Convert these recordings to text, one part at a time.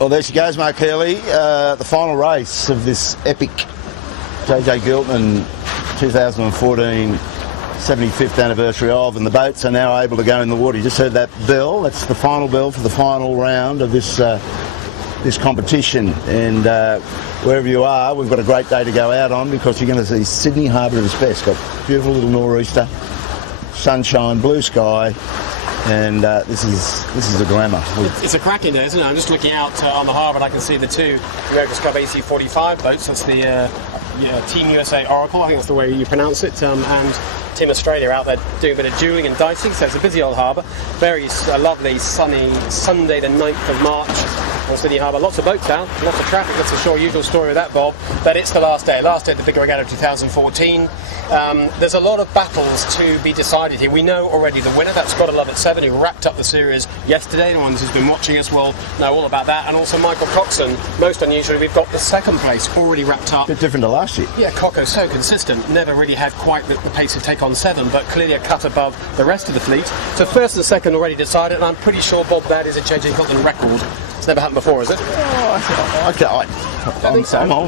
Well, there she goes, Mark Hurley, the final race of this epic JJ Giltinan 2014 75th anniversary of, and the boats are now able to go in the water. You just heard that bell. That's the final bell for the final round of this this competition, and wherever you are, we've got a great day to go out on, because you're going to see Sydney Harbour at its best. Got beautiful little nor'easter, sunshine, blue sky, and this is a glamour. It's a cracking day, isn't it? I'm just looking out on the harbour and I can see the two America's Cup AC45 boats. That's the Team USA Oracle, I think that's the way you pronounce it, and Team Australia out there doing a bit of dueling and dicing, so it's a busy old harbour. Very lovely sunny Sunday the 9th of March on Sydney Harbour. Lots of boats out, lots of traffic. That's the sure usual story of that, Bob, but it's the last day of the big regatta of 2014. There's a lot of battles to be decided here. We know already the winner, that's Gotta Love It 7, who wrapped up the series yesterday. The ones who's been watching us will know all about that. And also Michael Coxon. Most unusually, we've got the second place already wrapped up. A bit different to last year. Yeah, Coco's so consistent. Never really had quite the pace to take on 7, but clearly a cut above the rest of the fleet. So first and second already decided, and I'm pretty sure, Bob, that is a JJ Giltinan record. It's never happened before, is it? I'm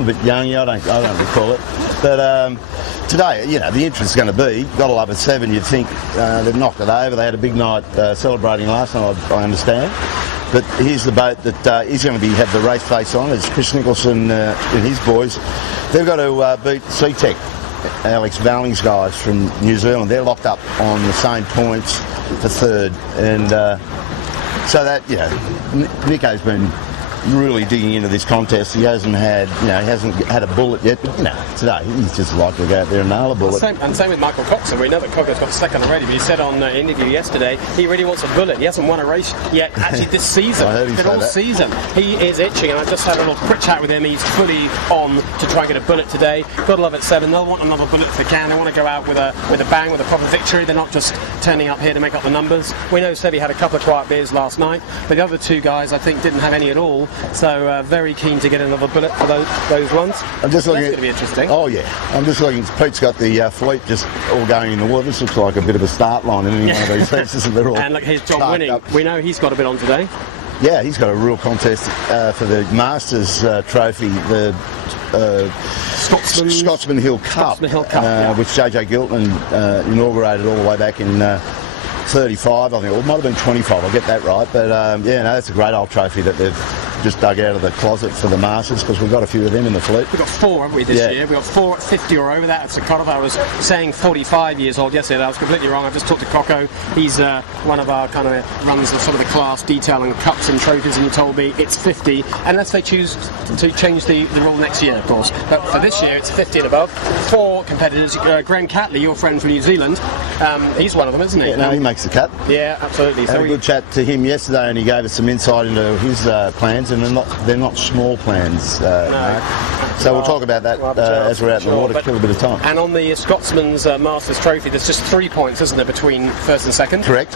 a bit young, I don't recall it. But today, you know, the interest is going to be Gotta Love It 7. You'd think they've knocked it over. They had a big night celebrating last night, I understand. But here's the boat that is going to have the race face on. It's Chris Nicholson and his boys. They've got to beat SeaTech, Alex Valling's guys from New Zealand. They're locked up on the same points for third, and so that, you know, Nico's been really digging into this contest. He hasn't had a bullet yet, but, you know, today he's just likely to go out there and nail a bullet. Same with Michael Coxon. We know that Coco's got second already, but he said on an interview yesterday he really wants a bullet. He hasn't won a race yet, actually, this season. I heard him say all that. Season. He is itching, and I just had a little quick chat with him. He's fully on to try and get a bullet today. Gotta Love It 7. They'll want another bullet if they can. They want to go out with a bang, with a proper victory. They're not just turning up here to make up the numbers. We know Sebi had a couple of quiet beers last night, but the other two guys, I think, didn't have any at all. So very keen to get another bullet for those ones. I'm just looking. That's going to be interesting. Oh yeah, I'm just looking. Pete's got the fleet just all going in the water. This looks like a bit of a start line in any one of these races, and they're all. And look, here's John winning. Up. We know he's got a bit on today. Yeah, he's got a real contest for the Masters trophy, the Scotsman Hill Cup, which JJ Giltinan inaugurated all the way back in 35, I think, or it might have been 25. I'll get that right, but yeah, no, that's a great old trophy that they've just dug out of the closet for the Masters, because we've got a few of them in the fleet. We've got 4, haven't we, this year? We've got 4 at 50 or over. That's the cut-off. I was saying 45 years old yesterday. I was completely wrong. I've just talked to Coco. He's one of our kind of runs some of the class detailing cups and trophies, and he told me it's 50, unless they choose to change the rule next year, of course. But for this year, it's 50 and above. 4 competitors. Graham Catley, your friend from New Zealand, he's one of them, isn't he? Yeah, no, he makes the cut. Yeah, absolutely. I had a good chat to him yesterday, and he gave us some insight into his plans, and they're not small plans, Mark. So we'll talk about that as we're out in the water, kill a bit of time. And on the Scotsman's Masters Trophy, there's just 3 points, isn't there, between first and second? Correct.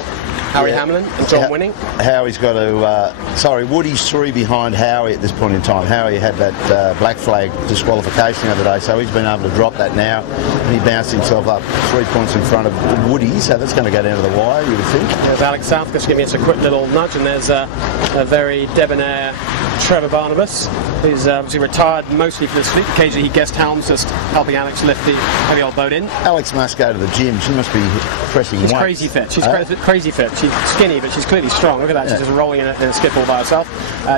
Harry Hamlin and John winning. Howie's got to... Woody's 3 behind Howie at this point in time. Howie had that black flag disqualification the other day, so he's been able to drop that now, and he bounced himself up 3 points in front of Woody, so that's going to go down to the wire, you would think. There's Alex Southgate giving us a quick little nudge, and there's a very debonair Trevor Barnabas, who's obviously retired mostly for this fleet. Occasionally he guest helms, just helping Alex lift the heavy old boat in. Alex must go to the gym. She must be pressing weights. She's crazy fit. She's crazy fit. She's skinny, but she's clearly strong. Look at that. Yeah. She's just rolling in a skip all by herself.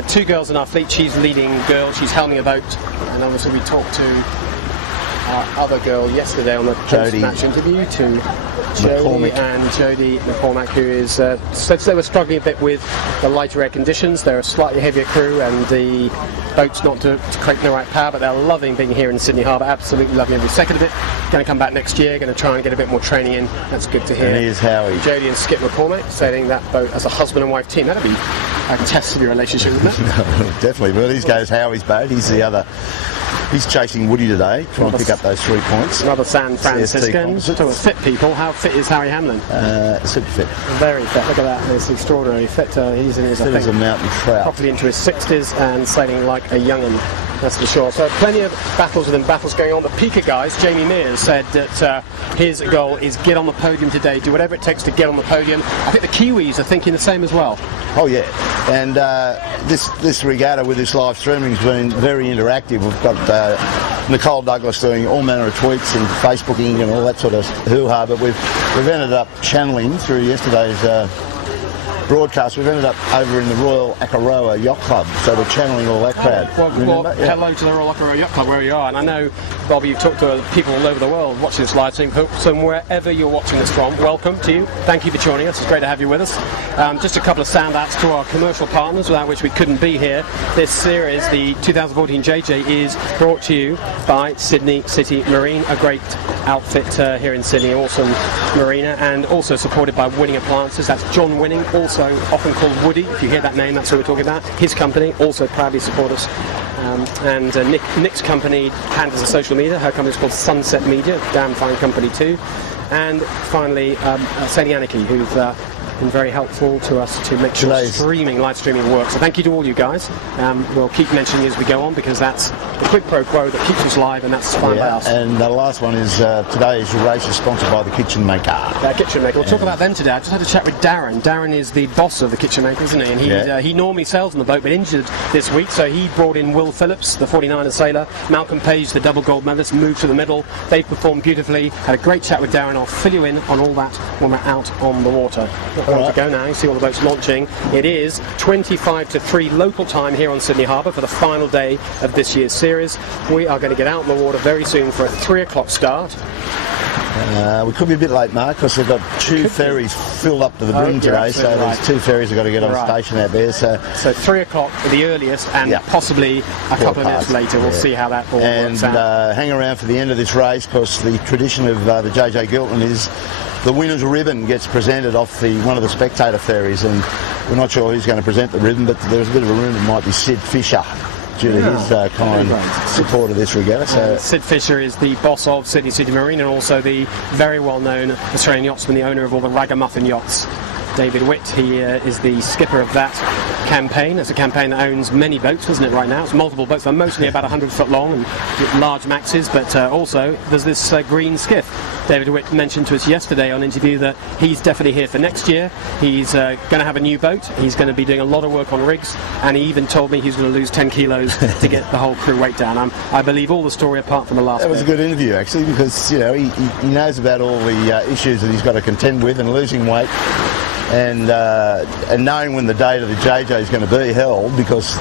2 girls in our fleet. She's leading girl. She's helming a boat. And obviously we talked to our other girl yesterday on the post-match interview, to Jodie and Jodie McCormack, who is said they were struggling a bit with the lighter air conditions. They're a slightly heavier crew, and the boat's not to create the right power, but they're loving being here in Sydney Harbour, absolutely loving every second of it. Going to come back next year, going to try and get a bit more training in. That's good to hear. And here's Howie. Jodie and Skip McCormack sailing that boat as a husband and wife team. That'd be a test of your relationship, wouldn't it? Definitely. Well, these guys, Howie's boat. He's the other. He's chasing Woody today, trying to pick up those 3 points. Another San Franciscan. Talking about fit people, how fit is Harry Hamlin? Super fit. Very fit. Look at that. It's extraordinary fit. He's in his, fit as a mountain trout. Properly into his 60s and sailing like a young'un. That's for sure. So plenty of battles within battles going on. The Pika guys, Jamie Mears, said that his goal is get on the podium today, do whatever it takes to get on the podium. I think the Kiwis are thinking the same as well. Oh yeah, and this regatta with this live streaming has been very interactive. We've got Nicole Douglas doing all manner of tweets and Facebooking and all that sort of hoo-ha, but we've ended up channeling through yesterday's broadcast. We've ended up over in the Royal Akaroa Yacht Club, so we're channeling all that crowd. Well, hello to the Royal Akaroa Yacht Club where you are, and I know, Bobby, you've talked to people all over the world watching this live stream, so wherever you're watching this from, welcome to you. Thank you for joining us. It's great to have you with us. Just a couple of sound-outs to our commercial partners, without which we couldn't be here. This series, the 2014 JJ, is brought to you by Sydney City Marine, a great outfit here in Sydney, awesome marina, and also supported by Winning Appliances. That's John Winning, also often called Woody. If you hear that name, that's who we're talking about. His company also proudly support us. And Nick's company handles the social media. Her company is called Sunset Media, damn fine company too. And finally, Sadie Anarchy, who've been very helpful to us to make sure live streaming works. So thank you to all you guys. We'll keep mentioning as we go on, because that's the quid pro quo that keeps us live, and that's fine by us. And the last one is today's race is sponsored by the Kitchen Maker. Kitchen Maker. We'll talk about them today. I just had a chat with Darren. Darren is the boss of the Kitchen Maker, isn't he? And he normally sails on the boat, but injured this week, so he brought in Will Phillips, the 49er sailor, Malcolm Page, the double gold medalist, moved to the middle. They've performed beautifully. Had a great chat with Darren. I'll fill you in on all that when we're out on the water. To go now. You see all the boats launching. It is 25 to 3 local time here on Sydney Harbour for the final day of this year's series. We are going to get out in the water very soon for a 3 o'clock start. We could be a bit late, Mark, because they've got two ferries filled up to the brim today, so there's 2 ferries that have got to get on station out there. So 3 o'clock for the earliest, and possibly a couple of minutes later. We'll see how that all works out. And hang around for the end of this race, because the tradition of the JJ Giltinan is the winner's ribbon gets presented off one of the spectator ferries, and we're not sure who's going to present the ribbon, but there's a bit of a rumour it might be Sid Fisher, due to his kind support of this regatta. So Sid Fisher is the boss of Sydney City Marine, and also the very well-known Australian yachtsman, the owner of all the Ragamuffin yachts. David Witt, he is the skipper of that campaign. It's a campaign that owns many boats, isn't it, right now? It's multiple boats. They're mostly about 100 foot long and large maxes, but also there's this green skiff. David Witt mentioned to us yesterday on interview that he's definitely here for next year. He's going to have a new boat. He's going to be doing a lot of work on rigs, and he even told me he's going to lose 10 kilos to get the whole crew weight down. I believe all the story apart from the last That was a good interview, actually, because he knows about all the issues that he's got to contend with, and losing weight. And knowing when the date of the JJ is going to be held, because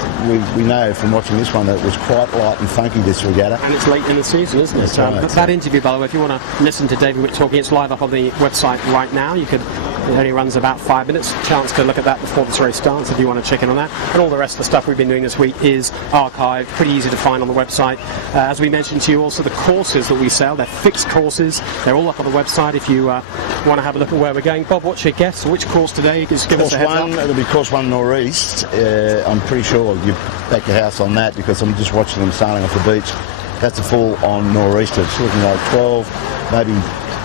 we know from watching this one that it was quite light and funky, this regatta. And it's late in the season, isn't it? That interview, by the way, if you want to listen to David Witt talking, it's live up on the website right now. It only runs about 5 minutes. Chance to look at that before this race starts if you want to check in on that. And all the rest of the stuff we've been doing this week is archived, pretty easy to find on the website. As we mentioned to you, also the courses that we sell, they're fixed courses. They're all up on the website if you want to have a look at where we're going. Bob, what's your guess? Which course today? You can just give us a heads up. It'll be course 1 northeast. I'm pretty sure you back your house on that, because I'm just watching them sailing off the beach. That's a full on nor'easter. It's looking like 12,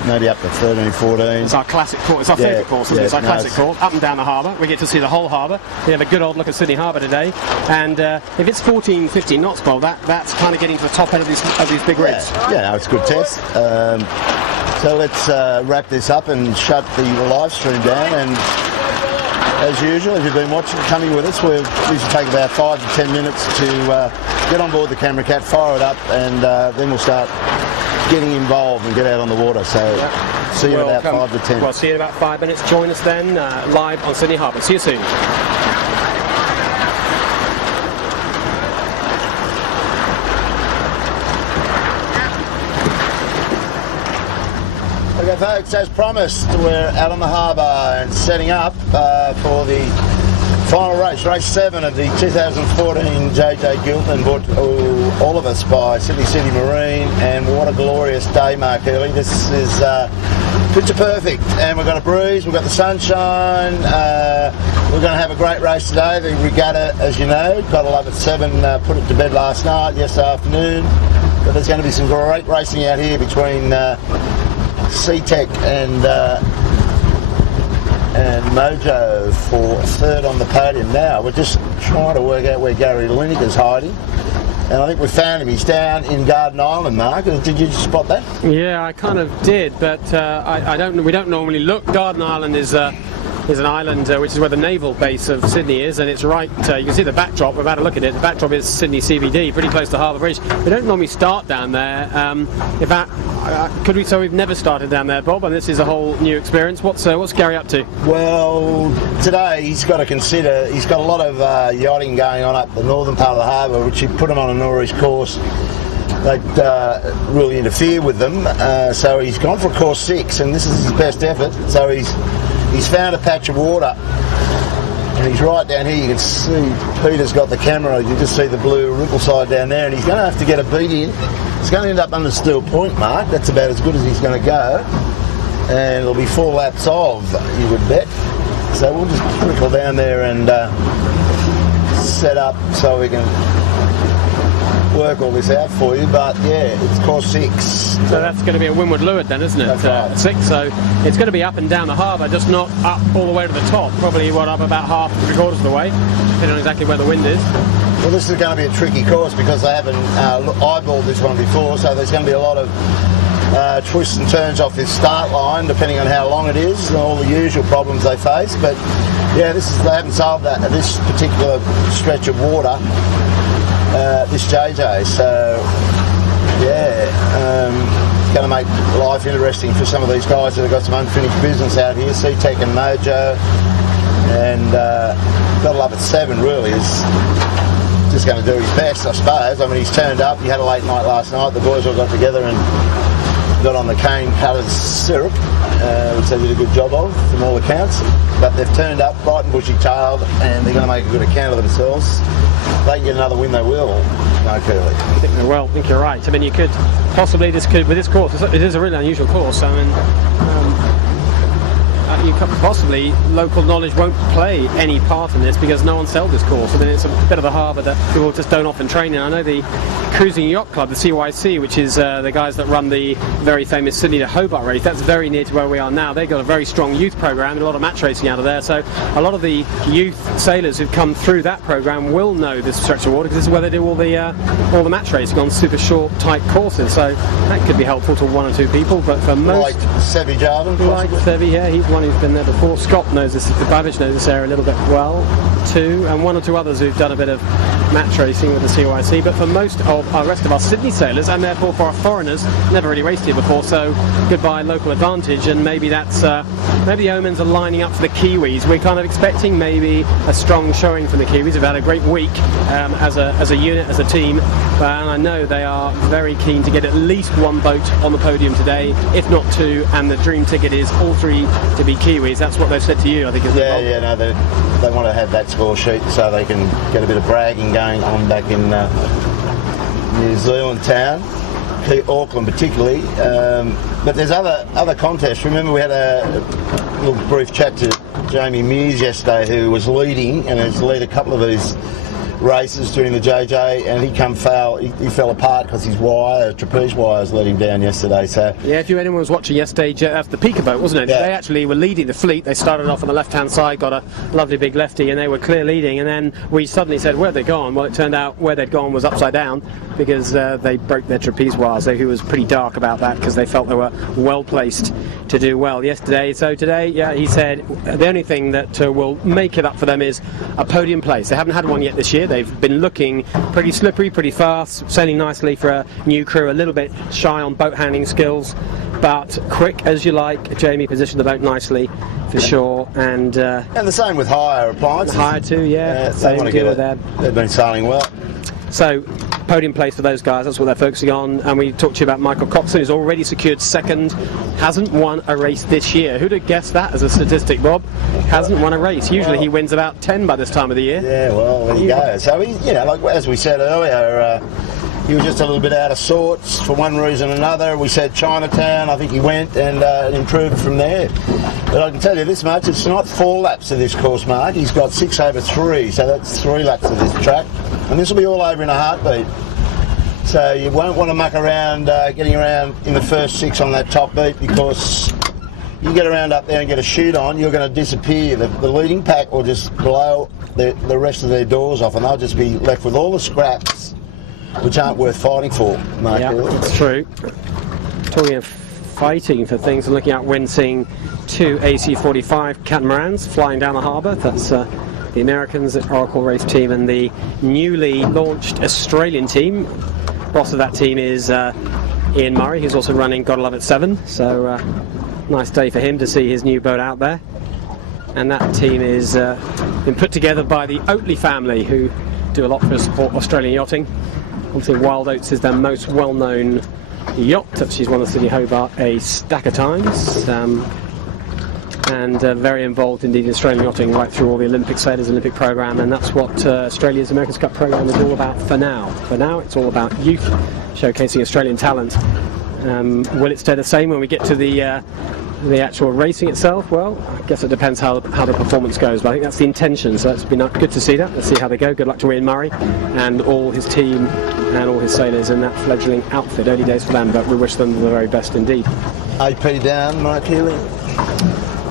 maybe up to 13, 14. It's our classic course. It's our favourite course, isn't it? It's our classic course. Up and down the harbour. We get to see the whole harbour. We have a good old look at Sydney Harbour today. And if it's 14, 15 knots, Bob, that's kind of getting to the top end of these big rigs. Yeah, it's a good test. So let's wrap this up and shut the live stream down. And as usual, if you've been coming with us, we usually take about 5 to 10 minutes to get on board the camera cat, fire it up, and then we'll start getting involved and get out on the water. So see you in about 5 to 10. Well, see you in about 5 minutes. Join us then live on Sydney Harbour. See you soon. Okay, folks, as promised, we're out on the harbour and setting up for the final race, race 7 of the 2014 JJ Giltinan, brought all of us by Sydney City Marine. And what a glorious day, Mark Hurley. This is picture perfect, and we've got a breeze, we've got the sunshine. We're going to have a great race today. The regatta, as you know, got up at 7, put it to bed last night, yesterday afternoon. But there's going to be some great racing out here between C-Tech and Mojo for 3rd on the podium. Now we're just trying to work out where Gary Lineker's hiding, And I think we found him. He's down in Garden Island, Mark. Did you spot that? Yeah, I kind of did, but we don't normally look. Garden Island is an island which is where the naval base of Sydney is, and it's right. You can see the backdrop. We've had a look at it. The backdrop is Sydney CBD, pretty close to Harbour Bridge. We don't normally start down there. In fact, could we? So we've never started down there, Bob, and this is a whole new experience. What's Gary up to? Well, today he's got to consider. He's got a lot of yachting going on up the northern part of the harbour, which he put him on a northeast course. They'd really interfere with them, so he's gone for course 6, and this is his best effort. So he's found a patch of water, and he's right down here. You can see Peter's got the camera. You just see the blue ripple side down there, and he's going to have to get a beat in. He's going to end up under Steel Point, Mark. That's about as good as he's going to go, and it'll be 4 laps of, you would bet. So we'll just trickle down there and set up so we can work all this out for you. But yeah, it's course 6. So that's going to be a windward leeward then, isn't it? That's right. 6, so it's going to be up and down the harbour, just not up all the way to the top. Probably up about half, 3/4 of the way, depending on exactly where the wind is. Well, this is going to be a tricky course because they haven't eyeballed this one before, so there's going to be a lot of twists and turns off this start line, depending on how long it is, and all the usual problems they face. But yeah, they haven't solved that this particular stretch of water, this JJ. So yeah, it's going to make life interesting for some of these guys that have got some unfinished business out here. C-Tech and Mojo, and gotta love it. 7 really is just going to do his best, I suppose. I mean, he's turned up. He had a late night last night. The boys all got together and got on the cane cutters syrup, which they did a good job of from all accounts. But they've turned up bright and bushy-tailed, and they're going to make a good account of themselves. If they can get another win, they will. No, clearly. I think they will. I think you're right. I mean, you could possibly, with this course, it is a really unusual course. I mean, you could possibly, local knowledge won't play any part in this because no one sells this course. I mean, it's a bit of a harbour that people just don't often train in. I know the Cruising Yacht Club, the CYC, which is the guys that run the very famous Sydney to Hobart race, that's very near to where we are now. They've got a very strong youth programme and a lot of match racing out of there. So a lot of the youth sailors who've come through that programme will know this stretch of water because this is where they do all the match racing on super short, tight courses. So that could be helpful to 1 or 2 people. But for most, like Sevy Jarvin, like Sevy, yeah, he's one who's been there before. Scott knows this. Babbage knows this area a little bit well too, and 1 or 2 others who've done a bit of match racing with the CYC. But for most of our rest of our Sydney sailors, and therefore for our foreigners, never really raced here before, so goodbye local advantage. And maybe that's maybe the omens are lining up for the Kiwis. We're kind of expecting maybe a strong showing from the Kiwis. They've had a great week as a unit, as a team, and I know they are very keen to get at least 1 boat on the podium today, if not 2. And the dream ticket is all 3 to be Kiwis. That's what they've said to you, I think. No, they want to have that score sheet so they can get a bit of bragging going on back in New Zealand town, Auckland particularly. But there's other contests. Remember, we had a little brief chat to Jamie Mears yesterday, who was leading and has led a couple of these races during the JJ, and he fell apart because his trapeze wires let him down yesterday. So yeah, if anyone was watching yesterday, that's the Pika boat, wasn't it? Yeah. They actually were leading the fleet. They started off on the left-hand side, got a lovely big lefty, and they were clear leading. And then we suddenly said, where they'd gone? Well, it turned out where they'd gone was upside down because they broke their trapeze wires. He was pretty dark about that because they felt they were well placed to do well yesterday. So today, yeah, he said the only thing that will make it up for them is a podium place. They haven't had one yet this year. They've been looking pretty slippery, pretty fast, sailing nicely for a new crew, a little bit shy on boat handling skills, but quick as you like. Jamie positioned the boat nicely for sure, and the same with hire appliances. Hire too, yeah. They want to get it. They've been sailing well. So podium place for those guys, that's what they're focusing on. And we talked to you about Michael Coxon, who's already secured 2nd, hasn't won a race this year. Who'd have guessed that as a statistic, Bob? Hasn't won a race. Usually he wins about 10 by this time of the year. Yeah, well, there you go. So like as we said earlier, he was just a little bit out of sorts for one reason or another. We said Chinatown, I think he went and improved from there. But I can tell you this much, it's not 4 laps of this course, Mark. He's got 6 over 3, so that's 3 laps of this track. And this will be all over in a heartbeat. So you won't want to muck around getting around in the first 6 on that top beat, because you get around up there and get a shoot on, you're going to disappear. The leading pack will just blow the rest of their doors off, and they'll just be left with all the scraps which aren't worth fighting for, Mark. Yeah, that's true. Talking of fighting for things, and looking at wincing 2 AC-45 catamarans flying down the harbour. That's the Americans at Oracle Race Team and the newly launched Australian team. Boss of that team is Ian Murray, who's also running Gotta Love It 7. So nice day for him to see his new boat out there. And that team is been put together by the Oatley family, who do a lot to support Australian yachting. Obviously Wild Oats is their most well-known yacht. She's won the Sydney Hobart a stack of times, and very involved indeed in Australian yachting right through all the Olympic sailors, Olympic programme, and that's what Australia's America's Cup programme is all about for now. For now, it's all about youth, showcasing Australian talent. Will it stay the same when we get to the actual racing itself? Well, I guess it depends how the performance goes, but I think that's the intention, so it's been good to see that. Let's see how they go. Good luck to Ian Murray and all his team and all his sailors in that fledgling outfit. Early days for them, but we wish them the very best indeed. AP down, Mike Healy.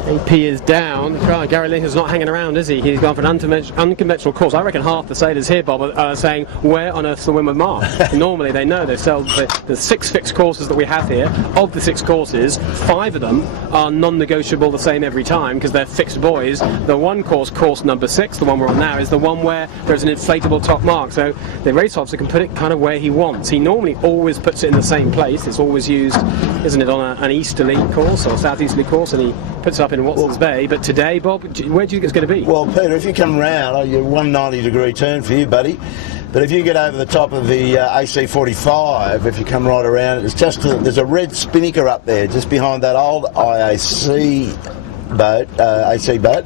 AP is down. Oh, Gary Lineker's not hanging around, is he? He's gone for an unconventional course. I reckon half the sailors here, Bob, are saying, where on earth's the Windward Mark? Normally they know. They sell the 6 fixed courses that we have here. Of the 6 courses, 5 of them are non-negotiable the same every time because they're fixed buoys. The one course number 6, the one we're on now, is the one where there's an inflatable top mark. So the race officer can put it kind of where he wants. He normally always puts it in the same place. It's always used, isn't it, on an easterly course or southeasterly course, and he puts it up in Watson's Bay. But today, Bob, where do you think it's going to be? Well, Peter, if you come round, you're 190-degree turn for you, buddy. But if you get over the top of the AC-45, if you come right around, it's just there's a red spinnaker up there, just behind that old IAC boat, AC boat.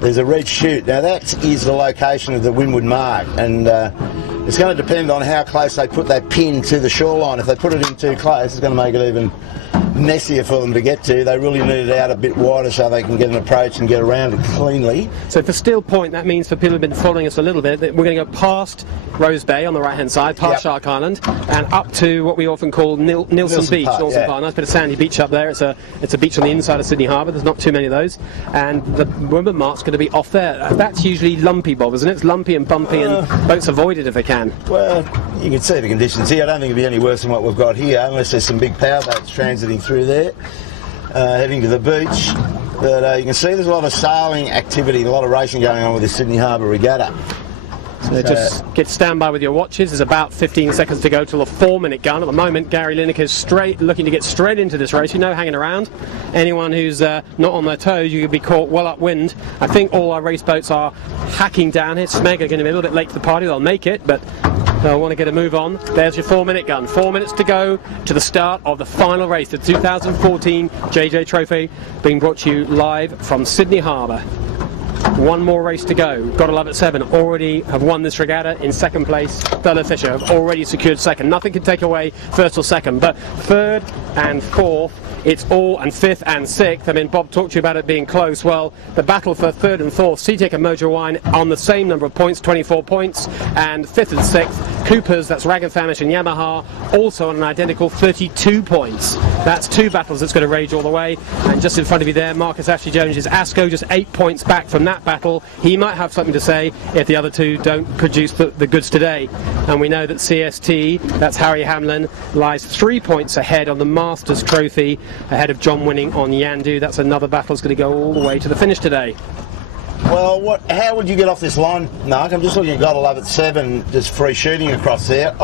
There's a red chute. Now that is the location of the Windward Mark, and it's going to depend on how close they put that pin to the shoreline. If they put it in too close, it's going to make it even messier for them to get to. They really need it out a bit wider so they can get an approach and get around it cleanly. So for Steel Point, that means for people who've been following us a little bit, that we're going to go past Rose Bay on the right hand side, past Shark Island, and up to what we often call Nilsson Beach. Nilsson Park. Nice bit of sandy beach up there. It's a beach on the inside of Sydney Harbour. There's not too many of those, and the Windward Mark's going to be off there. That's usually lumpy, Bob, isn't it? It's lumpy and bumpy, and boats avoid it if they can. Well, you can see the conditions here. I don't think it'll be any worse than what we've got here, unless there's some big power boats transiting through there, heading to the beach. But you can see there's a lot of sailing activity, a lot of racing going on with the Sydney Harbour Regatta. So just get standby with your watches. There's about 15 seconds to go till the 4-minute gun. At the moment, Gary Lineker is looking to get straight into this race. You know, hanging around. Anyone who's not on their toes, you could be caught well upwind. I think all our race boats are hacking down here. Smeg are going to be a little bit late to the party. They'll make it, but they'll want to get a move on. There's your 4-minute gun. 4 minutes to go to the start of the final race, the 2014 JJ Trophy, being brought to you live from Sydney Harbour. One more race to go. Gotta Love It 7 already have won this regatta. In second place, Bella Fisher have already secured second. Nothing can take away first or second, but third and fourth, it's all, and fifth and sixth. I mean, Bob talked to you about it being close. Well, the battle for third and fourth, Seatech and Mojo Wine on the same number of points, 24 points, and fifth and sixth, Coopers, that's Rag and Famish and Yamaha, also on an identical 32 points. That's 2 battles that's going to rage all the way. And just in front of you there, Marcus Ashley Jones' Asco, just 8 points back from that battle. He might have something to say if the other two don't produce the goods today. And we know that CST, that's Harry Hamlin, lies 3 points ahead on the Masters Trophy, ahead of John winning on Yandu. That's another battle that's going to go all the way to the finish today. Well, how would you get off this line, Mark? I'm just looking at Gotta Love It 7, just free shooting across there.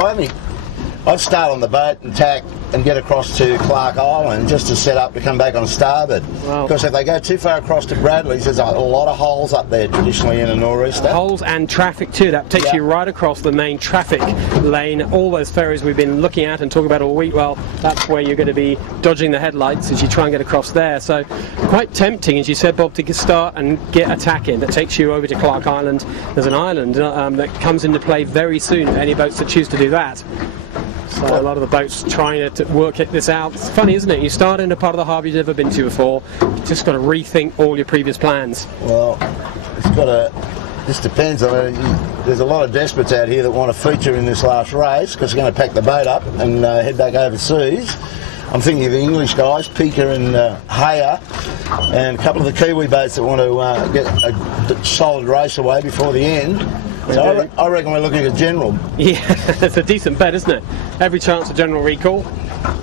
I'd start on the boat and tack and get across to Clark Island just to set up to come back on starboard. Because if they go too far across to Bradley's, there's a lot of holes up there traditionally in a nor'easter. Holes and traffic too. That takes you right across the main traffic lane. All those ferries we've been looking at and talking about all week, well, that's where you're going to be dodging the headlights as you try and get across there. So quite tempting, as you said, Bob, to start and get a tack in. That takes you over to Clark Island. There's an island that comes into play very soon for any boats that choose to do that. So a lot of the boats trying to work this out. It's funny, isn't it? You start in a part of the harbour you've never been to before. You've just got to rethink all your previous plans. Well, this depends. I mean, there's a lot of desperates out here that want to feature in this last race because they're going to pack the boat up and head back overseas. I'm thinking of the English guys, Pika and Haya, and a couple of the Kiwi boats that want to get a solid race away before the end. So I reckon we're looking at General. Yeah, it's a decent bet, isn't it? Every chance of General recall.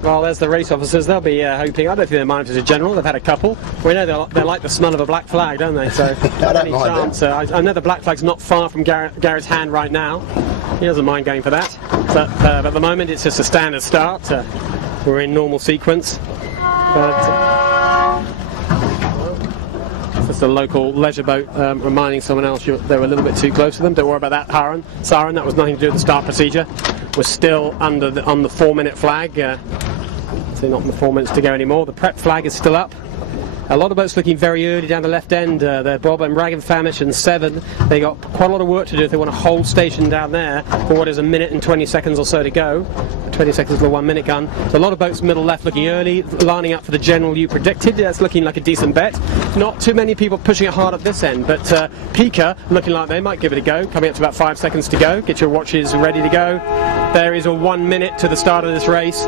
Well, there's the race officers. They'll be hoping. I don't think they mind if it's a General. They've had a couple. We know they like the smell of a black flag, don't they? So I don't mind chance. I know the black flag's not far from Garrett's hand right now. He doesn't mind going for that. But at the moment, it's just a standard start. We're in normal sequence. But it's a local leisure boat reminding someone else they were a little bit too close to them. Don't worry about that siren. That was nothing to do with the start procedure. We're still on the 4-minute flag. So not the 4 minutes to go anymore. The prep flag is still up. A lot of boats looking very early down the left end. They're Bob and Rag and Famish and 7. They got quite a lot of work to do if they want to hold station down there for what is 1 minute and 20 seconds or so to go. 20 seconds to the 1 minute gun. So a lot of boats middle left looking early, lining up for the General you predicted. That's looking like a decent bet. Not too many people pushing it hard at this end, but Pika looking like they might give it a go. Coming up to about 5 seconds to go. Get your watches ready to go. There is a 1 minute to the start of this race.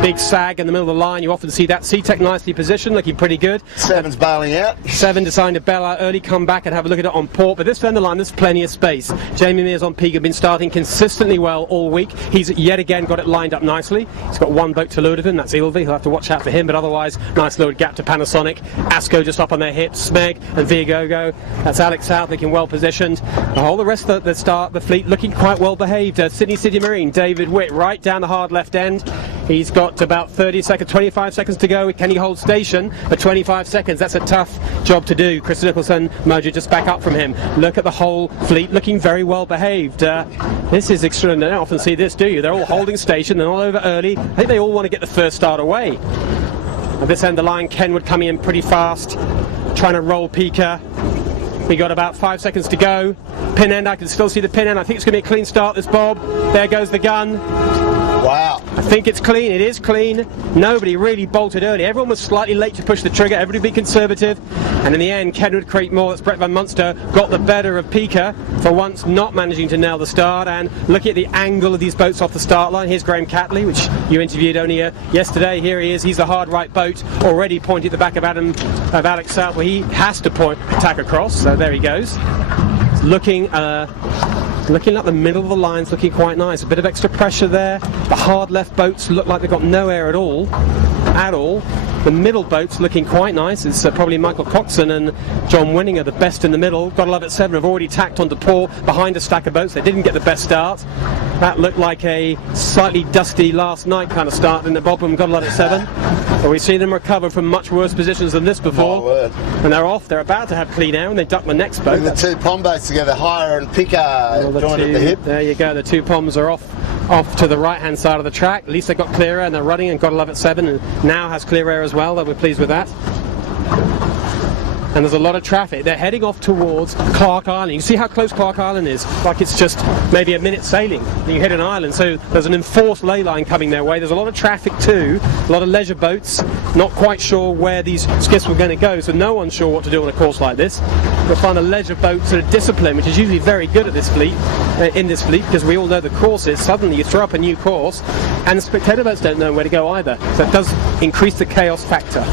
Big sag in the middle of the line. You often see that. Seatech nicely positioned, looking pretty good. 7's bailing out. 7 deciding to bail out early, come back and have a look at it on port. But this end of the line, there's plenty of space. Jamie Mears on Pika have been starting consistently well all week. He's yet again got it lined up nicely. He's got one boat to leeward of him. That's Ilvi. He'll have to watch out for him. But otherwise, nice leeward gap to Panasonic. Asco just up on their hips. Smeg and Viagogo. That's Alex South looking well positioned. All the rest of the fleet looking quite well behaved. Sydney City Marine, David Witt right down the hard left end. He's got about 30 seconds, 25 seconds to go. Can he hold station for 25 seconds? That's a tough job to do. Chris Nicholson, Mojo just back up from him. Look at the whole fleet looking very well behaved. This is extraordinary. I don't often see this, do you? They're all holding station. They're all over early. I think they all want to get the first start away. At this end of the line, Kenwood coming in pretty fast, trying to roll Pika. We got about 5 seconds to go. Pin end, I can still see the pin end. I think it's going to be a clean start, this Bob. There goes the gun. Wow. I think it's clean. It is clean. Nobody really bolted early. Everyone was slightly late to push the trigger. Everybody be conservative. And in the end, Kenwood Creekmore, that's Brett Van Munster, got the better of Pika for once not managing to nail the start. And looking at the angle of these boats off the start line, here's Graham Catley, which you interviewed only yesterday. Here he is. He's the hard right boat, already pointing at the back of Alex South, where he has to tack across. So there he goes. Looking like the middle of the line's looking quite nice. A bit of extra pressure there. The hard left boats look like they've got no air at all. The middle boats looking quite nice. It's probably Michael Coxon and John Winning are the best in the middle. Got to love it, 7 have already tacked onto port behind a stack of boats. They didn't get the best start. That looked like a slightly dusty last night kind of start in the bottom. Got to love it, 7. But we've seen them recover from much worse positions than this before. And they're off. They're about to have clean air and they duck the next boat. And the two pom boats together, Hire and Pika, joined at the hip. There you go. The two poms are off to the right hand side of the track. At least they got clear air and they're running, and Gotta Love It 7 and now has clear air as well. We're pleased with that. And there's a lot of traffic. They're heading off towards Clark Island. You can see how close Clark Island is. Like it's just maybe a minute sailing. You hit an island. So there's an enforced ley line coming their way. There's a lot of traffic too. A lot of leisure boats. Not quite sure where these skiffs were going to go. So no one's sure what to do on a course like this. You'll find a leisure boat sort of discipline, which is usually very good at this fleet, in this fleet, because we all know the courses. Suddenly you throw up a new course and the spectator boats don't know where to go either. So it does increase the chaos factor.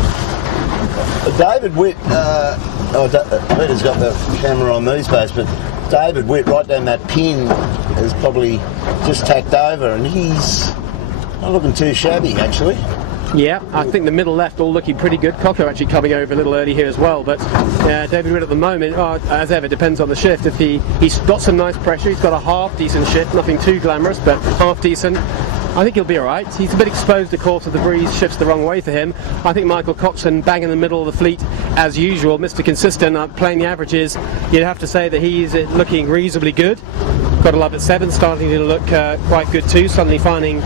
David Witt, Peter's got the camera on these boats, but David Witt right down that pin has probably just tacked over, and he's not looking too shabby actually. Yeah, I think the middle left all looking pretty good. Coco actually coming over a little early here as well, but David Witt at the moment, as ever, depends on the shift. If he's got some nice pressure, he's got a half decent shift, nothing too glamorous, but half decent. I think he'll be alright. He's a bit exposed, of course, if the breeze shifts the wrong way for him. I think Michael Coxon, bang in the middle of the fleet, as usual, Mr. Consistent, playing the averages. You'd have to say that he's looking reasonably good. Gotta Love It 7, starting to look quite good too, suddenly finding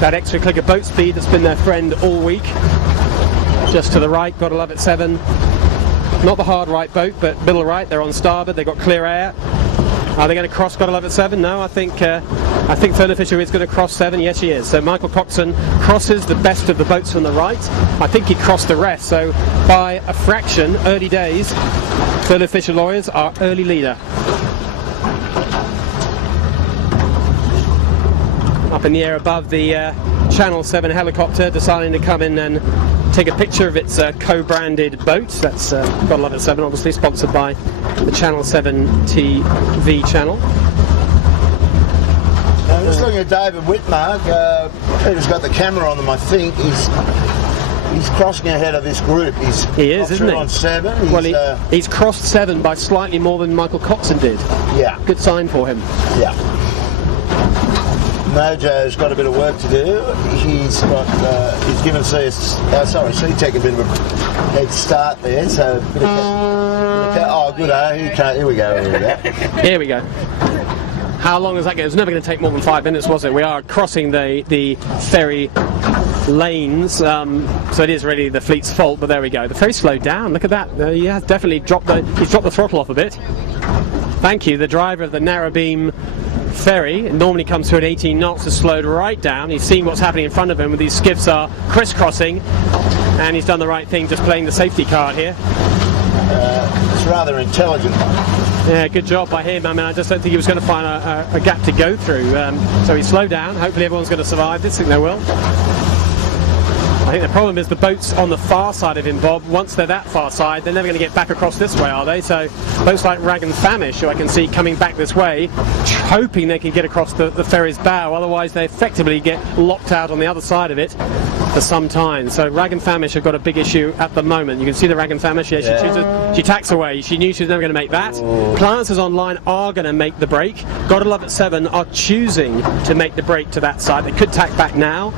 that extra click of boat speed that's been their friend all week. Just to the right, Gotta Love It 7. Not the hard right boat, but middle right, they're on starboard, they've got clear air. Are they going to cross Gotta Love It 7? No, I think Fernand Fisher is going to cross 7. Yes, he is. So Michael Coxon crosses the best of the boats on the right. I think he crossed the rest. So by a fraction, early days, Fernand Fisher Lawyers are early leader. Up in the air above the Channel 7 helicopter deciding to come in and take a picture of its co-branded boat. That's Gotta Love It 7, obviously sponsored by the Channel 7 TV channel. I'm just looking at David Whitmark. Peter's got the camera on them, I think. He's crossing ahead of this group. He is, isn't he? On 7. Well, he's crossed 7 by slightly more than Michael Coxon did. Yeah. Good sign for him. Yeah. Mojo's got a bit of work to do. He's given SeaTech a bit of a head start there. So a bit of good. Here we go. Here we go. How long is that going? It was never going to take more than 5 minutes, was it? We are crossing the ferry lanes, so it is really the fleet's fault. But there we go. The ferry slowed down. Look at that. He has definitely dropped the throttle off a bit. Thank you. The driver of the narrow beam ferry, it normally comes through at 18 knots, has slowed right down. He's seen what's happening in front of him, with these skiffs are crisscrossing, and he's done the right thing, just playing the safety card here. It's rather intelligent. Yeah, good job by him. I mean, I just don't think he was going to find a gap to go through. So he slowed down. Hopefully everyone's going to survive this. I think they will. I think the problem is the boats on the far side of him, Bob. Once they're that far side, they're never going to get back across this way, are they? So boats like Rag and Famish, who I can see coming back this way, hoping they can get across the ferry's bow. Otherwise, they effectively get locked out on the other side of it for some time. So Rag and Famish have got a big issue at the moment. You can see the Rag and Famish. Yeah, she tacks away. She knew she was never going to make that. Appliances Online are going to make the break. Gotta Love It 7 are choosing to make the break to that side. They could tack back now.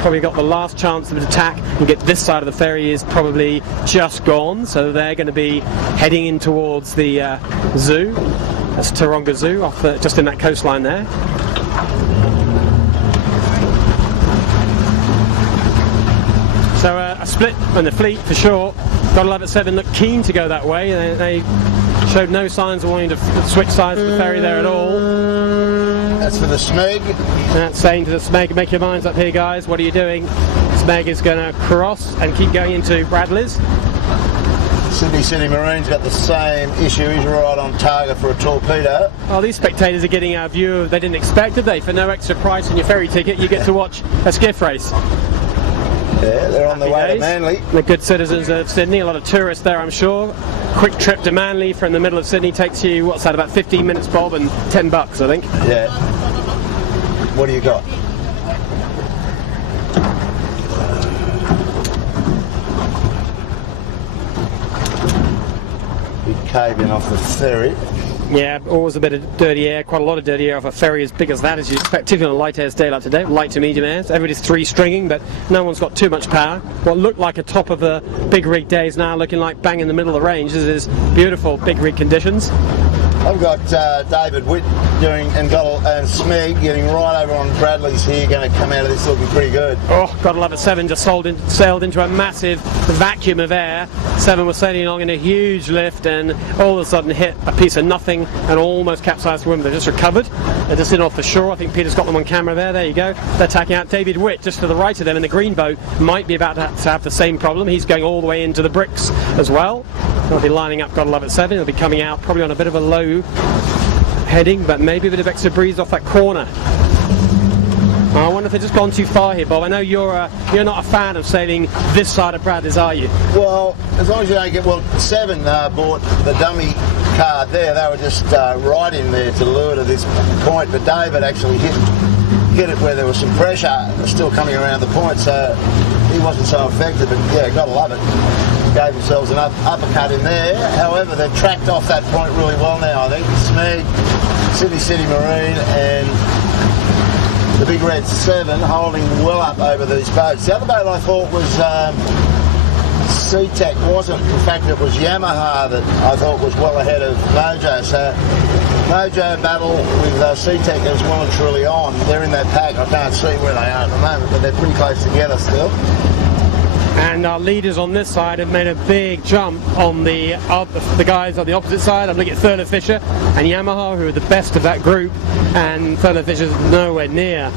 Probably got the last chance of an attack and get this side of the ferry is probably just gone, so they're going to be heading in towards the zoo. That's Taronga Zoo, just in that coastline there. So a split on the fleet for sure. Gotta Love It 7 looked keen to go that way. They showed no signs of wanting to switch sides of the ferry there at all. That's for the Smeg. That's saying to the Smeg, make your minds up here, guys. What are you doing? Smeg is going to cross and keep going into Bradley's. Sydney Marine's got the same issue. He's right on target for a torpedo. Well, these spectators are getting our view they didn't expect, did they? For no extra price on your ferry ticket, you get to watch a skiff race. Yeah, they're on the way to Manly. The good citizens of Sydney, a lot of tourists there, I'm sure. Quick trip to Manly from the middle of Sydney takes you, what's that, about 15 minutes, Bob, and $10, I think. Yeah. What do you got? Big cave in off the ferry. Yeah, always a bit of dirty air, quite a lot of dirty air off a ferry as big as that, as you expect, particularly on a light airs day like today, light to medium airs. Everybody's three-stringing, but no one's got too much power. What looked like a top of a big rig day is now looking like bang in the middle of the range. This is beautiful big rig conditions. I've got David Witt doing and Smeg getting right over on Bradley's here, going to come out of this looking pretty good. Oh, Gotta Love It 7 just sailed into a massive vacuum of air. 7 was sailing along in a huge lift and all of a sudden hit a piece of nothing and almost capsized the women. They're just recovered. They're just in off the shore. I think Peter's got them on camera there. There you go. They're tacking out. David Witt just to the right of them in the green boat might be about to have the same problem. He's going all the way into the bricks as well. They'll be lining up Gotta Love It 7. They'll be coming out probably on a bit of a low heading, but maybe a bit of extra breeze off that corner. I wonder if they've just gone too far here, Bob. I know you're not a fan of sailing this side of Bradley's, are you? Well, as long as you don't get... Well, 7 bought the dummy card there. They were just right in there to lure to this point, but David actually hit it where there was some pressure still coming around the point, so he wasn't so effective, but yeah, Gotta Love It. Gave themselves an uppercut in there. However, they've tracked off that point really well now, I think. Smeg, Sydney Marine and the Big Red 7 holding well up over these boats. The other boat I thought was SeaTech wasn't. In fact, it was Yamaha that I thought was well ahead of Mojo. So Mojo battle with SeaTech is well and truly on. They're in that pack. I can't see where they are at the moment, but they're pretty close together still. And our leaders on this side have made a big jump on the guys on the opposite side. I'm looking at Thurlow Fisher and Yamaha, who are the best of that group, and Thurlow Fisher's nowhere near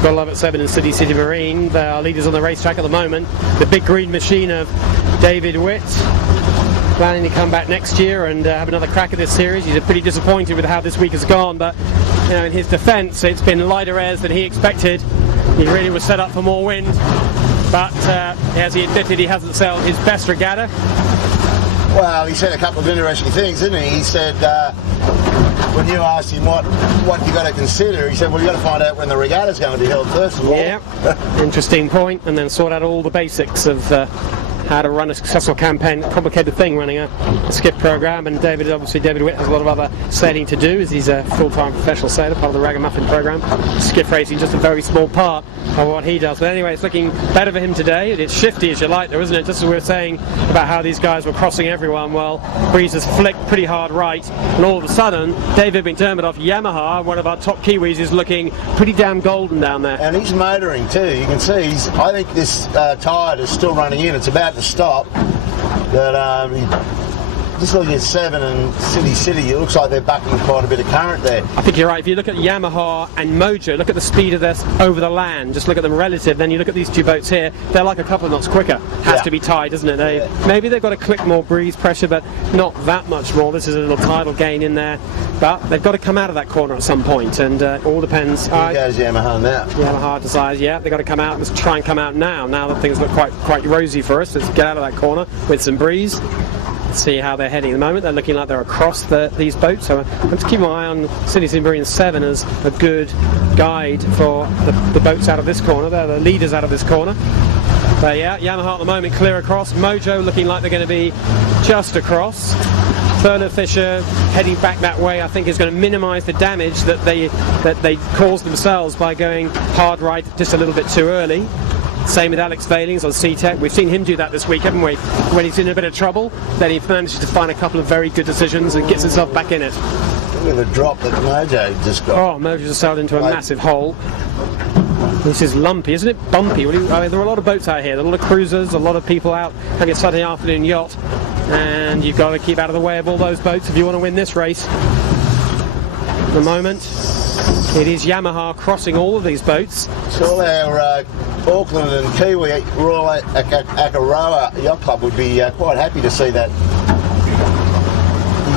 Gotta Love It 7 and City Marine. They are leaders on the racetrack at the moment. The big green machine of David Witt, planning to come back next year and have another crack at this series. He's pretty disappointed with how this week has gone, but you know, in his defence, it's been lighter airs than he expected. He really was set up for more wind, but as he admitted, he hasn't sailed his best regatta. Well, he said a couple of interesting things, didn't he? He said, when you asked him what you got to consider, he said, well, you got to find out when the regatta's going to be held first of all. Yeah, interesting point, and then sort out all the basics of how to run a successful campaign. Complicated thing running a skiff program, and David Witt has a lot of other sailing to do, as he's a full-time professional sailor, part of the Ragamuffin program. Skiff racing just a very small part of what he does. But anyway, it's looking better for him today. It's shifty as you like there, isn't it? Just as we were saying about how these guys were crossing everyone. Well, breeze has flicked pretty hard right, and all of a sudden David McDermott off Yamaha, one of our top Kiwis, is looking pretty damn golden down there. And he's motoring too. You can see I think this tide is still running in. It's about to stop. But just looking at 7 and City, it looks like they're bucking quite a bit of current there. I think you're right. If you look at Yamaha and Mojo, look at the speed of this over the land. Just look at them relative. Then you look at these two boats here. They're like a couple of knots quicker. Has to be tide, doesn't it? Maybe they've got a click more breeze pressure, but not that much more. This is a little tidal gain in there. But they've got to come out of that corner at some point, and it all depends. Here goes Yamaha now. Yamaha decides, they've got to come out. Let's try and come out now. Now that things look quite rosy for us. Let's get out of that corner with some breeze. See how they're heading at the moment. They're looking like they're across these boats, so I'm just keeping my eye on Sydney Harbour 7 as a good guide for the boats out of this corner. They're the leaders out of this corner. But yeah, Yamaha at the moment clear across. Mojo looking like they're going to be just across. Furler Fisher heading back that way, I think, is going to minimise the damage that they caused themselves by going hard right just a little bit too early. Same with Alex Valings on C-Tech. We've seen him do that this week, haven't we? When he's in a bit of trouble, then he manages to find a couple of very good decisions and gets himself back in it. Look at the drop that Mojo just got. Oh, Mojo just sailed into a massive hole. This is lumpy, isn't it? Bumpy. I mean, there are a lot of boats out here. There are a lot of cruisers, a lot of people out having a Saturday afternoon yacht, and you've got to keep out of the way of all those boats if you want to win this race. At the moment, it is Yamaha crossing all of these boats. So our Auckland and Kiwi Royal Akaroa Yacht Club would be quite happy to see that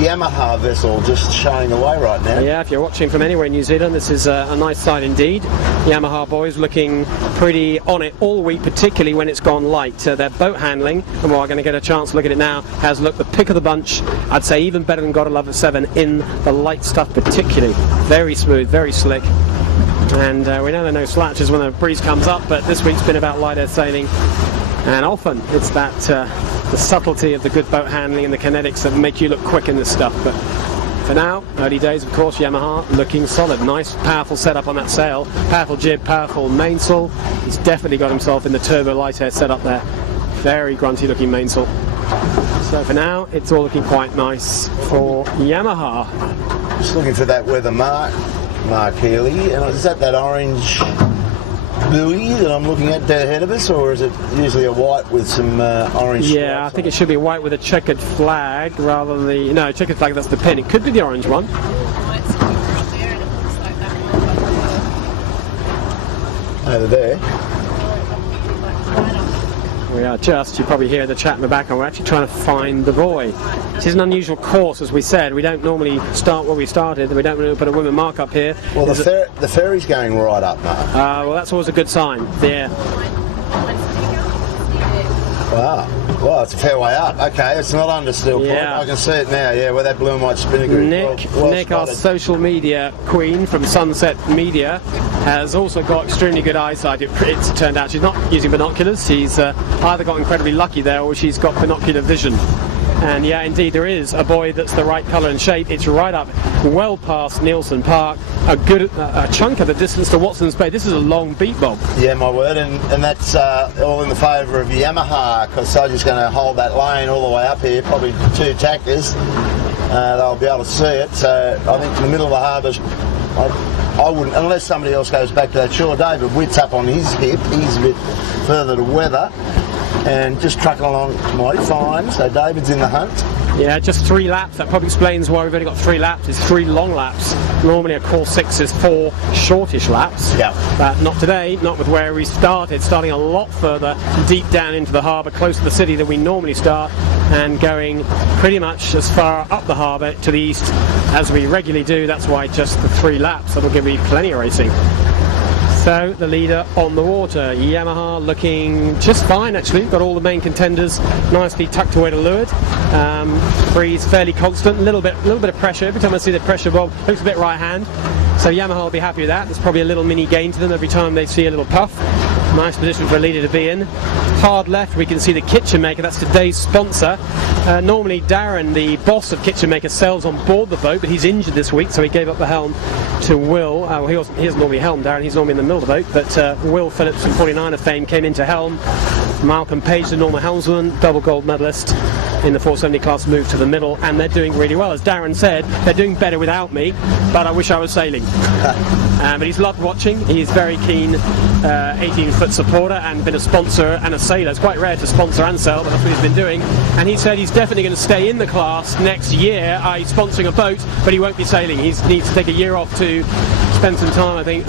Yamaha vessel just showing the way right now. Yeah, if you're watching from anywhere in New Zealand, this is a nice sight indeed. Yamaha boys looking pretty on it all week, particularly when it's gone light. Their boat handling, and we're going to get a chance to look at it now, has looked the pick of the bunch. I'd say even better than Gotta Love It 7 in the light stuff particularly. Very smooth, very slick. And we know there are no slatches when the breeze comes up, but this week's been about light air sailing. And often it's that the subtlety of the good boat handling and the kinetics that make you look quick in this stuff. But for now, early days, of course, Yamaha looking solid. Nice, powerful setup on that sail. Powerful jib, powerful mainsail. He's definitely got himself in the turbo light air setup there. Very grunty looking mainsail. So for now, it's all looking quite nice for Yamaha. Just looking for that weather mark Healy, and is that orange buoy that I'm looking at dead ahead of us, or is it usually a white with some orange? Yeah, I think it should be white with a checkered flag rather than the... No, checkered flag, that's the pin. It could be the orange one. Over there. We are just, you probably hear the chat in the background, we're actually trying to find the buoy. This is an unusual course, as we said. We don't normally start where we started, and we don't really put a women mark up here. Well, the ferry's going right up, Mark. Well, that's always a good sign. Yeah. Wow. Well, it's a fair way up. Okay, it's not under still point. I can see it now, where that blue and white spinner group. Nick, our social media queen from Sunset Media, has also got extremely good eyesight. It's turned out she's not using binoculars. She's either got incredibly lucky there, or she's got binocular vision. And yeah, indeed, there is a buoy that's the right colour and shape. It's right up, well past Nielsen Park, a chunk of the distance to Watson's Bay. This is a long beat, Bob. Yeah, my word, and that's all in the favour of Yamaha, because they're just going to hold that lane all the way up here, probably 2 tactors. They'll be able to see it. So I think in the middle of the harbour, I wouldn't, unless somebody else goes back to that shore. David Witt's up on his hip, he's a bit further to weather, and just trucking along mighty fine. So David's in the hunt. Yeah, just 3 laps. That probably explains why we've only got 3 laps. It's 3 long laps. Normally a course 6 is 4 shortish laps. Yeah. But not today, not with where we started. Starting a lot further deep down into the harbour, close to the city than we normally start, and going pretty much as far up the harbour to the east as we regularly do. That's why just the 3 laps. That'll give me plenty of racing. So the leader on the water, Yamaha looking just fine actually. Got all the main contenders nicely tucked away to leeward. Breeze fairly constant, a little bit of pressure. Every time I see the pressure bob, looks a bit right hand. So Yamaha will be happy with that. There's probably a little mini gain to them every time they see a little puff. Nice position for a leader to be in. Hard left, we can see the Kitchen Maker. That's today's sponsor. Normally Darren, the boss of Kitchen Maker, sails on board the boat, but he's injured this week, so he gave up the helm to Will. He doesn't normally helm, Darren. He's normally in the middle of the boat, but Will Phillips from 49er fame came in to helm. Malcolm Page, the normal helmsman, double gold medalist in the 470 class, moved to the middle, and they're doing really well. As Darren said, they're doing better without me, but I wish I was sailing. But he's loved watching. He's very keen 18-foot supporter and been a sponsor and a sailor. It's quite rare to sponsor and sail, but that's what he's been doing. And he said he's definitely going to stay in the class next year. He's sponsoring a boat, but he won't be sailing. He needs to take a year off to spend some time, I think,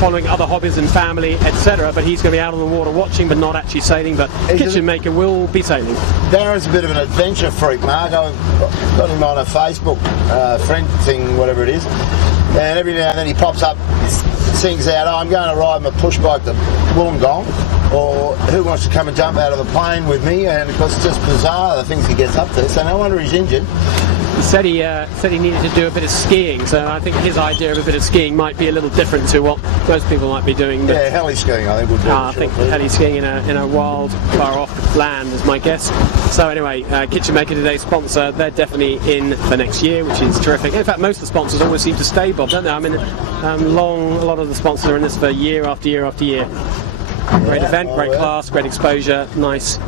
following other hobbies and family, etc. But he's going to be out on the water watching, but not actually sailing. But Kitchen Maker will be sailing. Darren's a bit of an adventure freak, Mark. I've got him on a Facebook friend thing, whatever it is. And every now and then he pops up, sings out, I'm going to ride my push bike to Wollongong, or who wants to come and jump out of the plane with me? And of course it's just bizarre the things he gets up to, so no wonder he's injured. He said he needed to do a bit of skiing, so I think his idea of a bit of skiing might be a little different to what most people might be doing. Yeah, heli skiing I think would be. I think heli skiing in a wild, far off land is my guess. So anyway, Kitchen Maker today's sponsor, they're definitely in for next year, which is terrific. In fact, most of the sponsors always seem to stay, Bob, don't they? I mean, a lot of the sponsors are in this for year after year after year. Great event, great class, great exposure, nice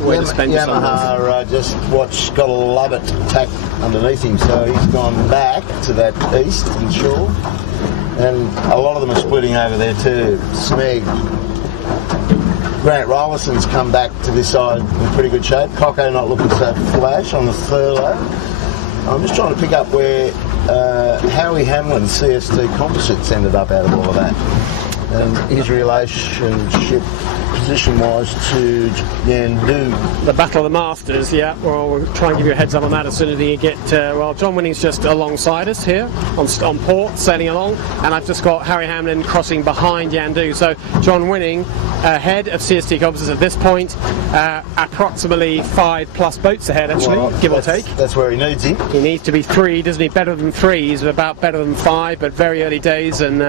way to spend your summer. Yamaha got a love it tack underneath him, so he's gone back to that east and shore, and a lot of them are splitting over there too. Smeg. Grant Rollison's come back to this side in pretty good shape. Coco not looking so flash on the furlough. I'm just trying to pick up where Howie Hamlin's CST Composites ended up out of all of that, and his relationship position-wise to Yandu. The Battle of the Masters, yeah. Well, we'll try and give you a heads up on that as soon as you get... well, John Winning's just alongside us here on port, sailing along, and I've just got Harry Hamlin crossing behind Yandu. So John Winning ahead of CST Composites at this point, approximately 5+ boats ahead, actually, give or take. That's where he needs him. He needs to be 3, doesn't he? Better than 3. He's about better than 5, but very early days, and...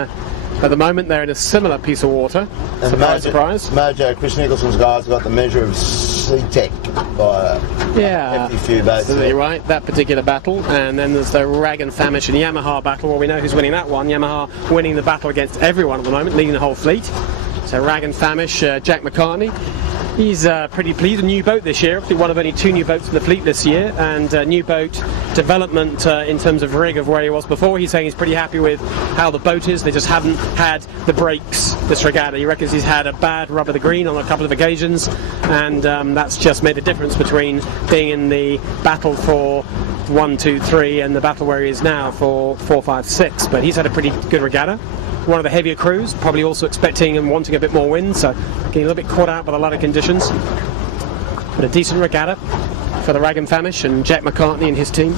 at the moment, they're in a similar piece of water. Surprise, surprise. Mojo, Chris Nicholson's guys got the measure of Sea-Tech by a few boats. Absolutely right, that particular battle. And then there's the Rag and Famish and Yamaha battle. Well, we know who's winning that one. Yamaha winning the battle against everyone at the moment, leading the whole fleet. So Rag and Famish, Jack McCartney. He's pretty pleased. A new boat this year, one of only 2 new boats in the fleet this year, and new boat development in terms of rig of where he was before. He's saying he's pretty happy with how the boat is. They just haven't had the brakes this regatta. He reckons he's had a bad rub of the green on a couple of occasions, and that's just made a difference between being in the battle for 1, 2, 3 and the battle where he is now for 4, 5, 6. But he's had a pretty good regatta. One of the heavier crews, probably also expecting and wanting a bit more wind, so getting a little bit caught out by a lot of conditions. But a decent regatta for the Rag and Famish and Jack McCartney and his team.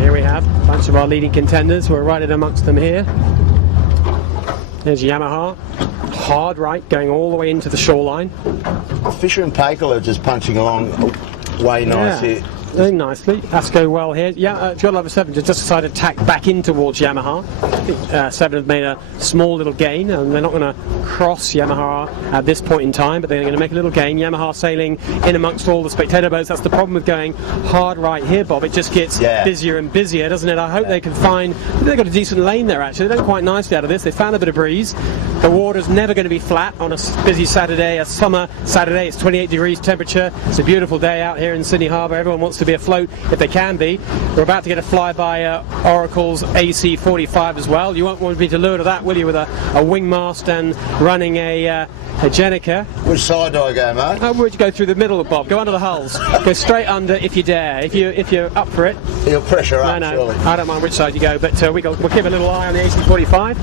Here we have a bunch of our leading contenders. We're right in amongst them here. There's Yamaha, hard right, going all the way into the shoreline. Fisher and Pakel are just punching along way nice here. Very nicely. Asco well here. Yeah, John 7 just decided to tack back in towards Yamaha. I think 7 have made a small little gain, and they're not going to cross Yamaha at this point in time, but they're going to make a little gain. Yamaha sailing in amongst all the spectator boats. That's the problem with going hard right here, Bob. It just gets busier and busier, doesn't it? I hope they can find... they've got a decent lane there, actually. They've done quite nicely out of this. They found a bit of breeze. The water's never going to be flat on a busy Saturday, a summer Saturday. It's 28 degrees temperature. It's a beautiful day out here in Sydney Harbour. Everyone wants to be afloat if they can be. We're about to get a flyby Oracle's AC45 as well. You won't want to be to lure to that, will you, with a wing mast and running a Jenica. Which side do I go, mate? I would go through the middle, Bob. Go under the hulls. Go straight under if you dare. If you're up for it. You'll pressure up, surely. I don't mind which side you go, but we'll keep a little eye on the AC45.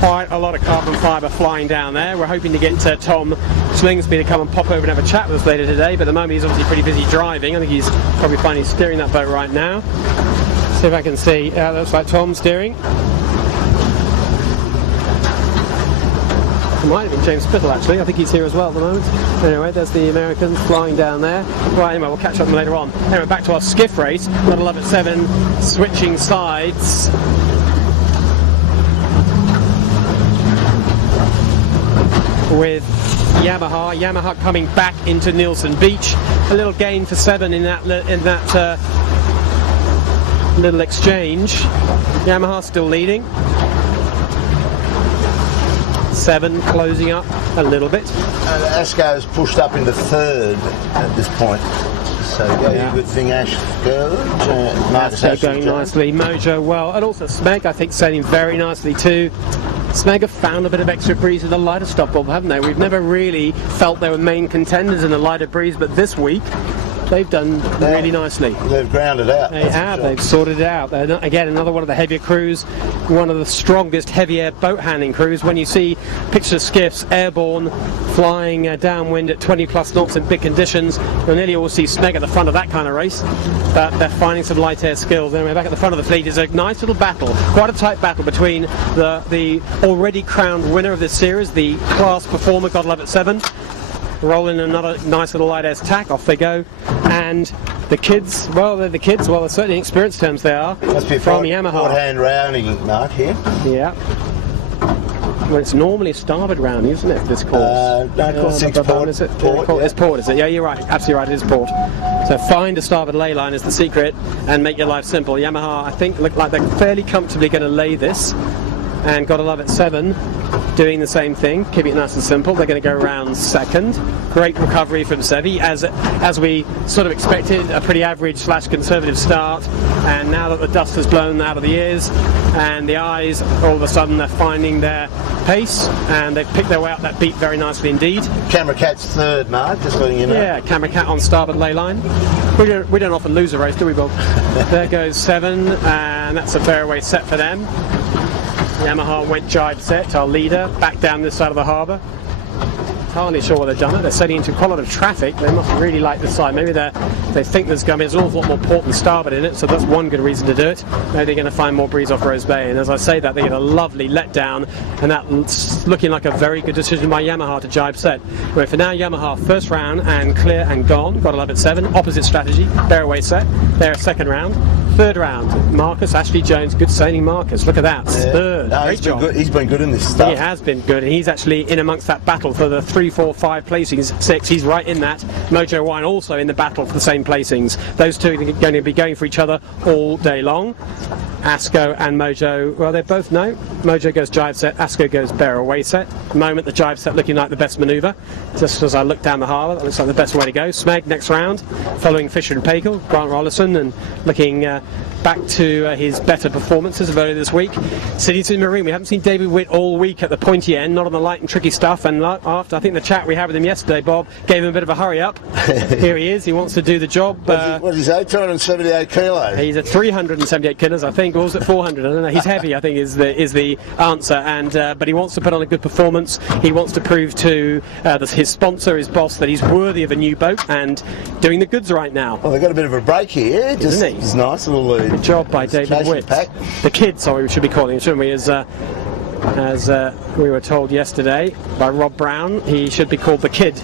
Quite a lot of carbon fibre flying down there. We're hoping to get Tom Slingsby to come and pop over and have a chat with us later today, but at the moment he's obviously pretty busy driving. I think he's probably fine. He's steering that boat right now. See if I can see. Looks like Tom steering. It might have been James Spittle actually. I think he's here as well at the moment. Anyway, there's the Americans flying down there. Right, anyway, we'll catch up later on. Anyway, back to our skiff race. Gotta love it 7, switching sides. With Yamaha coming back into Nielsen Beach. A little gain for 7 in that little exchange. Yamaha still leading. 7 closing up a little bit. Asco's pushed up into 3rd at this point. So good thing Ash goes. Asco going nicely. Mojo well. And also Smeg, I think, sailing very nicely too. Smeg have found a bit of extra breeze with the lighter stop, Bob, haven't they? We've never really felt they were main contenders in the lighter breeze, but this week they've done really nicely. They've grounded out. They have. They've sorted it out. They're not, again, another one of the heavier crews, one of the strongest heavier boat handling crews. When you see pictures of skiffs airborne, flying downwind at 20 plus knots in big conditions, you'll nearly always see Smeg at the front of that kind of race. But they're finding some light air skills. Anyway, back at the front of the fleet is a nice little battle, quite a tight battle between the already crowned winner of this series, the class performer, God Love It 7. Rolling another nice little light air tack, off they go. And the kids, well, they're the kids, well, they're certainly in experience terms they are. Must be from Yamaha. Forehand rounding, Mark, here. Yeah. Well, it's normally a starboard rounding, isn't it, this course? No, course 6 port. Is it? Port, It's port, is it? Yeah, you're right. Absolutely right, it is port. So find a starboard ley line is the secret and make your life simple. Yamaha, I think, look like they're fairly comfortably going to lay this. And Gotta Love It 7 doing the same thing, keeping it nice and simple. They're going to go around 2nd. Great recovery from Sevi, as we sort of expected, a pretty average / conservative start. And now that the dust has blown out of the ears and the eyes, all of a sudden they're finding their pace and they've picked their way up that beat very nicely indeed. Camera Cat's 3rd, Mark, just letting you know. Yeah, Camera Cat on starboard ley line. We don't often lose a race, do we, Bob? There goes 7, and that's a fairway set for them. Yamaha went jibe set, our leader, back down this side of the harbour. Hardly sure what they've done it. They're setting into quite a lot of traffic. They must really like this side. Maybe they think there's going to be an awful lot more port than starboard in it, so that's one good reason to do it. Maybe they're going to find more breeze off Rose Bay. And as I say that, they get a lovely letdown, and that's looking like a very good decision by Yamaha to jibe set. Where for now, Yamaha first round and clear and gone. Gotta Love It 7. Opposite strategy. Bear away set. They're 2nd round. 3rd round. Marcus, Ashley Jones. Good sailing, Marcus. Look at that. Yeah. 3rd. No, Great job. He's been good in this stuff. He has been good, and he's actually in amongst that battle for the 3, 4, 5 placings. 6, he's right in that. Mojo Wine also in the battle for the same placings. Those two are going to be going for each other all day long. Asco and Mojo, well, they both know. Mojo goes jibe set, Asco goes bear away set. At the moment, the jibe set looking like the best manoeuvre. Just as I look down the harbour, that looks like the best way to go. Smeg next round, following Fisher and Pakel, Grant Rollison, and looking back to his better performances of earlier this week. City Marine, we haven't seen David Witt all week at the pointy end, not on the light and tricky stuff, and after I think the chat we had with him yesterday, Bob, gave him a bit of a hurry up. Here he is, he wants to do the job. What does he say, 278 kilos? He's at 378 kilos, I think, or was it 400? I don't know. He's heavy, I think, is the answer, and but he wants to put on a good performance. He wants to prove to his sponsor, his boss, that he's worthy of a new boat and doing the goods right now. Well, they've got a bit of a break here. Isn't he? It's nice little good job by David Witt. The kid, sorry, we should be calling him, shouldn't we? As we were told yesterday by Rob Brown, he should be called the kid.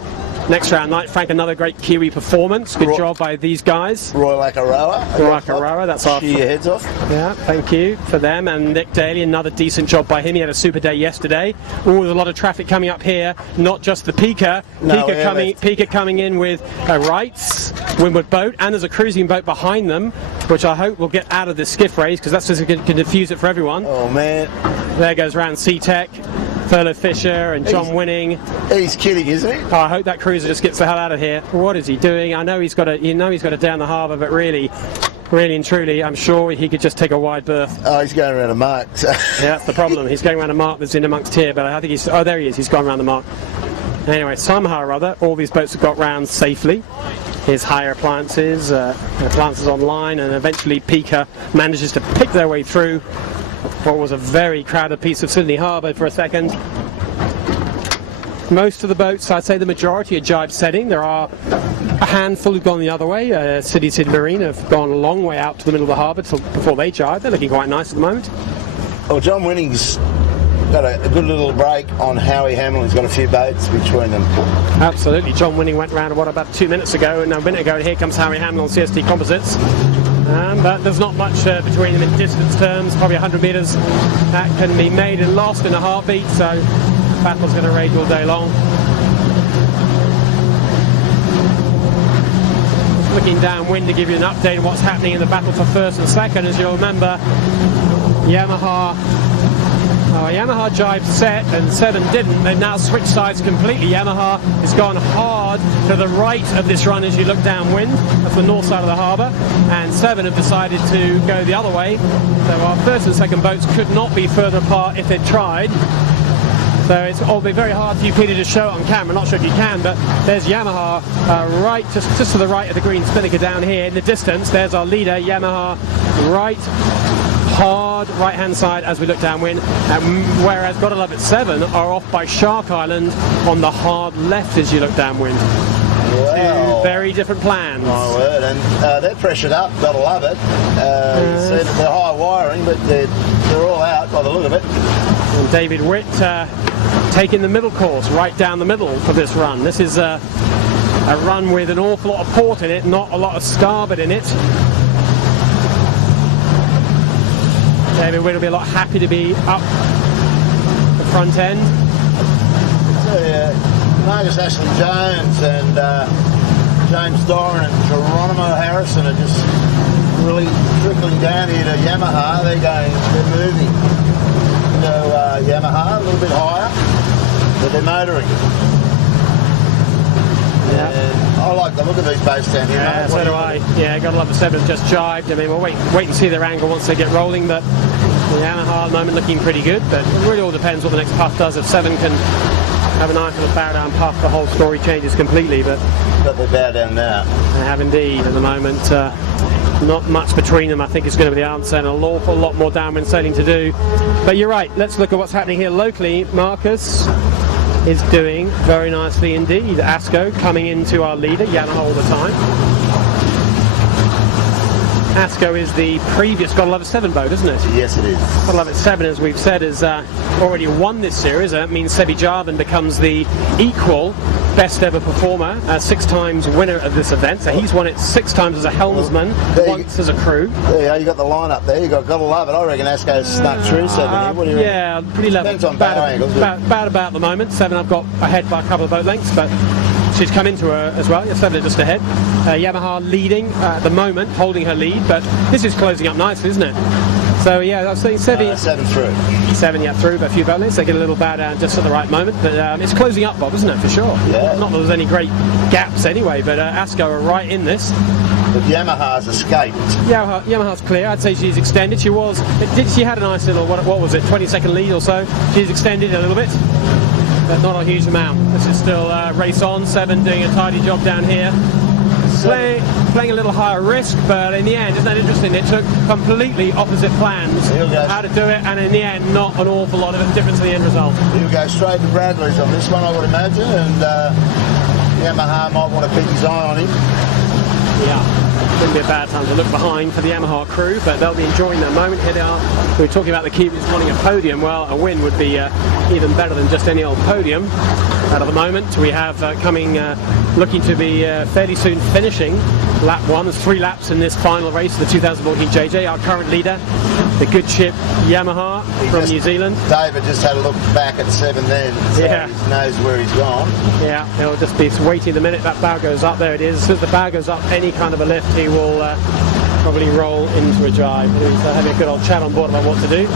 Next round, Knight Frank, another great Kiwi performance. Good job by these guys. Royal Akaroa. Royal Akaroa, that's our... Shear your heads off. Yeah, thank you for them. And Nick Daly, another decent job by him. He had a super day yesterday. Oh, there's a lot of traffic coming up here. Not just the Pika. Pika coming in with a Wrights Windward boat. And there's a cruising boat behind them, which I hope will get out of this skiff race, because that's just going to diffuse it for everyone. Oh, man. There goes round C-Tech. Furlow Fisher and John Winning. He's kidding, isn't he? Oh, I hope that cruiser just gets the hell out of here. What is he doing? I know he's got to down the harbour, but really and truly, I'm sure he could just take a wide berth. Oh, he's going around a mark. So. Yeah, that's the problem. He's going around a mark that's in amongst here, but I think he's... Oh, there he is. He's gone around the mark. Anyway, somehow or other, all these boats have got round safely. His higher appliances online, and eventually Pika manages to pick their way through what was a very crowded piece of Sydney Harbour for a second. Most of the boats, I'd say the majority, are jibe setting. There are a handful who've gone the other way. Sydney Marine have gone a long way out to the middle of the harbour before they jibe. They're looking quite nice at the moment. Well, John Winning's got a good little break on Howie Hamlin's got a few boats between them. Absolutely. John Winning went round about 2 minutes ago, and a minute ago, and here comes Howie Hamlin on CST Composites. But there's not much between them in distance terms, probably 100 metres. That can be made and lost in a heartbeat, so battle's going to rage all day long. Looking downwind to give you an update on what's happening in the battle for first and second. As you'll remember, Yamaha jibe set and 7 didn't. They've now switched sides completely. Yamaha has gone hard to the right of this run as you look downwind. That's the north side of the harbour. And 7 have decided to go the other way. So our first and second boats could not be further apart if they'd tried. So it'll be very hard for you, Peter, to show it on camera. Not sure if you can, but there's Yamaha right, just to the right of the green spinnaker down here in the distance. There's our leader, Yamaha, right, hard right-hand side as we look downwind. Whereas Gotta Love It 7 are off by Shark Island on the hard left as you look downwind. Wow. Two very different plans. My word, and they're pressured up, Gotta Love It. You said they're high wiring, but they're all out by the look of it. And David Witt taking the middle course, right down the middle for this run. This is a run with an awful lot of port in it, not a lot of starboard in it. David Witt will be a lot happy to be up the front end. So, Marcus Ashley Jones and James Doran and Geronimo Harrison are just really trickling down here to Yamaha. They're moving to Yamaha a little bit higher, but they're motoring. Yeah. And I like the look of these boats down here. Yeah, so do I. Yeah, Gotta Love the 7 just jibed. I mean, we'll wait and see their angle once they get rolling, but the Yamaha at the moment looking pretty good, but it really all depends what the next puff does. If 7 can have a nice little bow down puff, the whole story changes completely, but they bow down now. They have indeed at the moment. Not much between them, I think, is going to be the answer, and an awful lot more downwind sailing to do. But you're right, let's look at what's happening here locally. Marcus is doing very nicely indeed. Asco coming into our leader, Yamaha all the time. Asco is the previous Gotta Love It 7 boat, isn't it? Yes, it is. Gotta Love It 7, as we've said, has already won this series. That means Sebi Jarvan becomes the equal best ever performer, 6 times winner of this event. So he's won it 6 times as a helmsman, once as a crew. Yeah, you got the lineup there. You got Gotta Love It. I reckon Asco's snuck through 7 here. What do you reckon? Yeah, pretty level. Depends on bow angles. About the moment. 7 I've got ahead by a couple of boat lengths, but she's come into her as well. 7 just ahead. Yamaha leading at the moment, holding her lead, but this is closing up nicely, isn't it? So yeah, I was saying 7 through. 7, yeah, through, but a few boat lengths. They get a little bow down just at the right moment, but it's closing up, Bob, isn't it, for sure? Yeah. Not that there's any great gaps anyway, but Asco are right in this. But Yamaha's escaped. Yamaha's clear. I'd say she's extended. She had a nice little, what was it, 20-second lead or so. She's extended a little bit, but not a huge amount. This is still race on. 7 doing a tidy job down here. Playing a little higher risk, but in the end, isn't that interesting? It took completely opposite plans how to do it, and in the end, not an awful lot of difference in the end result. He'll go straight to Bradley's on this one, I would imagine, and Yamaha might want to keep his eye on him. Yeah. Wouldn't be a bad time to look behind for the Yamaha crew, but they'll be enjoying their moment. Here they are. We were talking about the Kiwis wanting a podium. Well, a win would be even better than just any old podium. At the moment, we have looking to be fairly soon finishing lap 1. There's 3 laps in this final race of the 2014 JJ. Our current leader, the good ship Yamaha from New Zealand. David just had a look back at 7 then, so he knows where he's gone. Yeah, he'll just be waiting the minute that bow goes up. There it is. As soon as the bow goes up, any kind of a lift, he will probably roll into a jibe. He's having a good old chat on board about what to do.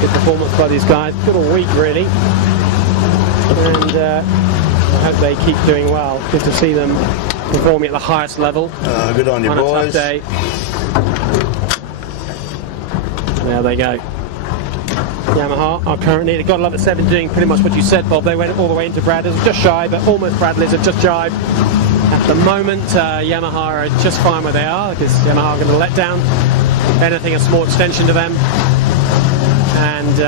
Good performance by these guys. Good all week, really. And I hope they keep doing well. Good to see them performing at the highest level. Good on you, boys. A tough day. There they go. Yamaha are currently, they've got to love it 7 doing pretty much what you said, Bob. They went all the way into Bradley's, just shy, but almost Bradley's have just jibed. At the moment, Yamaha are just fine where they are, because Yamaha are going to let down. If anything, a small extension to them. And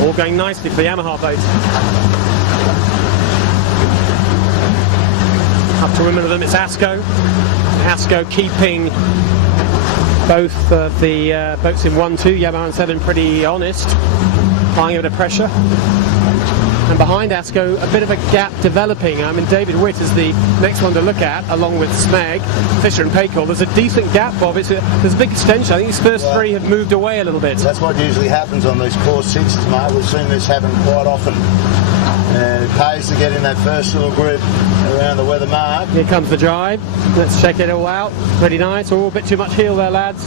All going nicely for the Yamaha boat. Up to women of them, it's Asco. Asco keeping both of the boats in 1-2, Yamaha and 7 pretty honest, applying a bit of pressure. And behind Asco, a bit of a gap developing. I mean, David Witt is the next one to look at, along with Smeg, Fisher and Paykel. There's a decent gap, Bob. There's a big extension. I think his first three have moved away a little bit. That's what usually happens on these course sixes, mate. We've seen this happen quite often. And it pays to get in that first little group around the weather mark. Here comes the jibe. Let's check it all out. Pretty nice. Oh, a bit too much heel there, lads.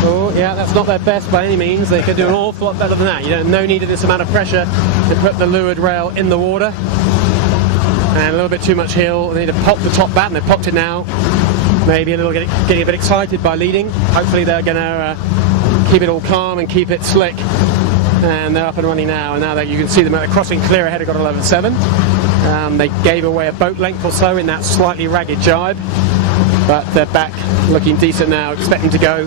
Oh, yeah, that's not their best by any means. They could do an awful lot better than that. You don't no need of this amount of pressure to put the leeward rail in the water. And a little bit too much heel. They need to pop the top bat, and they've popped it now. Maybe getting a bit excited by leading. Hopefully they're going to keep it all calm and keep it slick. And they're up and running now. And now that you can see them crossing clear ahead, have got 11.7. They gave away a boat length or so in that slightly ragged jibe. But they're back looking decent now, expecting to go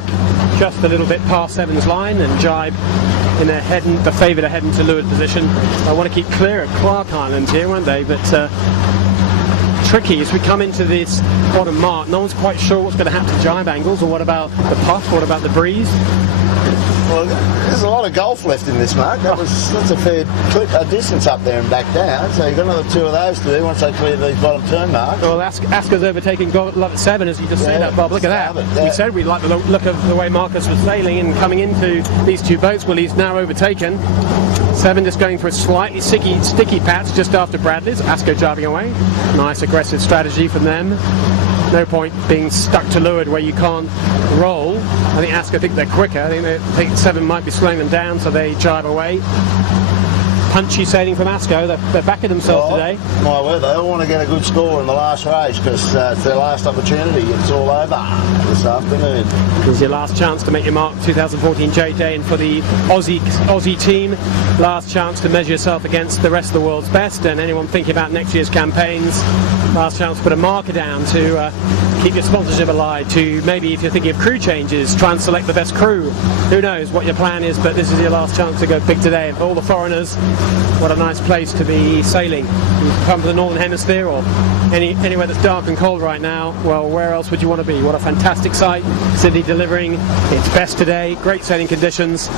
just a little bit past 7's line and jibe in the favoured ahead into leeward position. I want to keep clear of Clark Island here, won't they? But tricky as we come into this bottom mark. No one's quite sure what's going to happen to jibe angles, or what about the puff, what about the breeze? Well, there's a lot of golf left in this, Mark. That's a fair distance up there and back down. So you've got another 2 of those to do once they clear these bottom turn marks. Well, Asco's overtaking Love at 7, as you just said that, Bob. Look at that. We said we liked the look of the way Marcus was sailing and coming into these 2 boats. Well, he's now overtaken. 7 just going for a slightly sticky patch just after Bradley's. Asco driving away. Nice aggressive strategy from them. No point being stuck to leeward where you can't roll. I think Asco think they're quicker. I think 7 might be slowing them down, so they jibe away. Punchy sailing from Asco. They're backing themselves today. My word, they all want to get a good score in the last race because it's their last opportunity. It's all over this afternoon. This is your last chance to make your mark, 2014 JJ, and for the Aussie team, last chance to measure yourself against the rest of the world's best. And anyone thinking about next year's campaigns, last chance to put a marker down to keep your sponsorship alive, to maybe, if you're thinking of crew changes, try and select the best crew. Who knows what your plan is, but this is your last chance to go big today. And for all the foreigners, what a nice place to be sailing. You come to the Northern Hemisphere or anywhere that's dark and cold right now, well, where else would you want to be? What a fantastic sight. Sydney delivering its best today, great sailing conditions.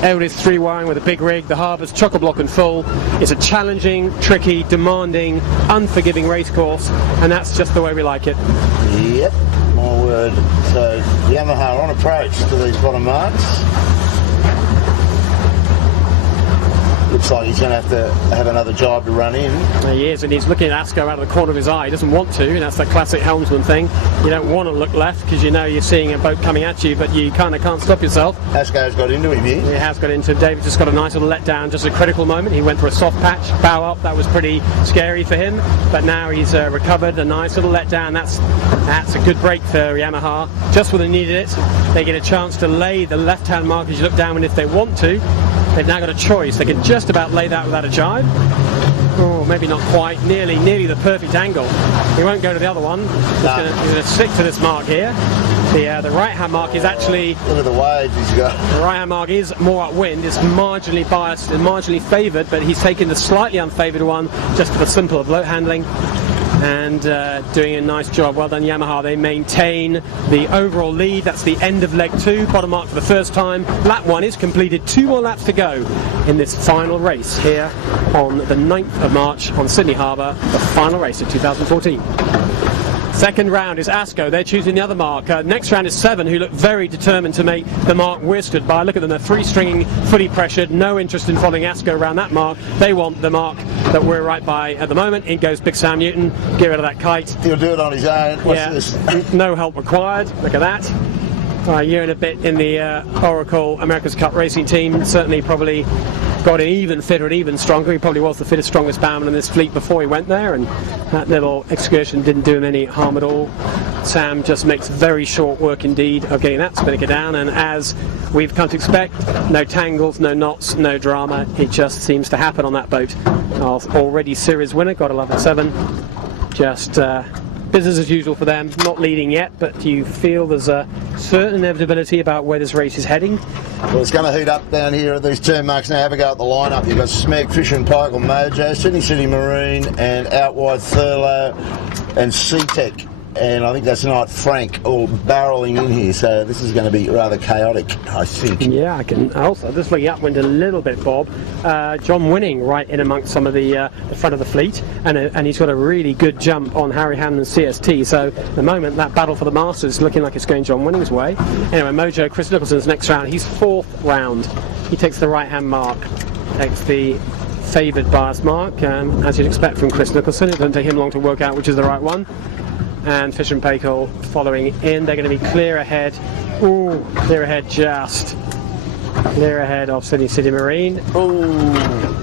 Everybody's 3-wiring with a big rig, the harbour's chock-a-block and full. It's a challenging, tricky, demanding, unforgiving race course, and that's just the way we like it. Yep, my word. So Yamaha on approach to these bottom marks. Looks like he's going to have another jibe to run in. He is, and he's looking at Asco out of the corner of his eye. He doesn't want to, and that's the classic helmsman thing. You don't want to look left because you know you're seeing a boat coming at you, but you kind of can't stop yourself. Asco's got into him here. He has got into him. David just got a nice little letdown, just a critical moment. He went for a soft patch, bow up. That was pretty scary for him, but now he's recovered. A nice little letdown. That's a good break for Yamaha. Just when they needed it, they get a chance to lay the left-hand mark as you look down, and if they want to, they've now got a choice. They can just about lay that without a jibe. Oh, maybe not quite. Nearly the perfect angle. He won't go to the other one. He's going to stick to this mark here. The right-hand mark is actually... Look at the waves he's got. The right-hand mark is more upwind. It's marginally biased and marginally favoured, but he's taken the slightly unfavoured one just for the simple of float handling. And doing a nice job. Well done, Yamaha. They maintain the overall lead. That's the end of leg 2. Bottom mark for the first time. Lap 1 is completed. 2 more laps to go in this final race here on the 9th of March on Sydney Harbour, the final race of 2014. Second round is Asco. They're choosing the other mark. Next round is 7, who look very determined to make the mark we're stood by. Look at them. They're 3-stringing, fully pressured. No interest in following Asco around that mark. They want the mark that we're right by at the moment. In goes Big Sam Newton. Get rid of that kite. He'll do it on his own. What's this? No help required. Look at that. A year and a bit in the Oracle America's Cup racing team. Certainly probably got an even fitter and even stronger. He probably was the fittest, strongest bowman in this fleet before he went there, and that little excursion didn't do him any harm at all. Sam just makes very short work indeed of getting that spinnaker down, and as we've come to expect, no tangles, no knots, no drama. It just seems to happen on that boat. Already series winner, got 11.7. Just business as usual for them, not leading yet, but do you feel there's a certain inevitability about where this race is heading? Well, it's going to heat up down here at these turn marks now. Have a go at the lineup. You've got Smeg, Fisher and Pike, Mojo, Sydney City Marine, and out wide Thurlow and C-Tech. And I think that's Knight Frank all barrelling in here, so this is going to be rather chaotic, I think. Yeah, I can also, just looking upwind a little bit, Bob, John Winning right in amongst some of the front of the fleet, and he's got a really good jump on Harry Hanlon's CST, so at the moment that battle for the Masters is looking like it's going John Winning's way. Anyway, Mojo, Chris Nicholson's next round, he's 4th round. He takes the right-hand mark, takes the favoured bias mark, as you'd expect from Chris Nicholson. It doesn't take him long to work out which is the right one. And Fisher and Paykel following in. They're going to be clear ahead. Ooh, clear ahead just. Clear ahead of Sydney City Marine. Ooh,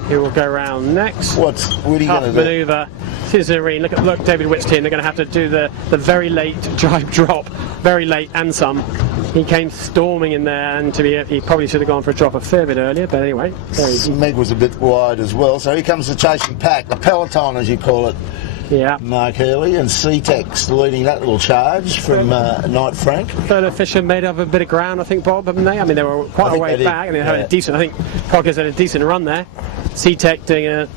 he will go round next. What are you going to do? Manoeuvre. Sydney Marine. Look, David Witt's team. They're going to have to do the very late drive drop. Very late and some. He came storming in there, and he probably should have gone for a drop a fair bit earlier, but anyway. Meg was a bit wide as well, so here comes the chasing pack, the peloton as you call it. Yeah. Mark Hurley and C-Tex leading that little charge from Knight Frank. Further Fisher made up a bit of ground, I think, Bob, haven't they? I mean, they were quite a way back, and they had a decent, I think Proctor's had a decent run there. C-Tech doing a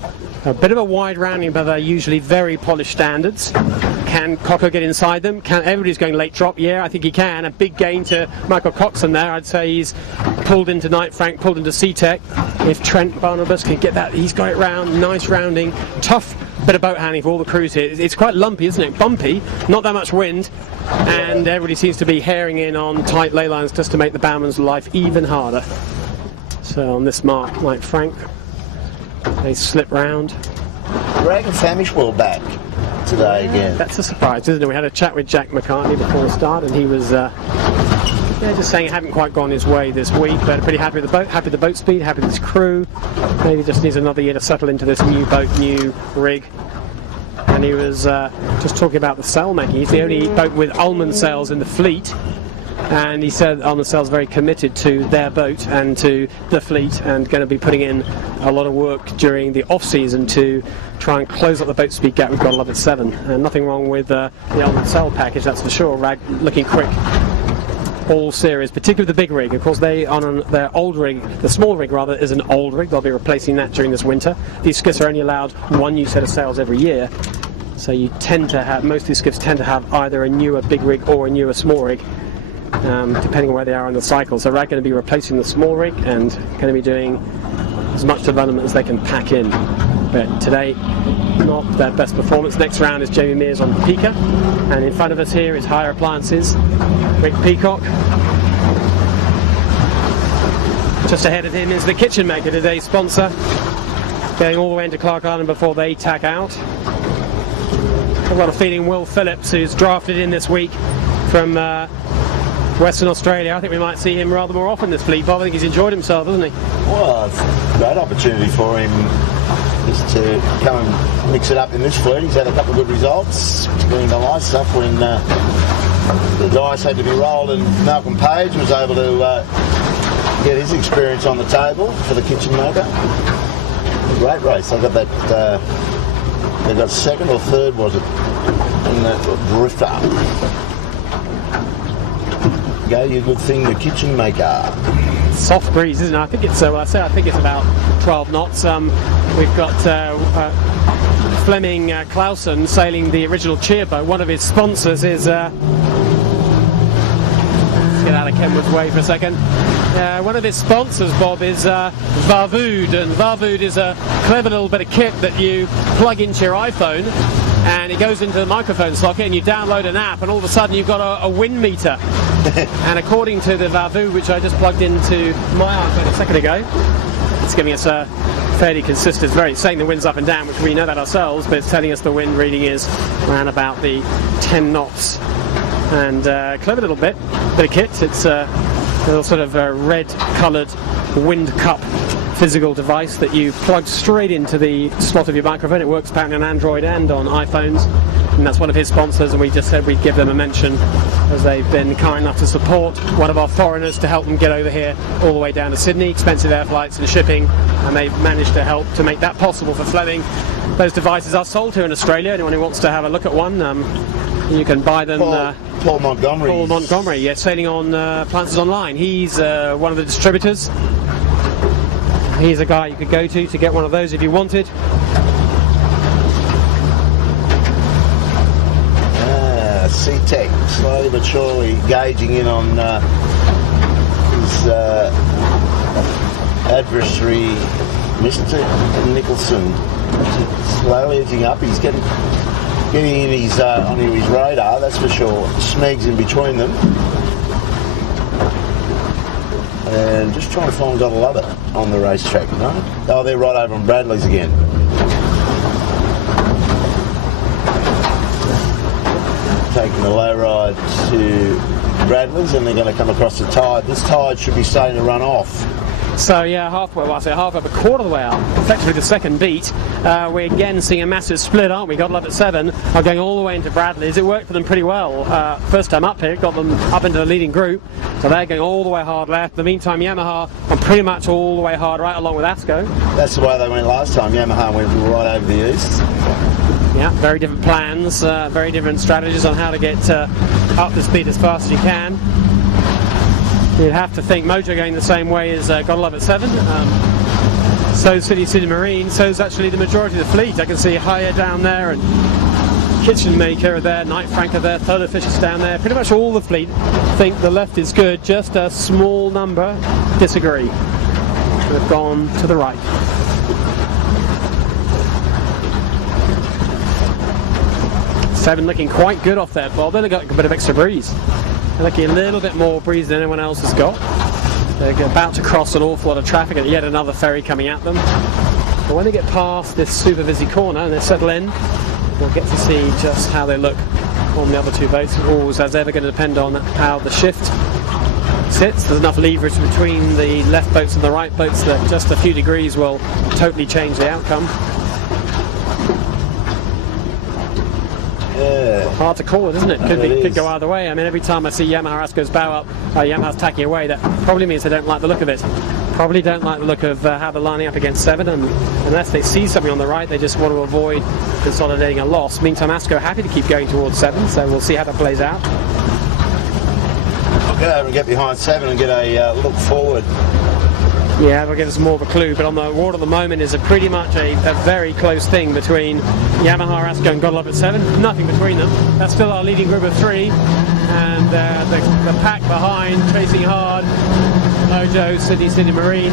bit of a wide rounding, but they're usually very polished standards. Can Cocker get inside them? Everybody's going late drop? Yeah, I think he can. A big gain to Michael Coxon there. I'd say he's pulled into Knight Frank, pulled into C-Tech. If Trent Barnabas can get that, he's got it round. Nice rounding. Tough bit of boat handling for all the crews here. It's quite lumpy, isn't it? Bumpy, not that much wind, and everybody seems to be herring in on tight ley lines just to make the bowman's life even harder. So on this mark, Knight Frank, they slip round. Rag and Famish will back today again. That's a surprise, isn't it? We had a chat with Jack McCartney before the start, and he was just saying it hadn't quite gone his way this week, but pretty happy with the boat, happy with the boat speed, happy with his crew. Maybe just needs another year to settle into this new boat, new rig. And he was just talking about the sail making. He's the only boat with Ullman sails in the fleet, and he said Ullman sails very committed to their boat and to the fleet, and going to be putting in a lot of work during the off-season to try and close up the boat speed gap we've got 11.7. And nothing wrong with the Ullman sail package, that's for sure. Rag looking quick all series, particularly the big rig. Of course, they on their old rig, the small rig rather, is an old rig. They'll be replacing that during this winter. These skiffs are only allowed one new set of sails every year, so you tend to have, most of these skiffs tend to have either a newer big rig or a newer small rig, depending on where they are in the cycle. So Rag going to be replacing the small rig and going to be doing as much development as they can pack in. But today, not their best performance. Next round is Jamie Mears on Pika, and in front of us here is Hire Appliances, Rick Peacock. Just ahead of him is the Kitchen Maker, today's sponsor, going all the way into Clark Island before they tack out. I've got a feeling Will Phillips, who's drafted in this week from Western Australia, I think we might see him rather more often this fleet, Bob. I think he's enjoyed himself, hasn't he? Well, it's a great opportunity for him just to come and mix it up in this fleet. He's had a couple of good results, doing the light stuff when the dice had to be rolled, and Malcolm Page was able to get his experience on the table for the Kitchen Maker. Great race. They got that. They got second or third, was it? In the drifter. Go, you good thing, the Kitchen Maker. Soft breeze, isn't it? I think it's I think it's about 12 knots. We've got Fleming Clausen sailing the original cheer boat. One of his sponsors is let's get out of Kenwood's way for a second. One of his sponsors, Bob, is Varvood, and Varvood is a clever little bit of kit that you plug into your iPhone, and it goes into the microphone socket, and you download an app, and all of a sudden you've got a wind meter. And according to the Varvood, which I just plugged into my iPhone a second ago, it's giving us a fairly consistent, it's saying the wind's up and down, which we know that ourselves, but it's telling us the wind reading is around about the 10 knots. And clever little bit of kit. It's a little sort of red coloured wind cup physical device that you plug straight into the slot of your microphone. It works apparently on Android and on iPhones, and that's one of his sponsors, and we just said we'd give them a mention as they've been kind enough to support one of our foreigners to help them get over here all the way down to Sydney, expensive air flights and shipping, and they've managed to help to make that possible for Fleming. Those devices are sold here in Australia. Anyone who wants to have a look at one, You can buy them. Paul Montgomery. Paul Montgomery, yeah, sailing on Planters Online. He's one of the distributors. He's a guy you could go to get one of those if you wanted. C-Tech, slowly but surely gauging in on his adversary, Mr. Nicholson. Slowly edging up. He's getting in his onto his radar, that's for sure. Smeg's in between them. And just trying to find God Love It on the racetrack, no? Oh, they're right over on Bradley's again. Taking the low ride to Bradley's, and they're going to come across the tide. This tide should be starting to run off. So yeah, halfway, a quarter of the way out, effectively the second beat. We're again seeing a massive split, aren't we? God Love It 7 are going all the way into Bradley's. It worked for them pretty well. First time up here, got them up into the leading group. So they're going all the way hard left. In the meantime, Yamaha are pretty much all the way hard right, along with ASCO. That's the way they went last time. Yamaha went right over the east. Yeah, very different plans, very different strategies on how to get up the speed as fast as you can. You'd have to think Mojo going the same way as God Love It 7. So Sydney Marine, so's actually the majority of the fleet. I can see Hire down there and Kitchen Maker there, Night Franker there, Third Fishes down there. Pretty much all the fleet think the left is good, just a small number disagree. They've gone to the right. Seven looking quite good off there, Bob. They've got a bit of extra breeze. They're looking a little bit more breeze than anyone else has got. They're about to cross an awful lot of traffic and yet another ferry coming at them. But when they get past this super busy corner and they settle in, we'll get to see just how they look on the other two boats. Always, as ever, going to depend on how the shift sits. There's enough leverage between the left boats and the right boats that just a few degrees will totally change the outcome. Yeah. Hard to call it, isn't it? Could go either way. I mean, every time I see Yamaha ASCO's bow up, Yamaha's tacking away, that probably means they don't like the look of it. Probably don't like the look of how they're lining up against 7, and unless they see something on the right, they just want to avoid consolidating a loss. Meantime, ASCO happy to keep going towards 7, so we'll see how that plays out. I'll get over and get behind 7 and get a look forward. Yeah, that'll give us more of a clue, but on the water at the moment is pretty much a very close thing between Yamaha, ASCO and God Love It 7. Nothing between them. That's still our leading group of 3, and the pack behind, chasing hard, Mojo, Sydney Marine.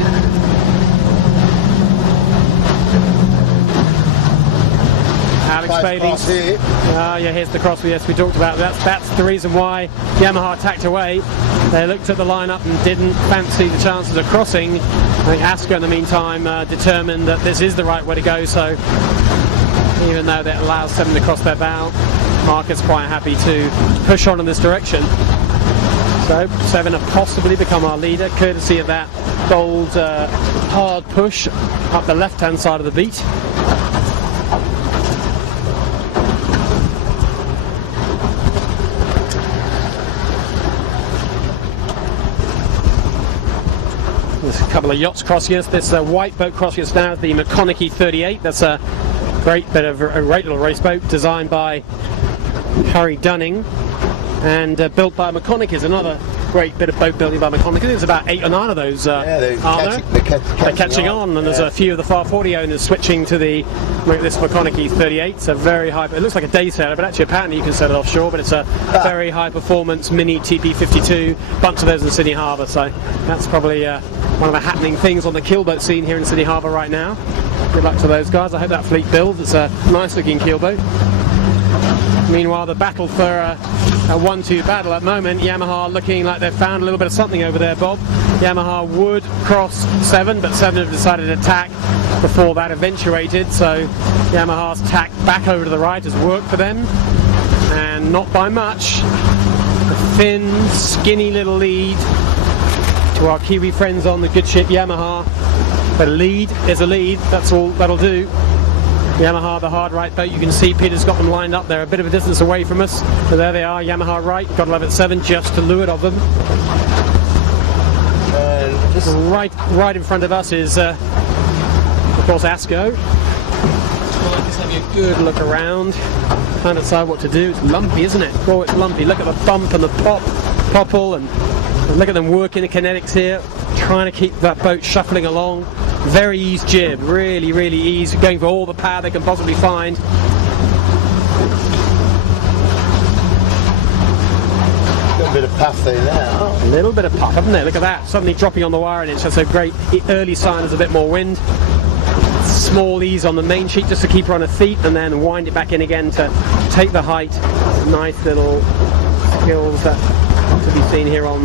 Alex Bailey. Yeah, here's the cross. Yes, we talked about that. That's the reason why Yamaha tacked away. They looked at the lineup and didn't fancy the chances of crossing. I think ASCO in the meantime determined that this is the right way to go, so even though that allows 7 to cross their bow, Marcus quite happy to push on in this direction. So 7 have possibly become our leader, courtesy of that bold hard push up the left hand side of the beat. There's a couple of yachts crossing us. This white boat crossing us now is the McConaughey 38. That's a great little race boat designed by Harry Dunning and built by McConaughey. Is another great bit of boat building by McConaughey. There's about 8 or 9 of those. They're catching on, and there's a few of the Far 40 owners switching to this McConaughey 38. It's a very high. It looks like a day sailor, but actually apparently you can set it offshore. But it's a very high performance mini TP52. Bunch of those in Sydney Harbour. So that's probably one of the happening things on the keelboat scene here in Sydney Harbour right now. Good luck to those guys. I hope that fleet builds. It's a nice looking keelboat. Meanwhile, the battle for a 1-2 battle at the moment. Yamaha looking like they've found a little bit of something over there, Bob. Yamaha would cross 7, but 7 have decided to tack before that eventuated. So Yamaha's tack back over to the right has worked for them, and not by much. A thin, skinny little lead to our Kiwi friends on the good ship Yamaha. But a lead is a lead. That's all that'll do. Yamaha, the hard right boat, you can see Peter's got them lined up. They're a bit of a distance away from us. So there they are, Yamaha right, God Love It 7, just to leeward of them. Right in front of us is, of course, ASCO. Well, just have a good look around, trying to decide what to do. It's lumpy, isn't it? Oh, it's lumpy. Look at the bump and the popple, and look at them working the kinetics here, trying to keep that boat shuffling along. Very easy jib, really, really easy, going for all the power they can possibly find. Got a bit of puff there now. A little bit of puff, haven't they? Look at that, suddenly dropping on the wire, and it's just a great early sign there's a bit more wind. Small ease on the main sheet just to keep her on her feet, and then wind it back in again to take the height. Nice little skills that to be seen here on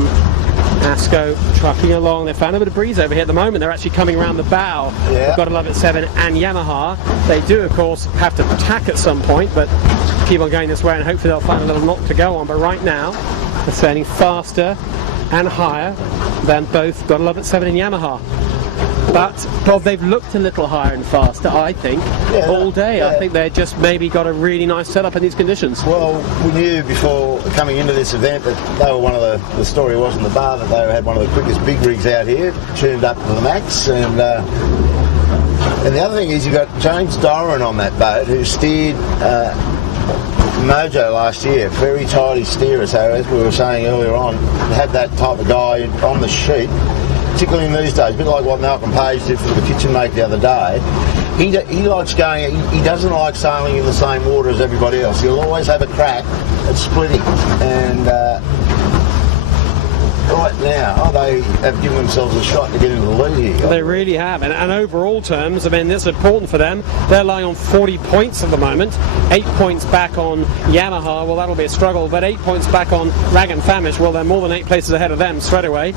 Asco, trucking along. They've found a bit of breeze over here at the moment. They're actually coming around the bow. Yeah. Got to love it, 7 and Yamaha. They do, of course, have to tack at some point, but keep on going this way and hopefully they'll find a little knock to go on. But right now, they're sailing faster and higher than both Got to Love It 7 and Yamaha. But, Bob, they've looked a little higher and faster, I think, all day. Yeah. I think they've just maybe got a really nice setup in these conditions. Well, we knew before coming into this event that they were one of the story was in the bar that they had one of the quickest big rigs out here, tuned up to the max. And the other thing is you've got James Doran on that boat who steered Mojo last year, very tidy steerer. So as we were saying earlier on, to have that type of guy on the sheet, particularly in these days, a bit like what Malcolm Page did for the kitchen mate the other day. He likes going, he doesn't like sailing in the same water as everybody else. He'll always have a crack at splitting. And right now, they have given themselves a shot to get into the lead here. They really have, and overall terms, I mean, this is important for them. They're lying on 40 points at the moment, 8 points back on Yamaha. Well, that'll be a struggle, but 8 points back on Rag and Famish. Well, they're more than 8 places ahead of them straight away,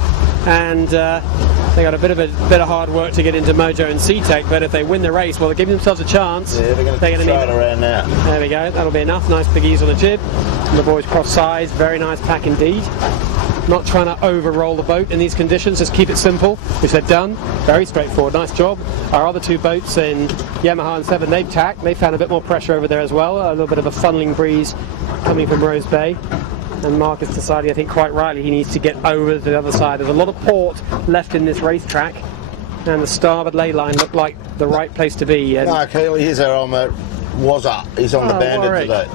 and they got a bit of hard work to get into Mojo and SeaTech. But if they win the race, well, they're giving themselves a chance. Yeah, they're going to throw it around now. There we go. That'll be enough. Nice big ease on the jib. And the boys cross sides. Very nice pack indeed. Not trying to over-roll the boat in these conditions, just keep it simple, which they've done. Very straightforward, nice job. Our other two boats in Yamaha and 7, they've tacked. They found a bit more pressure over there as well, a little bit of a funneling breeze coming from Rose Bay. And Marcus deciding, I think quite rightly, he needs to get over to the other side. There's a lot of port left in this racetrack, and the starboard lay line looked like the right place to be. And no, Keely, here's our Wazza. He's on the bandit Warwick. today.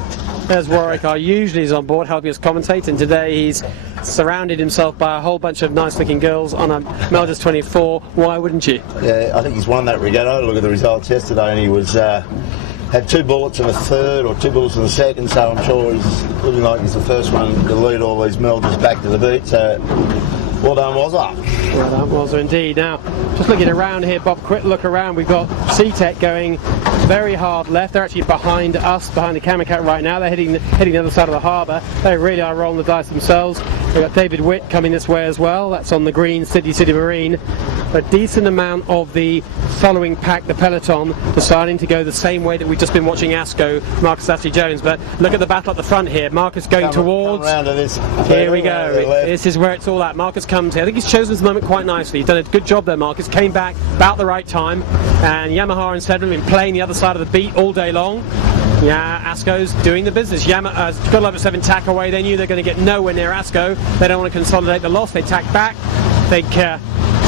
There's Warwick, our usually is on board helping us commentate, and today he's surrounded himself by a whole bunch of nice-looking girls on a Melges 24. Why wouldn't you? Yeah, I think he's won that regatta. Look at the results yesterday, and he was had 2 bullets in the third or 2 bullets in the second, so I'm sure he's looking like he's the first one to lead all these Melges back to the beat. So well done, Wazza. Well done, Wazza, indeed. Now, just looking around here, Bob, quick look around. We've got SeaTech going very hard left. They're actually behind us, behind the camera cat right now. They're heading the other side of the harbour. They really are rolling the dice themselves. We've got David Witt coming this way as well. That's on the green, Sydney City Marine. A decent amount of the following pack, the peloton, deciding to go the same way that we've just been watching Asco, Marcus Ashley Jones. But look at the battle at the front here. Marcus going towards. Come round to this. Here we go. This is where it's all at. Marcus comes here. I think he's chosen this moment quite nicely. He's done a good job there, Marcus. Came back about the right time. And Yamaha and Sedgwick have been playing the other side of the beat all day long. Yeah, Asco's doing the business. Yamaha's got to love it, 7 tack away. They knew they're going to get nowhere near Asco. They don't want to consolidate the loss. They tack back. I think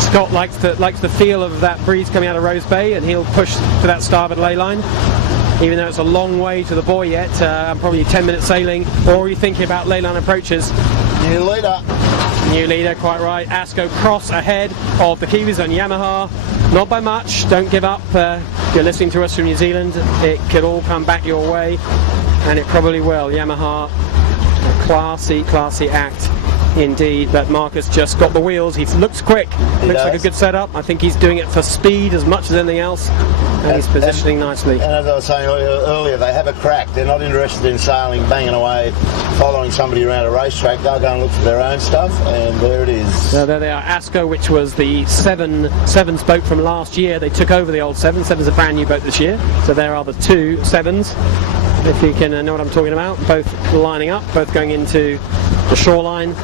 Scott likes the feel of that breeze coming out of Rose Bay, and he'll push to that starboard ley line. Even though it's a long way to the buoy yet, probably 10 minutes sailing, or are you thinking about ley line approaches? New leader. New leader, quite right. Asco cross ahead of the Kiwis on Yamaha. Not by much, don't give up. You're listening to us from New Zealand. It could all come back your way, and it probably will. Yamaha, a classy act indeed, but Marcus just got the wheels. He looks quick, looks like a good setup. I think he's doing it for speed as much as anything else, and he's positioning nicely. And as I was saying earlier, they have a crack. They're not interested in sailing, banging away, following somebody around a racetrack. They'll go and look for their own stuff, and there it is. So there they are. Asco, which was the Sevens boat from last year, they took over the old Seven. Seven's a brand new boat this year, so there are the 2 Sevens, if you can know what I'm talking about. Both lining up, both going into the shoreline.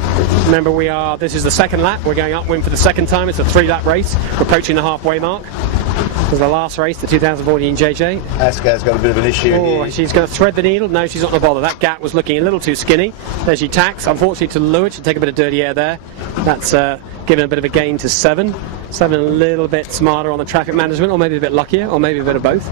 Remember, this is the second lap. We're going upwind for the second time. It's a 3-lap race. We're approaching the halfway mark. This is the last race, the 2014 JJ. Asco's got a bit of an issue here. She's going to thread the needle. No, she's not going to bother. That gap was looking a little too skinny. There she tacks. Unfortunately to leeward, she'll take a bit of dirty air there. That's given a bit of a gain to 7. 7 a little bit smarter on the traffic management, or maybe a bit luckier, or maybe a bit of both.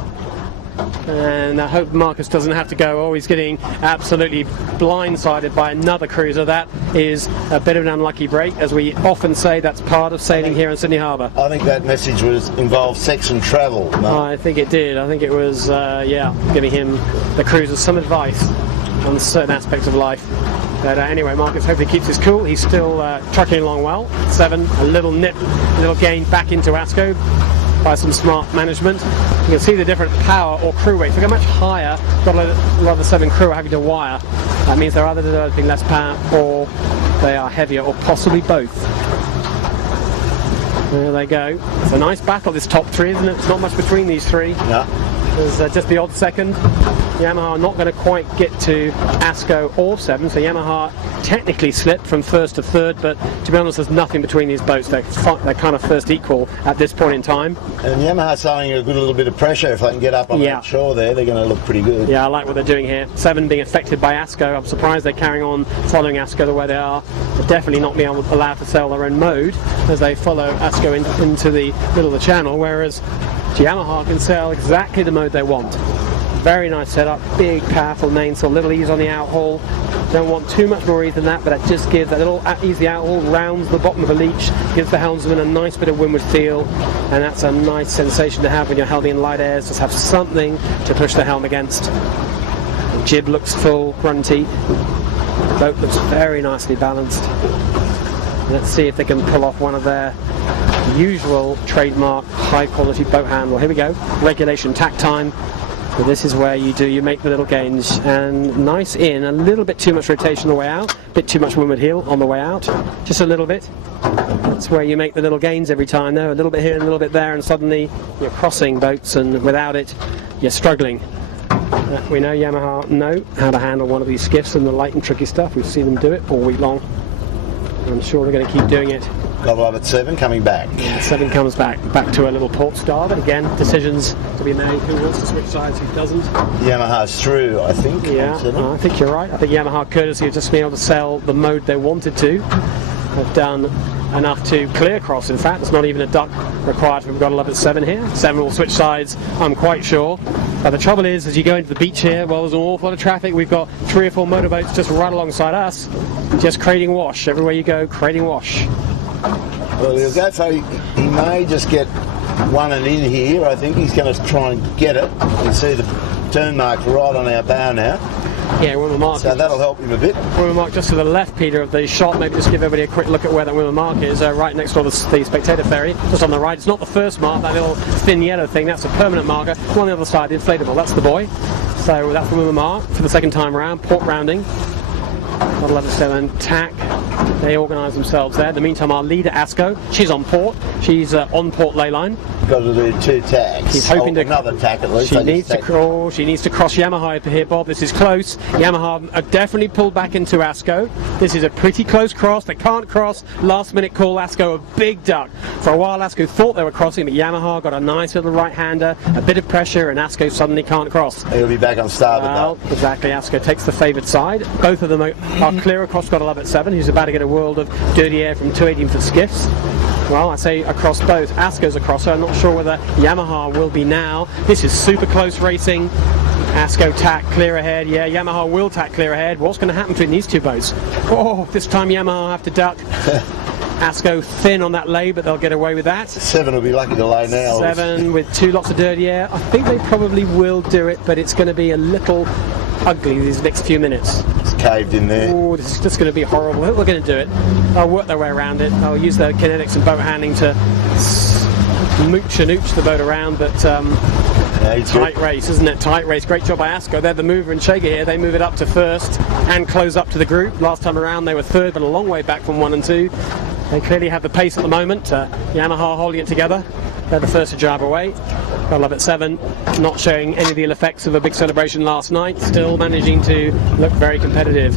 And I hope Marcus doesn't have to go, oh, he's getting absolutely blindsided by another cruiser. That is a bit of an unlucky break. As we often say, that's part of sailing here in Sydney Harbour. I think that message involved sex and travel. I think it did. I think it was, giving him, the cruiser, some advice on certain aspects of life. But anyway, Marcus hopefully keeps his cool. He's still trucking along well. 7, a little nip, a little gain back into Asco by some smart management. You can see the different power or crew weights. They go much higher. Got a lot of the 7 crew are having to wire. That means they're either developing less power or they are heavier, or possibly both. There they go. It's a nice battle, this top 3, isn't it? It's not much between these 3. No. There's just the odd second. Yamaha not going to quite get to Asco or 7, so Yamaha technically slipped from 1st to 3rd, but to be honest, there's nothing between these boats. They're kind of first equal at this point in time. And Yamaha's showing a good little bit of pressure. If they can get up on that shore there, they're going to look pretty good. Yeah, I like what they're doing here. 7 being affected by Asco. I'm surprised they're carrying on following Asco the way they are. They're definitely not being allowed to sail their own mode as they follow Asco into the middle of the channel, whereas Yamaha can sail exactly the mode they want. Very nice setup, big powerful mainsail, little ease on the outhaul. Don't want too much more ease than that, but that just gives that little easy outhaul, rounds the bottom of the leech, gives the helmsman a nice bit of windward feel, and that's a nice sensation to have when you're held in light airs. Just have something to push the helm against. The jib looks full, grunty. The boat looks very nicely balanced. Let's see if they can pull off one of their usual trademark high quality boat handle. Here we go, regulation tack time. So this is where you make the little gains, and nice in, a little bit too much rotation on the way out, a bit too much windward heel on the way out, just a little bit. That's where you make the little gains every time though, a little bit here and a little bit there, and suddenly you're crossing boats, and without it you're struggling. We know Yamaha know how to handle one of these skiffs and the light and tricky stuff. We've seen them do it all week long. I'm sure they're going to keep doing it. Got love at 7 coming back. 7 comes back to a little port starboard. Again, decisions to be made. Who wants to switch sides, who doesn't? Yamaha's through, I think. Yeah, I think you're right. I think Yamaha, courtesy of just being able to sail the mode they wanted to, have done enough to clear across. In fact, it's not even a duck required. We've got 11 at 7 here. 7 will switch sides, I'm quite sure. But the trouble is, as you go into the beach here, well, there's an awful lot of traffic. We've got 3 or 4 motorboats just right alongside us, just creating wash. Everywhere you go, creating wash. Well, he'll go for, he may just get one and in here. I think he's going to try and get it. You can see the turn marks right on our bow now. Yeah, Wimmer Mark. So that'll help him a bit. Wimmer Mark just to the left, Peter, of the shot. Maybe just give everybody a quick look at where that Wimmer Mark is. Right next door to the spectator ferry, just on the right. It's not the first mark, that little thin yellow thing. That's a permanent marker. On the other side, the inflatable. That's the buoy. So that's the Wimmer Mark for the second time around. Port rounding. 11-7 tack. They organise themselves there. In the meantime, our leader Asco, she's on port. She's on port ley line. Got to do 2 tacks. She's hoping to another tack at least. She needs to cross. She needs to cross Yamaha over here, Bob. This is close. Yamaha are definitely pulled back into Asco. This is a pretty close cross. They can't cross. Last minute call. Asco a big duck. For a while, Asco thought they were crossing, but Yamaha got a nice little right-hander, a bit of pressure, and Asco suddenly can't cross. He'll be back on starboard. Well, exactly. Asco takes the favoured side. Both of them are clear across. Got 11 at 7. Who's about to get a world of dirty air from 218 for skiffs. Well, I say across both. Asco's across, so I'm not sure whether Yamaha will be now. This is super close racing. Asco tack clear ahead. Yeah, Yamaha will tack clear ahead. What's going to happen between these 2 boats? Oh, this time Yamaha have to duck. Asco thin on that lay, but they'll get away with that. 7 will be lucky to lay now. 7 with 2 lots of dirty air. I think they probably will do it, but it's going to be a little ugly these next few minutes. It's caved in there. Oh, this is just going to be horrible. We're going to do it. They'll work their way around it. They'll use their kinetics and boat handling to mooch and ooch the boat around, but tight race, isn't it? Tight race. Great job by Asco. They're the mover and shaker here. They move it up to first and close up to the group. Last time around they were third, but a long way back from 1 and 2. They clearly have the pace at the moment. Yamaha holding it together. They're the first to drive away. Got 11 at 7. Not showing any of the ill effects of a big celebration last night. Still managing to look very competitive.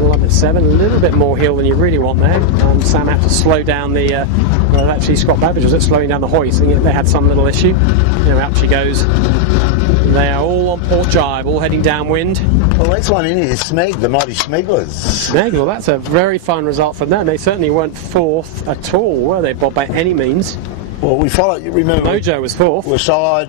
11 at 7. A little bit more heel than you really want there. Sam had to slow down the... well, actually, Scott Babbage was it slowing down the hoist. They had some little issue. Anyway, up she goes. They are all on port jibe, all heading downwind. Well, the next one in is Smeg, the mighty Smegglers. Smeg, well, that's a very fine result from them. They certainly weren't 4th at all, were they, Bob, by any means? Well, we followed. You remember? Mojo was fourth. We're side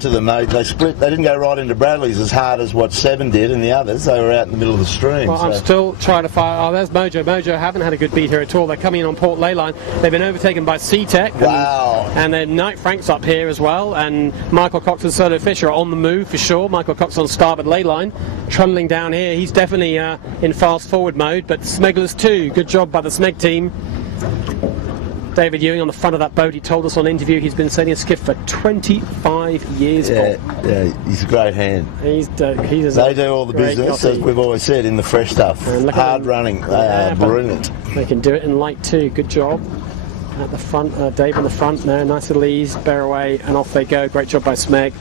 to them. They split. They didn't go right into Bradley's as hard as what Seven did, and the others. They were out in the middle of the stream. Well, so. I'm still trying to find. Oh, there's Mojo. Mojo haven't had a good beat here at all. They're coming in on Port Leyline. They've been overtaken by SeaTech. Wow. And then Knight Frank's up here as well. And Michael Cox and Solo Fisher are on the move for sure. Michael Cox on starboard Leyline, trundling down here. He's definitely in fast forward mode. But Smegler's too. Good job by the Smeg team. David Ewing on the front of that boat. He told us on interview he's been sailing a skiff for 25 years. Yeah, he's a great hand. They do all the business, as we've always said, in the fresh stuff. Hard running. They are brilliant. They can do it in light too. Good job. At the front, Dave in the front there. Nice little ease, bear away, and off they go. Great job by Smeg.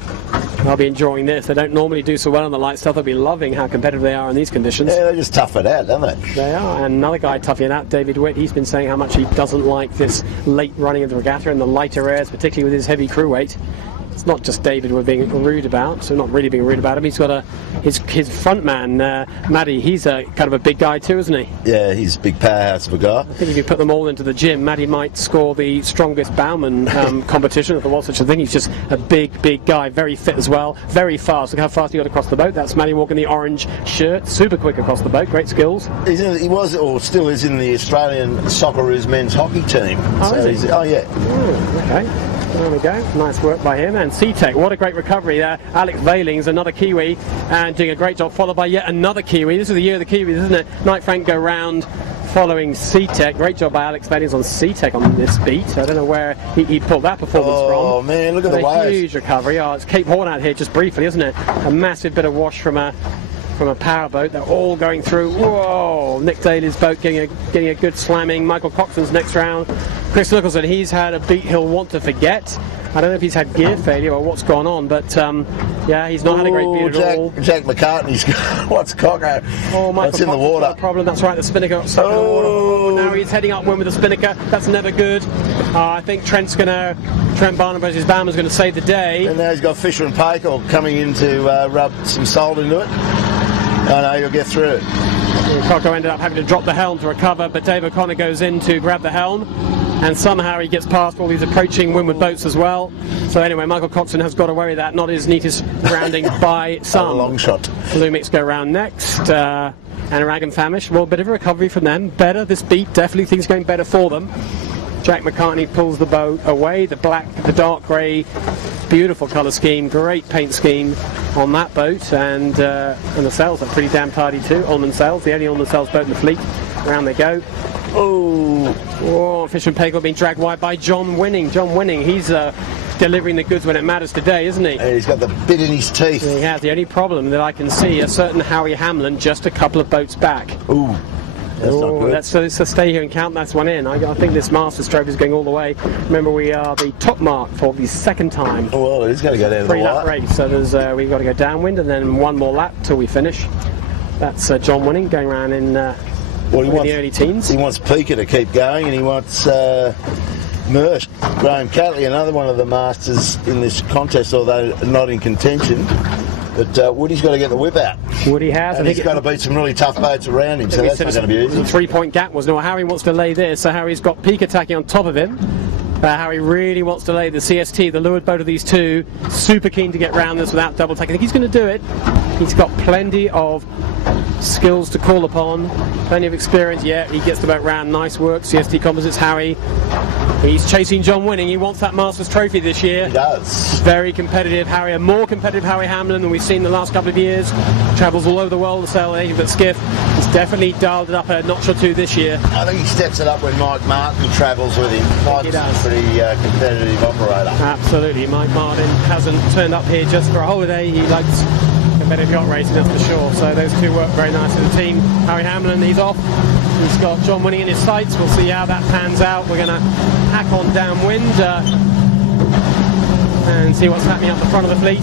They'll be enjoying this. They don't normally do so well on the light stuff. They'll be loving how competitive they are in these conditions. Yeah, they just tough it out, don't they? They are. And another guy toughing it out, David Witt, he's been saying how much he doesn't like this late running of the regatta in the lighter airs, particularly with his heavy crew weight. It's not just David we're being rude about, so not really being rude about him. He's got his front man, Matty, he's kind of a big guy too, isn't he? Yeah, he's a big powerhouse of a guy. I think if you put them all into the gym, Matty might score the strongest bowman competition, if there was such a thing. He's just a big guy, very fit as well, very fast. Look how fast he got across the boat. That's Matty walking the orange shirt, super quick across the boat, great skills. He was, or still is, in the Australian Socceroos men's hockey team. Oh, so is he? Oh, yeah. Oh, okay. There we go. Nice work by him. And SeaTech, what a great recovery there. Alex Vailings, another Kiwi, and doing a great job, followed by yet another Kiwi. This is the year of the Kiwis, isn't it? Knight Frank go round following SeaTech. Great job by Alex Vailings on SeaTech on this beat. I don't know where he pulled that performance from. Oh, man, look at the waves. Huge recovery. Oh, it's Cape Horn out here just briefly, isn't it? A massive bit of wash from a powerboat. They're all going through. Whoa! Nick Daly's boat getting a good slamming. Michael Coxon's next round. Chris Nicholson, he's had a beat he'll want to forget. I don't know if he's had gear failure or what's gone on, but yeah, he's not had a great beat at all. Jack McCartney's what's Cocker? Oh, Michael That's in the water. Problem. That's right. The spinnaker got stuck in the water. Oh, now he's heading upwind with the spinnaker. That's never good. I think Trent Barnum, his bowman's going to save the day. And now he's got Fisher and Paykel coming in to rub some salt into it. I know he'll get through it. Cocker ended up having to drop the helm to recover, but Dave O'Connor goes in to grab the helm, and somehow he gets past all these approaching windward boats as well. So anyway, Michael Coxon has got away with that. Not his neatest rounding by some. A long shot. Lumix go round next. And Aragon Famish, well, a bit of a recovery from them. Better this beat, definitely things going better for them. Jack McCartney pulls the boat away. The black, the dark grey, beautiful colour scheme, great paint scheme on that boat, and the sails are pretty damn tidy too. Ullman sails, the only Ullman sails boat in the fleet. Around they go. Oh, Fisher and Paykel being dragged wide by John Winning. John Winning, he's delivering the goods when it matters today, isn't he? And he's got the bit in his teeth. He has. The only problem that I can see, a certain Howie Hamlin just a couple of boats back. Ooh. That's not good. Let's stay here and count that one in. I think this Masters Trophy is going all the way. Remember, we are the top mark for the second time. Oh, well, it is going to go down to the lap race. So we've got to go downwind and then one more lap till we finish. That's John Winning going around in the early teens. He wants Pika to keep going, and he wants Mersch, Graham Catley, another one of the Masters in this contest, although not in contention. But Woody's got to get the whip out. Woody has. And he's got to beat some really tough boats around him, so that's not going to be easy. The 3-point gap was no. Harry wants to lay this, so Harry's got Peak attacking on top of him. Harry really wants to lay the CST, the leeward boat of these two. Super keen to get round this without double tack. I think he's going to do it. He's got plenty of skills to call upon, plenty of experience. Yeah, he gets the boat round. Nice work. CST Composites, Harry. He's chasing John Winning. He wants that Masters Trophy this year. He does. Very competitive. Harry, a more competitive Harry Hamlin than we've seen the last couple of years. Travels all over the world to sail an 8-foot skiff. He's definitely dialed it up a notch or two this year. I think he steps it up when Mike Martin travels with him. Mike's a pretty competitive operator. Absolutely. Mike Martin hasn't turned up here just for a holiday. He likes competitive yacht racing, that's for sure. So those two work very nicely. The team, Harry Hamlin, he's off. He's got John Winning in his sights. We'll see how that pans out. We're going to hack on downwind and see what's happening up the front of the fleet.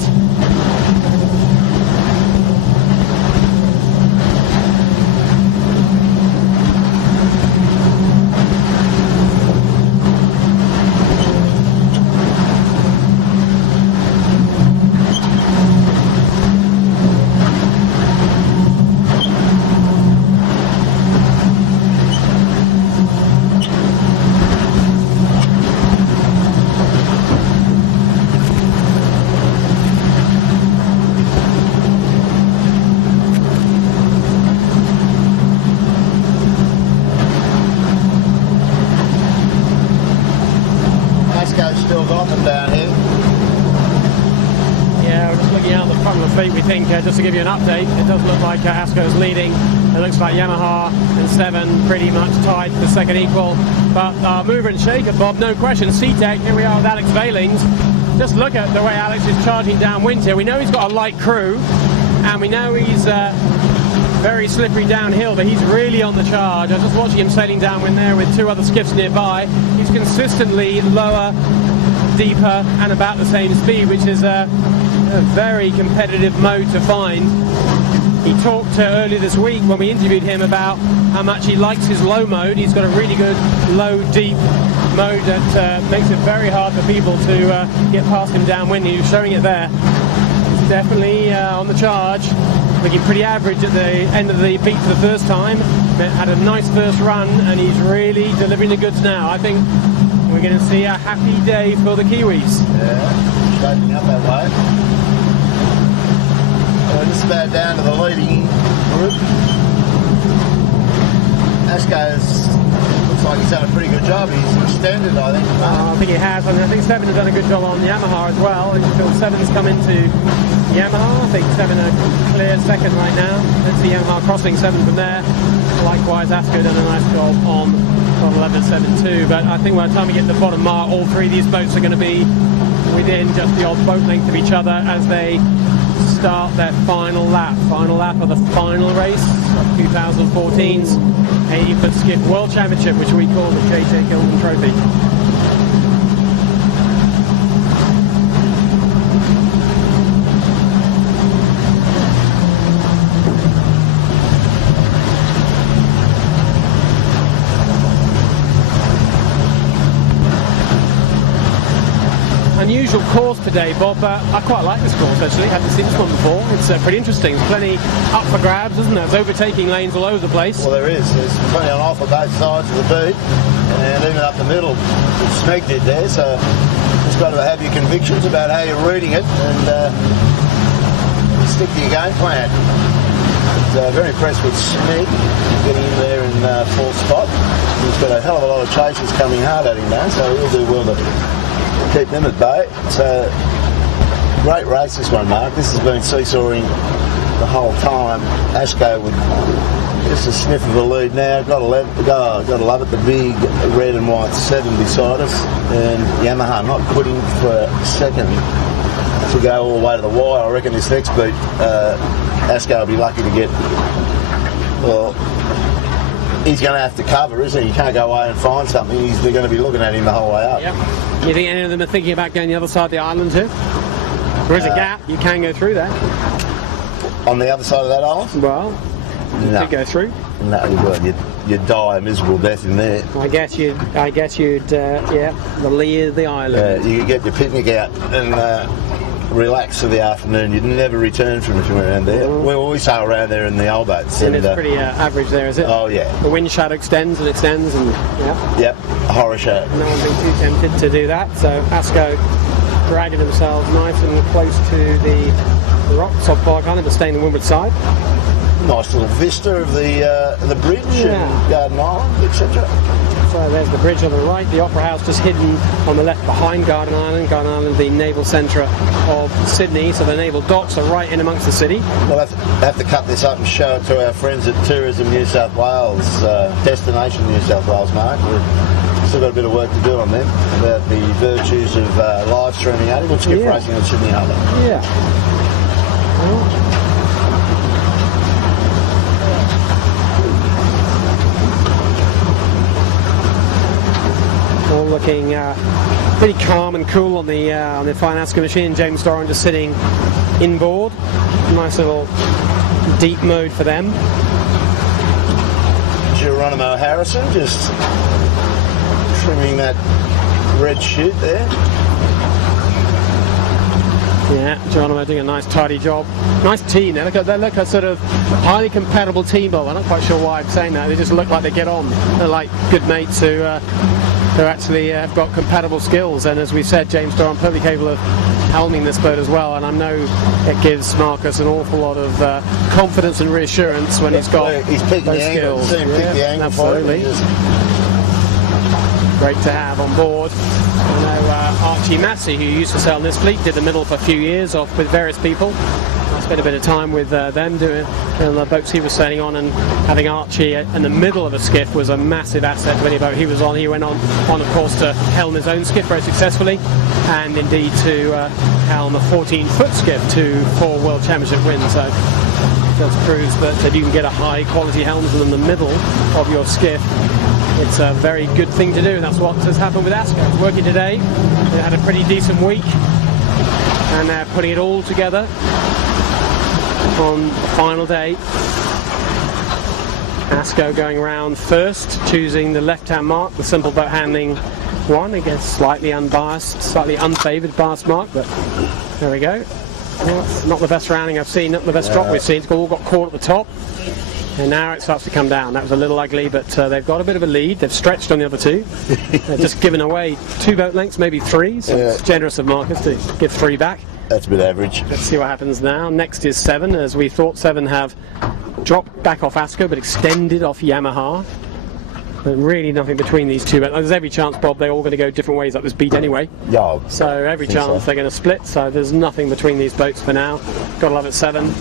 front of the fleet, we think, just to give you an update, it does look like ASCO's leading. It looks like Yamaha and Seven pretty much tied for second equal. But mover and shaker, Bob, no question. C-Tech, here we are with Alex Valings. Just look at the way Alex is charging downwind here. We know he's got a light crew, and we know he's very slippery downhill, but he's really on the charge. I was just watching him sailing downwind there with two other skiffs nearby. He's consistently lower, deeper, and about the same speed, which is a very competitive mode to find. He talked earlier this week when we interviewed him about how much he likes his low mode. He's got a really good low, deep mode that makes it very hard for people to get past him downwind. He was showing it there. He's definitely on the charge, looking pretty average at the end of the beat for the first time. Had a nice first run, and he's really delivering the goods now. I think we're going to see a happy day for the Kiwis. Yeah, shaping up that way. Just about down to the leading group. Asco's looks like he's done a pretty good job. He's extended, I think. I think he has. I think Seven has done a good job on Yamaha as well. I feel Seven's come into Yamaha. I think Seven are clear second right now. Let's see Yamaha crossing Seven from there. Likewise, Asco done a nice job on 11.72. But I think by the time we get to the bottom mark, all three of these boats are going to be within just the odd boat length of each other as they start their final lap of the final race of 2014's 80-foot skiff World Championship, which we call the JJ Giltinan Trophy. Unusual course today, Bob. I quite like this course actually. Haven't seen this one before. It's pretty interesting. There's plenty up for grabs, isn't there? There's overtaking lanes all over the place. Well, there is. There's plenty on offer both sides of the beat, and even up the middle. Smeg did there, so just got to have your convictions about how you're reading it and stick to your game plan. But, very impressed with Smeg getting in there in fourth spot. He's got a hell of a lot of chasers coming hard at him now, so he'll do well to keep them at bay. It's a great race, this one, Mark. This has been seesawing the whole time. Asco with just a sniff of the lead now. Got to love it. The big red and white Seven beside us, and Yamaha not quitting for a second to go all the way to the wire. I reckon this next beat, Asco will be lucky to get. Well, he's going to have to cover, isn't he? You can't go away and find something. They're going to be looking at him the whole way up. Yep. You think any of them are thinking about going the other side of the island too? There is a gap. You can go through there. On the other side of that island? Well, you could go through. No, well, you'd die a miserable death in there. I guess you'd, the lee of the island. You could get your picnic out and relax for the afternoon. You'd never return from if you went around there. We always sail around there in the old boats. And it's pretty average there, is it? Oh, yeah. The wind shadow extends and extends, and Yep, horror show. No one's been too tempted to do that, so Asco dragging themselves nice and close to the rocks off Bark Island, but staying the windward side. Nice little vista of the bridge and Garden Island, etc. So there's the bridge on the right, the Opera House just hidden on the left behind Garden Island. Garden Island, the naval centre of Sydney, so the naval docks are right in amongst the city. We'll have to cut this up and show it to our friends at Tourism New South Wales, Destination New South Wales, Mark. We've still got a bit of work to do on them about the virtues of live streaming 80-foot skiff racing at Sydney Harbour. All looking pretty calm and cool on the fine Asco machine. James Doran just sitting inboard. Nice little deep mode for them. Geronimo Harrison just trimming that red chute there. Yeah, Geronimo doing a nice tidy job. Nice team. They look a sort of highly compatible team, but I'm not quite sure why I'm saying that. They just look like they get on. They're like good mates who actually have got compatible skills. And as we said, James Doran perfectly capable of helming this boat as well. And I know it gives Marcus an awful lot of confidence and reassurance when he's got those skills. Absolutely. Great to have on board. I know Archie Massey, who used to sail in this fleet, did the middle for a few years off with various people. I spent a bit of time with them doing the boats he was sailing on, and having Archie in the middle of a skiff was a massive asset to any boat he was on. He went on of course to helm his own skiff very successfully, and indeed to helm a 14-foot skiff to 4 World Championship wins. So that proves that you can get a high quality helmsman in the middle of your skiff. It's a very good thing to do, and that's what has happened with ASCO. It's working today. They had a pretty decent week, and they're putting it all together on the final day. ASCO going around first, choosing the left-hand mark, the simple boat handling one, against slightly unbiased, slightly unfavoured biased mark, but there we go. Well, it's not the best rounding I've seen, not the best drop we've seen. It's all got caught at the top, and now it starts to come down. That was a little ugly, but they've got a bit of a lead. They've stretched on the other two. They've just given away 2 boat lengths, maybe 3, so it's generous of Marcus to give 3 back. That's a bit average. Let's see what happens now. Next is 7, as we thought 7 have dropped back off ASCO, but extended off Yamaha. But really nothing between these two. But there's every chance, Bob, they're all going to go different ways up this beat anyway. Yeah. So every chance they're going to split. So there's nothing between these boats for now. Gotta love it, 7.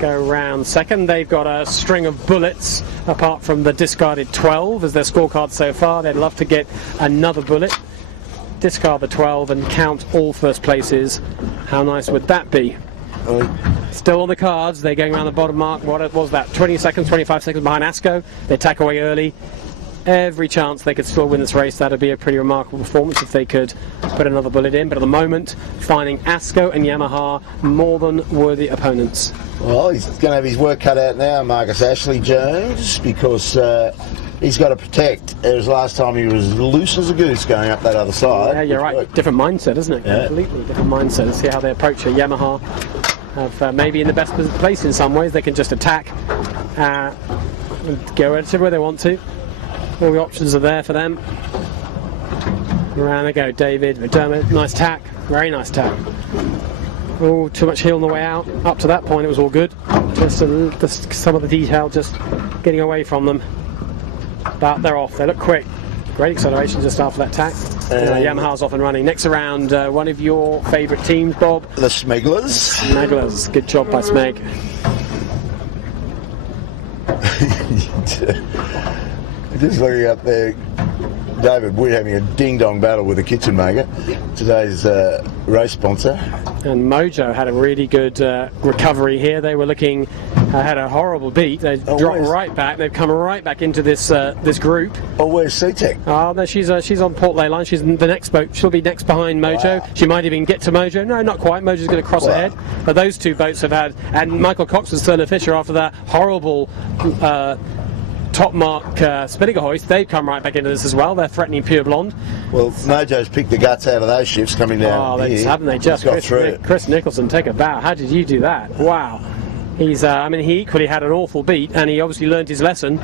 Go round second. They've got a string of bullets apart from the discarded 12 as their scorecard so far. They'd love to get another bullet, discard the 12 and count all first places. How nice would that be? Still on the cards. They're going around the bottom mark. What was that? 20 seconds, 25 seconds behind ASCO. They attack away early. Every chance they could still win this race. That'd be a pretty remarkable performance if they could put another bullet in. But at the moment, finding ASCO and Yamaha more than worthy opponents. Well, he's going to have his work cut out now, Marcus Ashley Jones, because he's got to protect. As last time he was loose as a goose going up that other side. Yeah, you're right. Different mindset, isn't it? Yeah. Completely different mindset. Let's see how they approach it. Yamaha have maybe in the best place in some ways. They can just attack and go relative where they want to. All the options are there for them. Around they go, David McDermott. Nice tack, very nice tack. Oh, too much heel on the way out. Up to that point, it was all good. Just some of the detail just getting away from them. But they're off. They look quick. Great acceleration just after that tack. Yamaha's off and running. Next around, one of your favourite teams, Bob. The Smeglers. Smeglers. Good job by Smeg. Just looking up there, David Wood having a ding-dong battle with the kitchen maker, today's race sponsor. And Mojo had a really good recovery here. They were looking, had a horrible beat. They dropped right back. They've come right back into this this group. Oh, where's C-Tech? Oh, no, she's on Port Ley line. She's the next boat. She'll be next behind Mojo. Wow. She might even get to Mojo. No, not quite. Mojo's going to cross ahead. But those two boats have had, and Michael Cox and Sterling Fisher after that horrible top mark Spinnaker hoist, they've come right back into this as well. They're threatening Pure Blonde. Well, Mojo's picked the guts out of those ships coming down. Oh, they haven't they just? Chris Nicholson, take a bow. How did you do that? Wow. He's, I mean, he equally had an awful beat, and he obviously learned his lesson,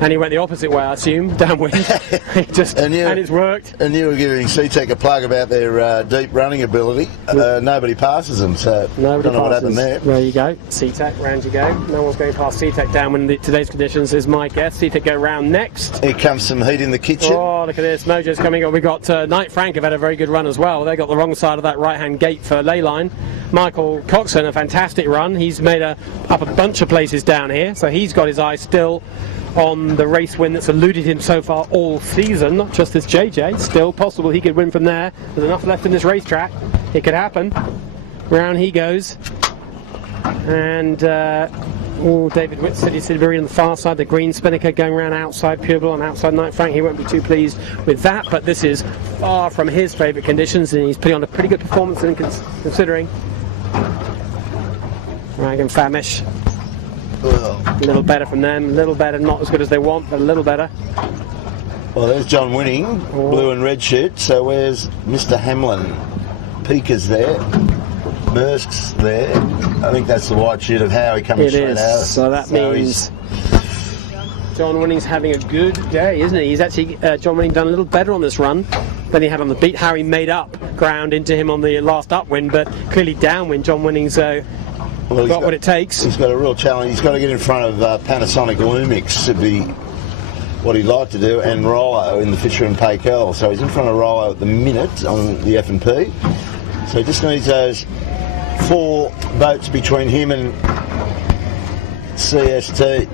and he went the opposite way, I assume, downwind. And it's worked. And you were giving C-Tech a plug about their deep running ability. Nobody passes them, so I don't know what happened there. There you go. C-Tech, round you go. No one's going past C-Tech downwind in today's conditions, is my guess. C-Tech go round next. Here comes some heat in the kitchen. Oh, look at this. Mojo's coming up. We've got Knight Frank have had a very good run as well. They got the wrong side of that right-hand gate for ley line. Michael Coxon, a fantastic run. He's made up a bunch of places down here, so he's got his eye still on the race win that's eluded him so far all season, not just this JJ. Still possible he could win from there. There's enough left in this racetrack. It could happen. Round he goes. And David Witt, City Sidbury on the far side. The green Spinnaker going around outside Pureblood and outside Knight Frank. He won't be too pleased with that, but this is far from his favourite conditions, and he's putting on a pretty good performance considering. Rag and Famish. A little better from them, a little better, not as good as they want, but a little better. Well, there's John Winning, blue and red shirt. So where's Mr. Hamlin? Peaker's there. Mersk's there. I think that's the white shirt of Howie coming straight out. So that means John Winning's having a good day, isn't he? He's actually, John Winning, done a little better on this run than he had on the beat. Howie made up ground into him on the last upwind, but clearly downwind, John Winning's got what it takes. He's got a real challenge. He's got to get in front of Panasonic Lumix to be what he'd like to do, and Rollo in the Fisher and Paykel. So he's in front of Rollo at the minute on the F&P. So he just needs those 4 boats between him and CST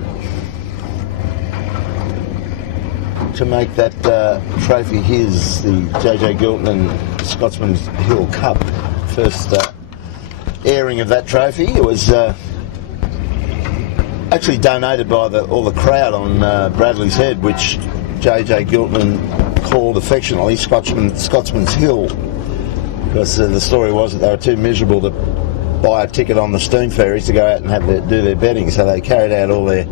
to make that trophy his, the JJ Giltinan Scotsman's Hill Cup. First airing of that trophy. It was actually donated by all the crowd on Bradley's Head, which JJ Giltinan called affectionately Scotsman's Hill, because the story was that they were too miserable to buy a ticket on the steam ferries to go out and do their betting, so they carried out all their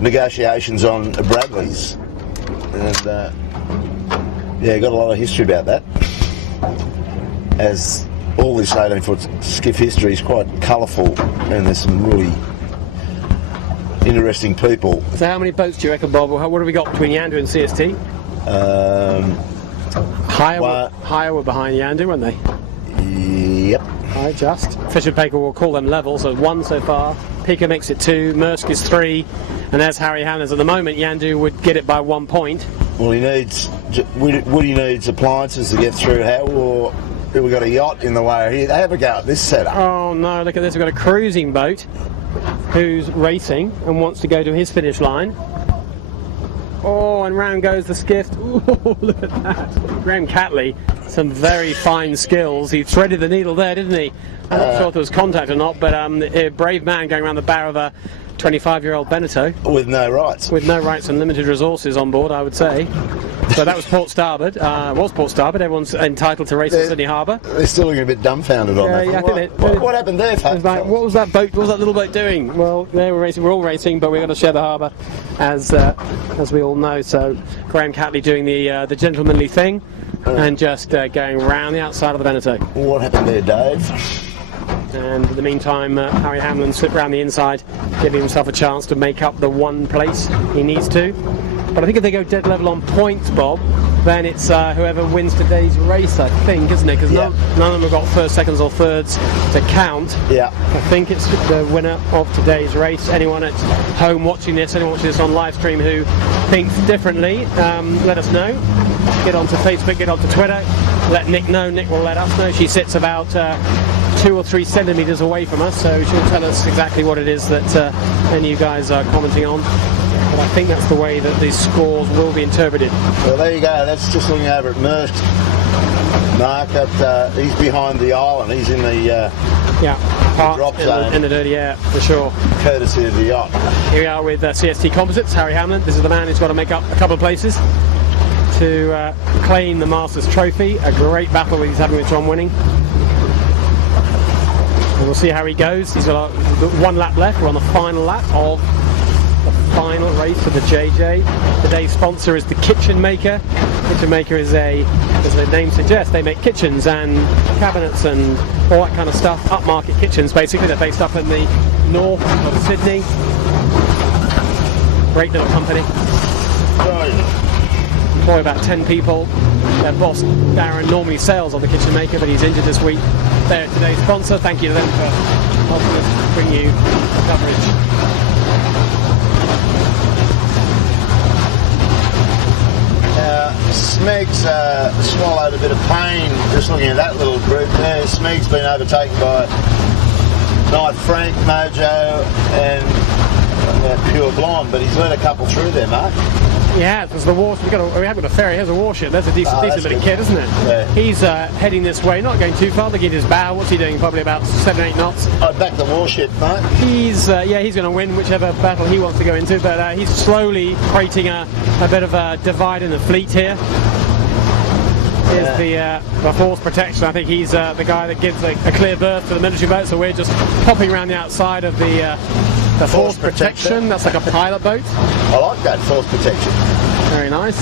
negotiations on Bradley's. And yeah, got a lot of history about that, as all this 18-foot skiff history is quite colourful, and there's some really interesting people. So how many boats do you reckon, Bob? What have we got between Yandu and CST? Higher were behind Yandu, weren't they? Yep. Right, just. Fisher and Paykel will call them level, so 1 so far. Pika makes it 2, Maersk is 3, and there's Harry Hamlin's. At the moment, Yandu would get it by 1 point. Well, Woody needs appliances to get through, Hal, or we've got a yacht in the way here. They have a go at this setup. Oh no, look at this, we've got a cruising boat who's racing and wants to go to his finish line. Oh, and round goes the skiff. Ooh, look at that. Graham Catley, some very fine skills. He threaded the needle there, didn't he? I'm not sure if there was contact or not, but a brave man going around the bow of a 25-year-old Beneteau. With no rights. With no rights and limited resources on board, I would say. So that was port starboard. Everyone's entitled to race in Sydney Harbour. They're still looking a bit dumbfounded on that. Yeah, what happened there, folks? Like, what was that boat? What was that little boat doing? Well, they were racing. We're all racing, but we're going to share the harbour, as we all know. So Graham Catley doing the gentlemanly thing, and just going round the outside of the Beneteau. What happened there, Dave? And in the meantime, Harry Hamlin slipped round the inside, giving himself a chance to make up the 1 place he needs to. But I think if they go dead level on points, Bob, then it's whoever wins today's race, I think, isn't it? Because none of them have got first, seconds or thirds to count. Yeah. I think it's the winner of today's race. Anyone at home watching this, anyone watching this on live stream who thinks differently, let us know. Get onto Facebook, get onto Twitter, let Nick know. Nick will let us know. She sits about 2 or 3 centimetres away from us, so she'll tell us exactly what it is that any of you guys are commenting on. But I think that's the way that these scores will be interpreted. Well, there you go. That's just looking over at Maersk. Mark, he's behind the island. He's in the drop zone. In the dirty air, for sure. Courtesy of the yacht. Here we are with CST Composites, Harry Hamlin. This is the man who's got to make up a couple of places to claim the Masters Trophy. A great battle he's having with John Winning. And we'll see how he goes. He's got 1 lap left. We're on the final lap of the final race for the JJ. Today's sponsor is the Kitchen Maker. Kitchen Maker is as the name suggests, they make kitchens and cabinets and all that kind of stuff. Upmarket kitchens, basically. They're based up in the north of Sydney. Great little company. Employ about 10 people. Their boss, Darren, normally sails on the Kitchen Maker, but he's injured this week. They're today's sponsor. Thank you to them for helping us bring you coverage. Smeg's swallowed a bit of pain just looking at that little group there. Smeg's been overtaken by Knight Frank, Mojo and Pure Blonde, but he's let a couple through there, Mark. Yeah, there's the warship. We haven't got a ferry. Here's a warship. There's a decent little kid, isn't it? Yeah. He's heading this way, not going too far. Look at his bow. What's he doing? Probably about 7-8 knots. I'd back the warship, mate. He's going to win whichever battle he wants to go into, but he's slowly creating a bit of a divide in the fleet here. Here's the force protection. I think he's the guy that gives a clear berth to the military boat, so we're just popping around the outside of the force protection. That's like a pilot boat. I like that, force protection. Very nice.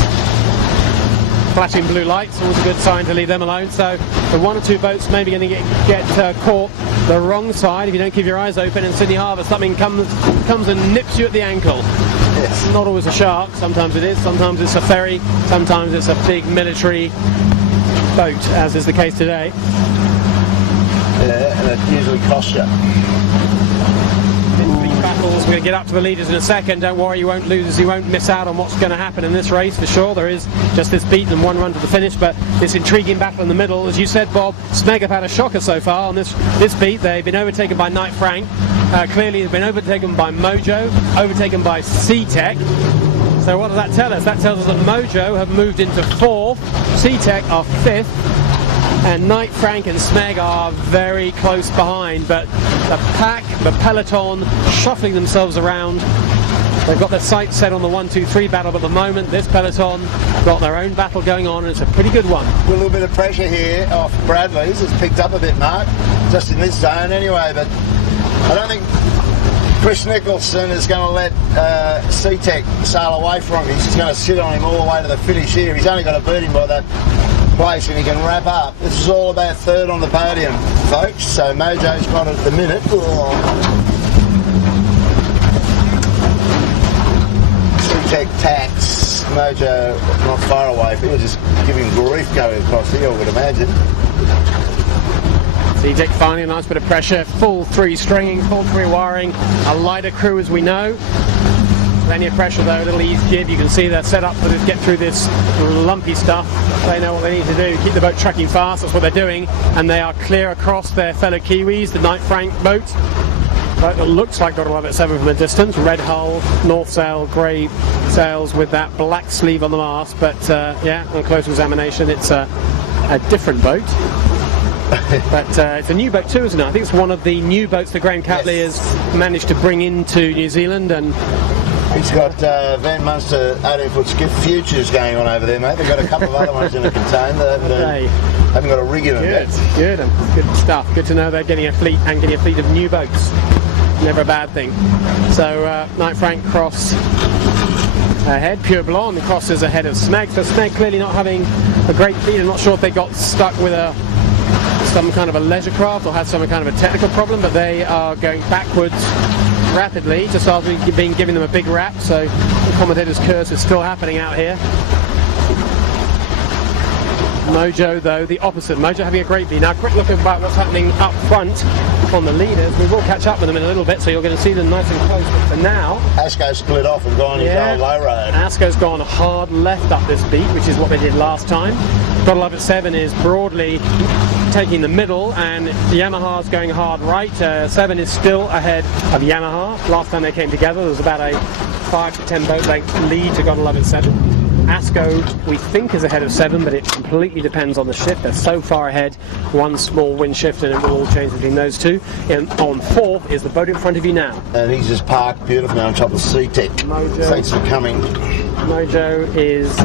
Flashing blue lights, always a good sign to leave them alone. So the 1 or 2 boats maybe going to get caught the wrong side if you don't keep your eyes open. In Sydney Harbour, something comes and nips you at the ankle. Yes. It's not always a shark. Sometimes it is. Sometimes it's a ferry. Sometimes it's a big military boat, as is the case today. Yeah, and it usually costs you. battles. We're going to get up to the leaders in a second. Don't worry, you won't lose, you won't miss out on what's going to happen in this race for sure. There is just this beat and one run to the finish, but this intriguing battle in the middle. As you said, Bob, Smeg have had a shocker so far on this beat. They've been overtaken by Knight Frank. Clearly they've been overtaken by Mojo, overtaken by C-Tech. So what does that tell us? That tells us that Mojo have moved into 4th, C-Tech are 5th, and Knight Frank and Smeg are very close behind, but the pack, the peloton, shuffling themselves around. They've got their sights set on the 1-2-3 battle at the moment. This peloton got their own battle going on, and it's a pretty good one. A little bit of pressure here off Bradley's. It's picked up a bit, Mark, just in this zone anyway, but I don't think Chris Nicholson is going to let C-Tech sail away from him. He's just going to sit on him all the way to the finish here. He's only got to beat him by that place and he can wrap up. This is all about 3rd on the podium, folks, so Mojo's got it at the minute. C-Tech tax. Mojo not far away. He'll just give him grief going across here, I would imagine. C-Tech finally a nice bit of pressure, full 3 stringing, full 3 wiring, a lighter crew as we know. Plenty of pressure though, a little ease jib. You can see they're set up to get through this lumpy stuff. They know what they need to do, keep the boat trucking fast, that's what they're doing, and they are clear across their fellow Kiwis, the Knight Frank boat. But it looks like got a 11-7 from a distance, red hull, north sail, grey sails with that black sleeve on the mast, but yeah, on close examination it's a different boat. But it's a new boat too, isn't it? I think it's one of the new boats that Graham Catley has managed to bring into New Zealand, and he's got Van Munster 18-foot skiff futures going on over there, mate. They've got a couple of other ones in a container. They haven't got a rig in them yet. Good stuff. Good to know they're getting a fleet and getting a fleet of new boats. Never a bad thing. So Knight Frank cross ahead. Pure Blonde crosses ahead of Smeg. So Smeg clearly not having a great lead. I'm not sure if they got stuck with some kind of a leisure craft or had some kind of a technical problem, but they are going backwards rapidly, just after being giving them a big rap, so the commentator's curse is still happening out here. Mojo though, the opposite. Mojo having a great lead. Now a quick look about what's happening up front on the leaders. We will catch up with them in a little bit, so you're going to see them nice and close. But for now, Asco's split off and gone his old low road. Asco's gone hard left up this beat, which is what they did last time. Got Love at 7 is broadly taking the middle, and Yamaha's going hard right. 7 is still ahead of Yamaha. Last time they came together, there was about a 5 to 10 boat length lead to God 11 7. Asco, we think, is ahead of 7, but it completely depends on the shift. They're so far ahead, one small wind shift, and it will all change between those two. And on 4th is the boat in front of you now. And he's just parked beautifully on top of C-Tech. Thanks for coming. Mojo is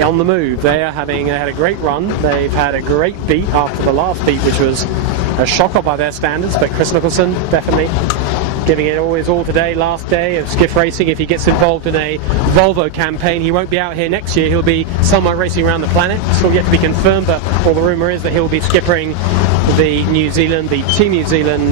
on the move. They had a great run. They've had a great beat after the last beat, which was a shocker by their standards, but Chris Nicholson definitely giving it always all today, last day of skiff racing. If he gets involved in a Volvo campaign, he won't be out here next year. He'll be somewhere racing around the planet. Still yet to be confirmed, but all the rumour is that he'll be skippering the Team New Zealand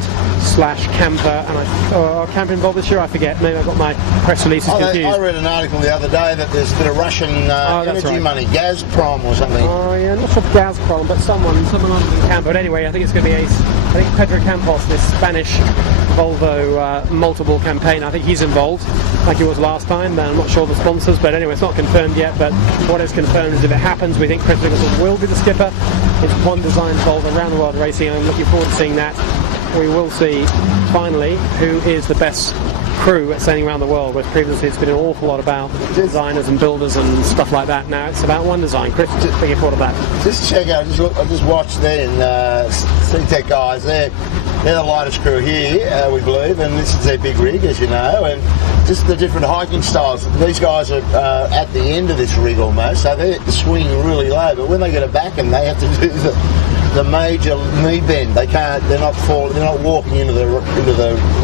/ camper, and camper involved this year, I forget. Maybe I got my press releases confused. I read an article the other day that there's a bit of Russian energy money, Gazprom or something. Oh yeah, not sure if Gazprom, but someone other than camper. But anyway, I think it's going to be Pedro Campos, this Spanish Volvo multiple campaign. I think he's involved, like he was last time. I'm not sure of the sponsors, but anyway, it's not confirmed yet. But what is confirmed is if it happens, we think Chris Nicholson will be the skipper. It's one design Volvo around the world racing. I'm looking forward to seeing that. We will see finally who is the best crew at sailing around the world, whereas previously it's been an awful lot about designers and builders and stuff like that. Now it's about one design. Chris, looking forward to that. Just check out, I just watched then C-Tech guys. They're the lightest crew here, we believe, and this is their big rig, as you know, and just the different hiking styles. These guys are at the end of this rig almost, so they're swinging really low, but when they get it back and they have to do the major knee bend, they're not walking into the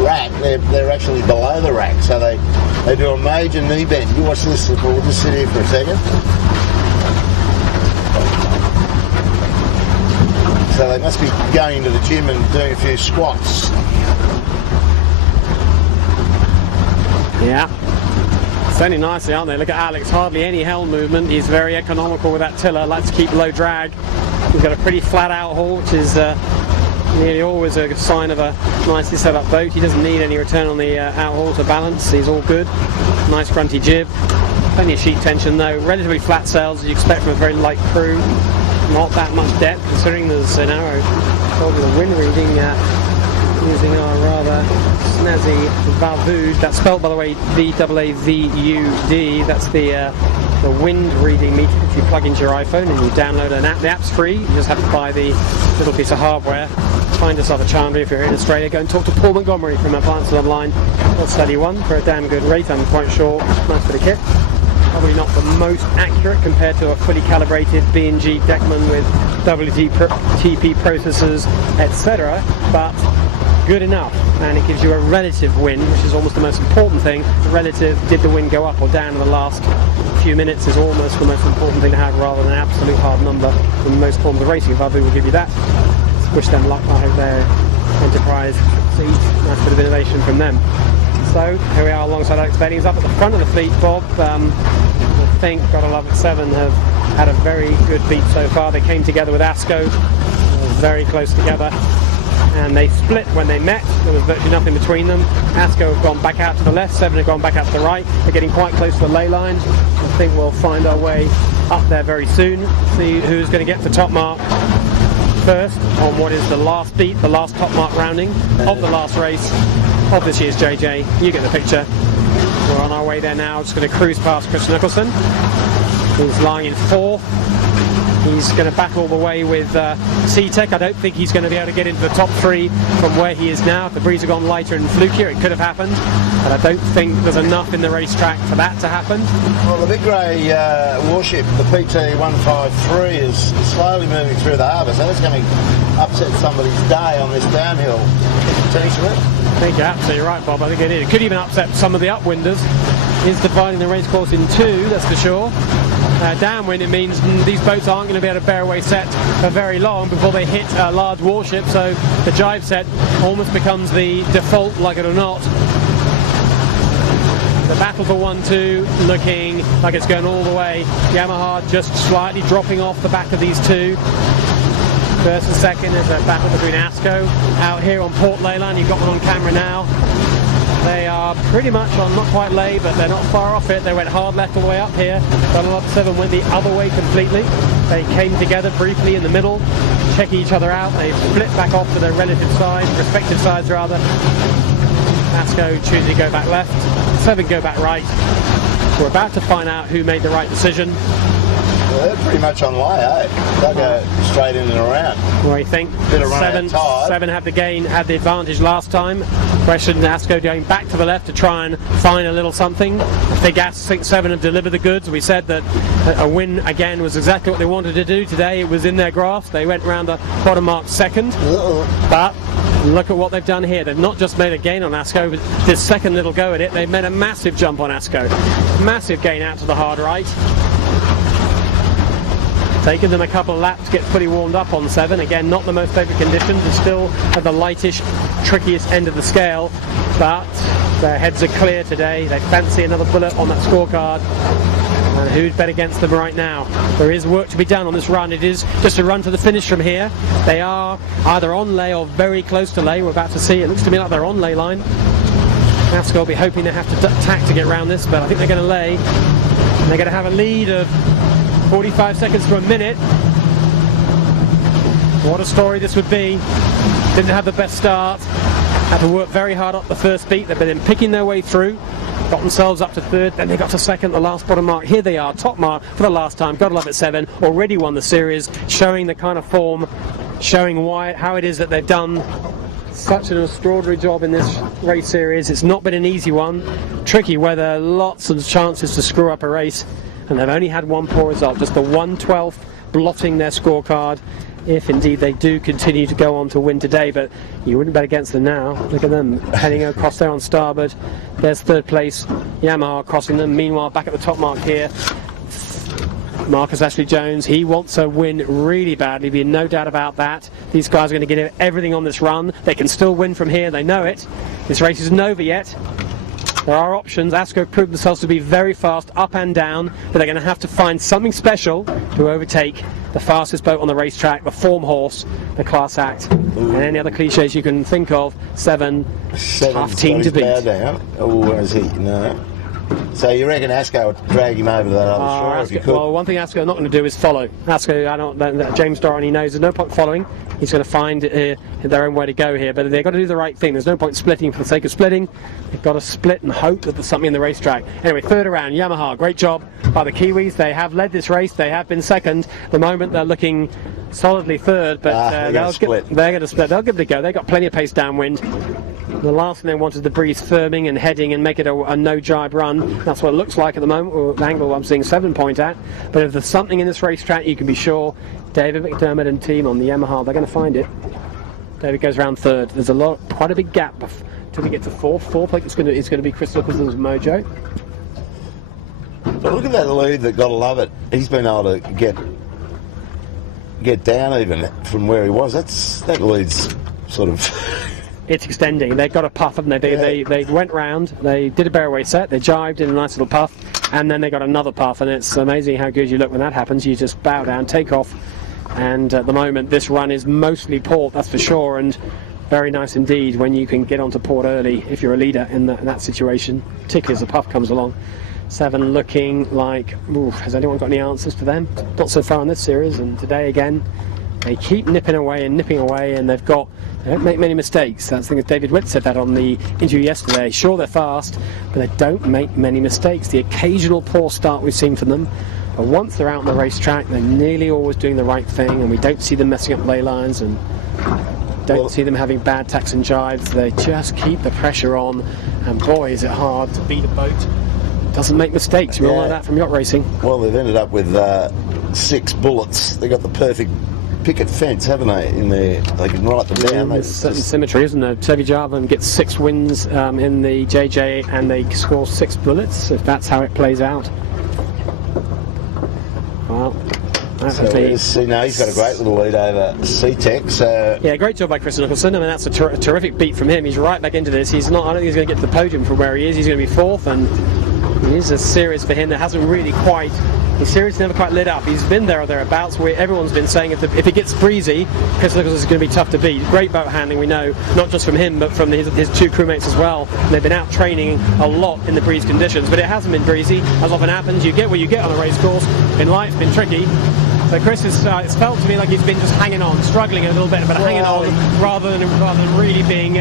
rack, they're actually below the rack, so they do a major knee bend. You watch this, we'll just sit here for a second. So they must be going into the gym and doing a few squats. Yeah. Standing nicely, aren't they? Look at Alex, hardly any helm movement. He's very economical with that tiller, likes to keep low drag. We've got a pretty flat out haul, which is nearly always a sign of a nicely set up boat. He doesn't need any return on the outhaul to balance. He's all good. Nice grunty jib. Plenty of sheet tension though. Relatively flat sails as you expect from a very light crew. Not that much depth considering there's an arrow holding the wind reading using our rather snazzy Vavud. That's spelled, by the way, VAAVUD. That's the wind reading meter. If you plug into your iPhone and you download an app, the app's free. You just have to buy the little piece of hardware. Find yourself a chandlery if you're in Australia. Go and talk to Paul Montgomery from Appliances Online. He'll sell you one for a damn good rate, I'm quite sure. Nice bit of kit. Probably not the most accurate compared to a fully calibrated B&G Deckman with WTP processors, etc. But good enough, and it gives you a relative wind, which is almost the most important thing. Relative, did the wind go up or down in the last few minutes is almost the most important thing to have, rather than an absolute hard number in most forms of racing. Vavu will give you that. Wish them luck. I hope their Enterprise sees nice bit of innovation from them. So here we are alongside Alex Beddings up at the front of the fleet, Bob. I think, gotta love it, 7 have had a very good beat so far. They came together with ASCO, very close together, and they split when they met. There was virtually nothing between them. ASCO have gone back out to the left, 7 have gone back out to the right. They're getting quite close to the ley line. I think we'll find our way up there very soon, see who's going to get to top mark first on what is the last beat, the last top mark rounding of the last race of this year's JJ. You get the picture. We're on our way there now. Just going to cruise past Chris Nicholson, who's lying in 4th. He's going to battle the way with C-Tech. I don't think he's going to be able to get into the top 3 from where he is now. If the breeze had gone lighter and flukier, it could have happened. But I don't think there's enough in the racetrack for that to happen. Well, the big grey warship, the PT-153, is slowly moving through the harbour, so that's going to upset somebody's day on this downhill, potentially. I think you're absolutely right, Bob. I think it is. It could even upset some of the upwinders. It's dividing the race course in 2, that's for sure. Downwind, it means these boats aren't going to be able to bear away set for very long before they hit a large warship, so the jibe set almost becomes the default, like it or not. The battle for 1-2 looking like it's going all the way. Yamaha just slightly dropping off the back of these 2. First and second is a battle between ASCO out here on Port Leyland. You've got one on camera now. They are pretty much on, not quite lay, but they're not far off it. They went hard left all the way up here. Donald 7 went the other way completely. They came together briefly in the middle, checking each other out. They split back off to their relative sides, respective sides rather. ASCO choosing to go back left, 7 go back right. We're about to find out who made the right decision. Well, they're pretty much on lay, eh? They'll go straight in and around. What do you think? Bit of run 7 had the advantage last time. Question, ASCO going back to the left to try and find a little something. I think 7 have delivered the goods. We said that a win again was exactly what they wanted to do today. It was in their grasp. They went round the bottom mark 2nd. But look at what they've done here. They've not just made a gain on ASCO, but this second little go at it, they've made a massive jump on ASCO. Massive gain out to the hard right. Taken them a couple of laps to get fully warmed up on 7. Again, not the most favourite conditions. They're still at the lightish, trickiest end of the scale. But their heads are clear today. They fancy another bullet on that scorecard. And who'd bet against them right now? There is work to be done on this run. It is just a run to the finish from here. They are either on lay or very close to lay. We're about to see. It looks to me like they're on lay line. ASCO will be hoping they have to tack to get around this, but I think they're going to lay. And they're going to have a lead of 45 seconds to a minute. What a story this would be. Didn't have the best start. Had to work very hard up the first beat. They've been picking their way through. Got themselves up to 3rd. Then they got to 2nd, the last bottom mark. Here they are, top mark for the last time. Gotta love it, 7. Already won the series. Showing the kind of form. Showing how it is that they've done such an extraordinary job in this race series. It's not been an easy one. Tricky weather. Lots of chances to screw up a race. And they've only had one poor result, just the 1/12th blotting their scorecard, if indeed they do continue to go on to win today. But you wouldn't bet against them now. Look at them heading across there on starboard. There's 3rd place, Yamaha crossing them. Meanwhile, back at the top mark here, Marcus Ashley-Jones. He wants a win really badly, be no doubt about that. These guys are going to give everything on this run. They can still win from here, they know it. This race isn't over yet. There are options. Asco proved themselves to be very fast up and down, but they're going to have to find something special to overtake the fastest boat on the racetrack, the form horse, the class act, and any other cliches you can think of. Seven tough team to beat. Oh, is he? No. So you reckon Asco would drag him over to that other shore if you could? Well, one thing Asco are not going to do is follow. Asco, James Doran, he knows there's no point following. He's going to find their own way to go here, but they've got to do the right thing. There's no point splitting for the sake of splitting. They've got to split and hope that there's something in the racetrack. Anyway, third around, Yamaha, great job by the Kiwis. They have led this race. They have been second. At the moment, they're looking solidly third, but they're going to split. They're going to split. They'll give it a go. They've got plenty of pace downwind. The last thing they wanted the breeze firming and heading and make it a no-jibe run. That's what it looks like at the moment, or the angle I'm seeing 7 point at. But if there's something in this racetrack, you can be sure David McDermott and team on the Yamaha, they're going to find it. David goes around third. There's quite a big gap till we get to fourth. Fourth, like it's going to be Chris Nicholson's Mojo. But look at that lead that Gotta Love It. He's been able to get down even from where he was. That lead's sort of. It's extending. They got a puff, haven't they? They went round, they did a bearaway set, they jibed in a nice little puff, and then they got another puff, and it's amazing how good you look when that happens. You just bow down, take off, and at the moment this run is mostly port, that's for sure, and very nice indeed when you can get onto port early if you're a leader in that situation, particularly as the puff comes along. 7 looking like, has anyone got any answers for them? Not so far in this series, and today again, they keep nipping away, and they don't make many mistakes. I think David Witt said that on the interview yesterday. Sure, they're fast, but they don't make many mistakes. The occasional poor start we've seen from them, but once they're out on the racetrack, they're nearly always doing the right thing, and we don't see them messing up ley lines, and don't see them having bad tacks and jives. They just keep the pressure on, and boy, is it hard to beat a boat. Doesn't make mistakes. We all know that from yacht racing. Well, they've ended up with 6 bullets. They got the perfect picket fence, haven't they? In there, they can write them down. There's certain symmetry, isn't there? Sevi Jarvan gets 6 wins in the JJ, and they score 6 bullets. If that's how it plays out, well, he's got a great little lead over C-Tech. So yeah, great job by Chris Nicholson. I mean, that's a terrific beat from him. He's right back into this. I don't think he's going to get to the podium from where he is. He's going to be 4th, and it is a series for him that hasn't really quite. The series never quite lit up. He's been there or thereabouts. Where everyone's been saying if it gets breezy, Chris Nicholson is going to be tough to beat. Great boat handling, we know, not just from him, but from his 2 crewmates as well. And they've been out training a lot in the breeze conditions, but it hasn't been breezy. As often happens, you get what you get on a race course. It's been light, it's been tricky. So Chris is, it's felt to me like he's been just hanging on, struggling a little bit, but hanging on rather than really being.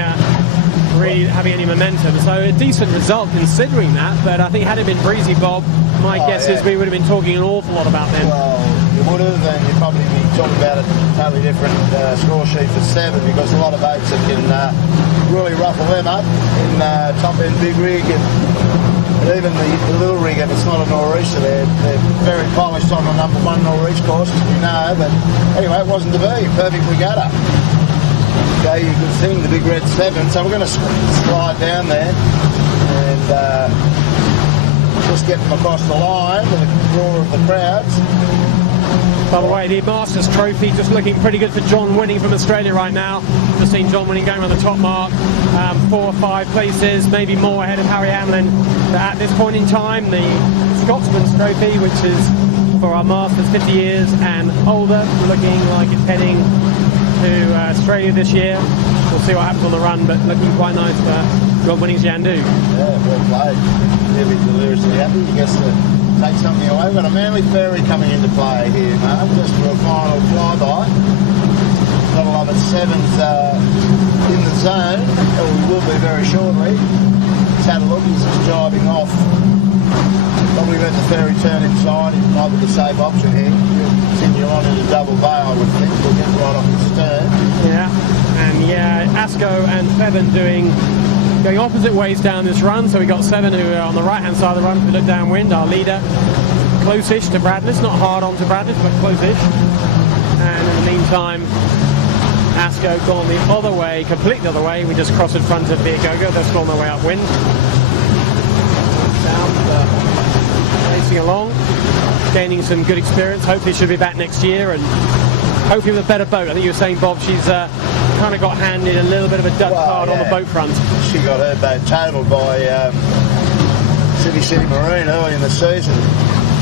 Really having any momentum, so a decent result considering that. But I think had it been breezy, Bob, my guess is we would have been talking an awful lot about them. Well, you would have, and you'd probably be talking about a totally different score sheet for 7, because a lot of boats that can really ruffle them up in top end big rig and even the little rig, if it's not a nor'easter, they're very polished on the number 1 nor'easter course, as we know. But anyway, it wasn't to be. Perfect regatta. Okay, you can see the big red 7, so we're going to slide down there and just get them across the line with the roar of the crowds. By the way, the Masters Trophy just looking pretty good for John Winning from Australia right now. Just seen John Winning going around the top mark, 4 or 5 places, maybe more ahead of Harry Hamlin. But at this point in time, the Scotsman's Trophy, which is for our Masters 50 years and older, looking like it's heading to Australia this year. We'll see what happens on the run, but looking quite nice for John Winning's Yandu. Yeah, well played. He'll be deliriously happy. He gets to take something away. We've got a Manly Ferry coming into play here, Mark, just for a final flyby. Gotta Love It 7's in the zone. We will be very shortly. He's had a look, he's just driving off. Probably let the ferry turn inside. It might be the safe option here. We'll continue on into double bay, I would think. We'll get right off the stern. Yeah, and Asco and 7 going opposite ways down this run. So we got 7 who are on the right hand side of the run. If we look downwind, our leader, close-ish to Bradley's, not hard on to Bradley's, but close-ish. And in the meantime, Asco gone the other way, completely the other way. We just crossed in front of Viagogo. They're still on their way upwind. Racing along, gaining some good experience. Hopefully she'll be back next year, and hopefully with a better boat. I think you were saying, Bob, she's kind of got handed a little bit of a duck card on the boat front. She got her boat totaled by Sydney Marine early in the season.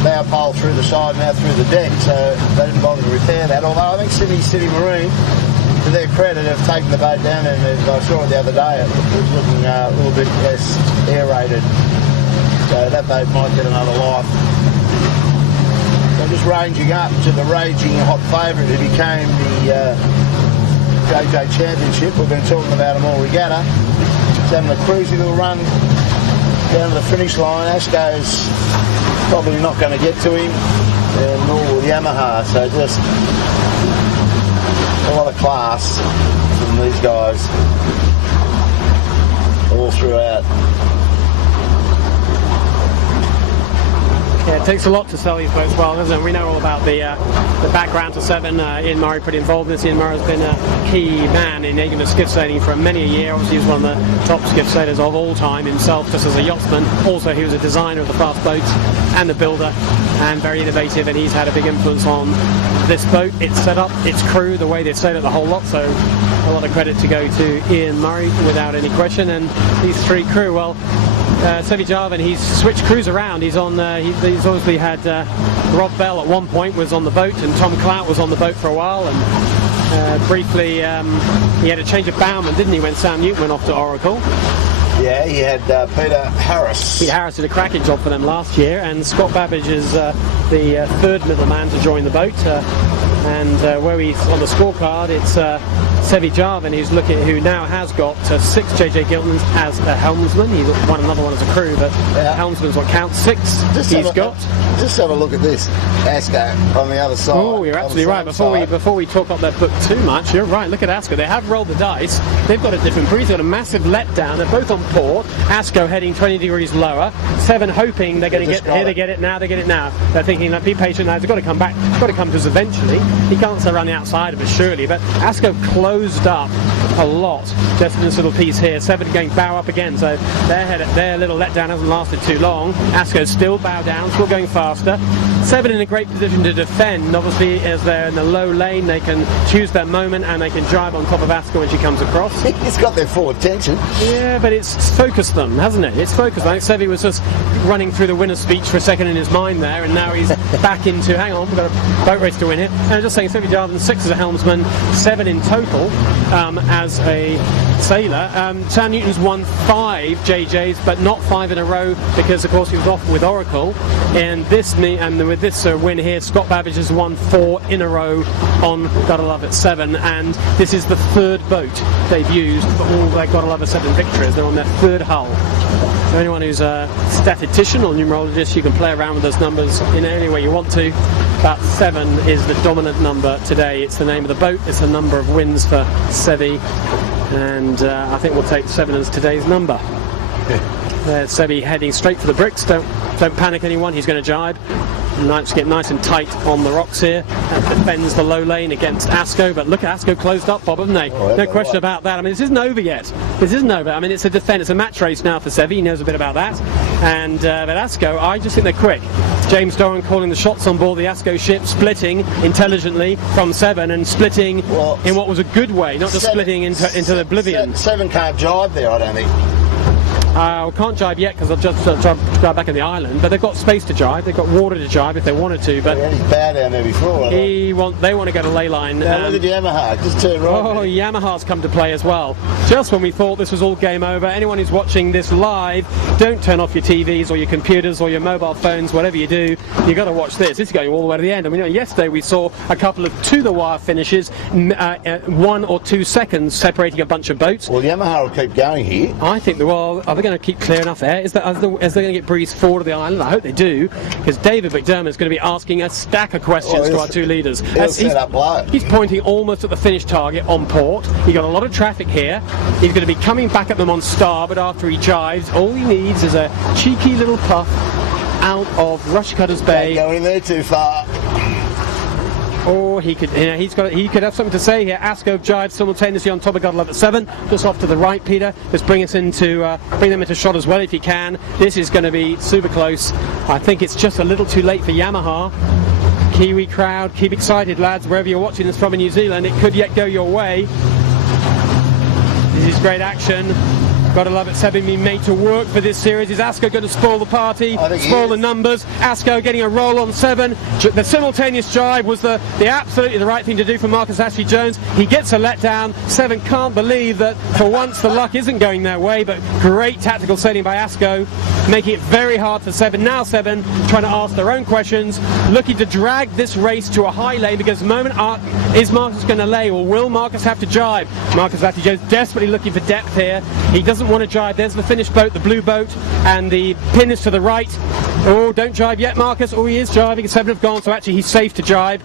Bow pole through the side, now through the deck, so they didn't bother to repair that. Although I think Sydney Marine, to their credit, have taken the boat down, and as I saw it the other day, it was looking a little bit less aerated. So that boat might get another life. So just ranging up to the raging hot favourite who became the JJ Championship. We've been talking about them all regatta. He's having a cruisy little run down to the finish line. Asco's probably not going to get to him, and nor will Yamaha. So just a lot of class from these guys all throughout. Yeah, it takes a lot to sell these boats well, doesn't it? We know all about the background to Seven. Ian Murray pretty involved in this. Ian Murray has been a key man in England skiff sailing for many a year. Obviously, he's one of the top skiff sailors of all time himself, just as a yachtsman. Also, he was a designer of the fast boats and the builder, and very innovative, and he's had a big influence on this boat, its setup, its crew, the way they sail it, the whole lot. So a lot of credit to go to Ian Murray without any question. And these three crew, well, Seve Jarvan, he's switched crews around. He's on. He's obviously had Rob Bell at one point was on the boat, and Tom Clout was on the boat for a while. And briefly, he had a change of bowman, didn't he, when Sam Newton went off to Oracle? Yeah, he had Peter Harris. Peter Harris did a cracking job for them last year, and Scott Babbage is the third middleman to join the boat. And where he's on the scorecard, it's Seve Jarvan, who now has got 6 JJ Giltinans as a helmsman. He's won another one as a crew, but helmsman's what counts. 6 just have a look at this Asco on the other side. Oh, you're absolutely right. Before we talk up that book too much, you're right. Look at Asco. They have rolled the dice. They've got a different breeze. They've got a massive letdown. They're both on port. Asco heading 20 degrees lower. Seven hoping they're going to get here. They get it now. They get it now. They're thinking, be patient now. They've got to come back. It's got to come to us eventually. He can't stay around the outside of it, surely. But Asco closed up a lot just in this little piece here. Seven going bow up again. So their little letdown hasn't lasted too long. Asco's still bow down, still going faster. Seven in a great position to defend. Obviously, as they're in the low lane, they can choose their moment and they can drive on top of Asco when she comes across. He's got their full attention. Yeah, but it's focused them, hasn't it? It's focused. I think Seve was just running through the winner's speech for a second in his mind there, and now he's back into, hang on, we've got a boat race to win here. And I'm just saying, Seve Jarvan, 6 as a helmsman, 7 in total as a sailor. Sam Newton's won 5 JJs, but not 5 in a row because, of course, he was off with Oracle. And with this win here, Scott Babbage has won 4 in a row on Gotta Love It 7, and this is the 3rd boat they've used for all their Gotta Love It 7 victories. They're on their 3rd hull. So anyone who's a statistician or numerologist, you can play around with those numbers in any way you want to. But 7 is the dominant number today. It's the name of the boat. It's the number of wins for Seve, and I think we'll take 7 as today's number. There's Seve heading straight for the bricks. Don't panic, anyone. He's going to jibe. Nice, get nice and tight on the rocks here. That defends the low lane against Asco, but look, Asco closed up, Bob, haven't they? No question about that. I mean, this isn't over yet. This isn't over. I mean, it's a defense, it's a match race now for Seve. He knows a bit about that. And but Asco, I just think they're quick. James Doran calling the shots on board the Asco ship, splitting intelligently from 7 and splitting in what was a good way, not just splitting into oblivion. 7 can't jibe there, I don't think. Can't jibe yet because I've just drive back in the island, but they've got space to jibe. They've got water to jibe if they wanted to. But he's bad down there before. They want to go to ley line. Now look at Yamaha, just turn right. Oh, Yamaha's come to play as well. Just when we thought this was all game over. Anyone who's watching this live, don't turn off your TVs or your computers or your mobile phones, whatever you do. You've got to watch this. This is going all the way to the end. I mean, yesterday we saw a couple of to-the-wire finishes, 1 or 2 seconds separating a bunch of boats. Well, Yamaha will keep going here. I think are they going to keep clear enough air? Is they going to get breeze forward of the island? I hope they do, because David McDermott is going to be asking a stack of questions to our 2 leaders. Set up low. He's pointing almost at the finish target on port. He got a lot of traffic here. He's going to be coming back at them on starboard after he jives. All he needs is a cheeky little puff out of Rushcutter's Bay. Don't go in there too far. Or he could have something to say here. Asco jives simultaneously on top of Gotta Love It 7, just off to the right, Peter. Just bring them into shot as well if you can. This is going to be super close. I think it's just a little too late for Yamaha. Kiwi crowd, keep excited, lads, wherever you're watching this from in New Zealand. It could yet go your way. This is great action. Gotta love it, 7 being made to work for this series. Is Asko going to spoil the party, spoil the numbers? Asko getting a roll on 7. The simultaneous drive was the absolutely the right thing to do for Marcus Ashley-Jones. He gets a letdown. 7 can't believe that for once the luck isn't going their way, but great tactical sailing by Asko, making it very hard for 7. Now 7 trying to ask their own questions, looking to drag this race to a high lane, because the moment is Marcus going to lay, or will Marcus have to jibe? Marcus Ashley-Jones desperately looking for depth here. He doesn't want to jibe. There's the finished boat, the blue boat, and the pin is to the right. Oh, don't jibe yet, Marcus. Oh, he is jibing. 7 have gone, so actually he's safe to jibe.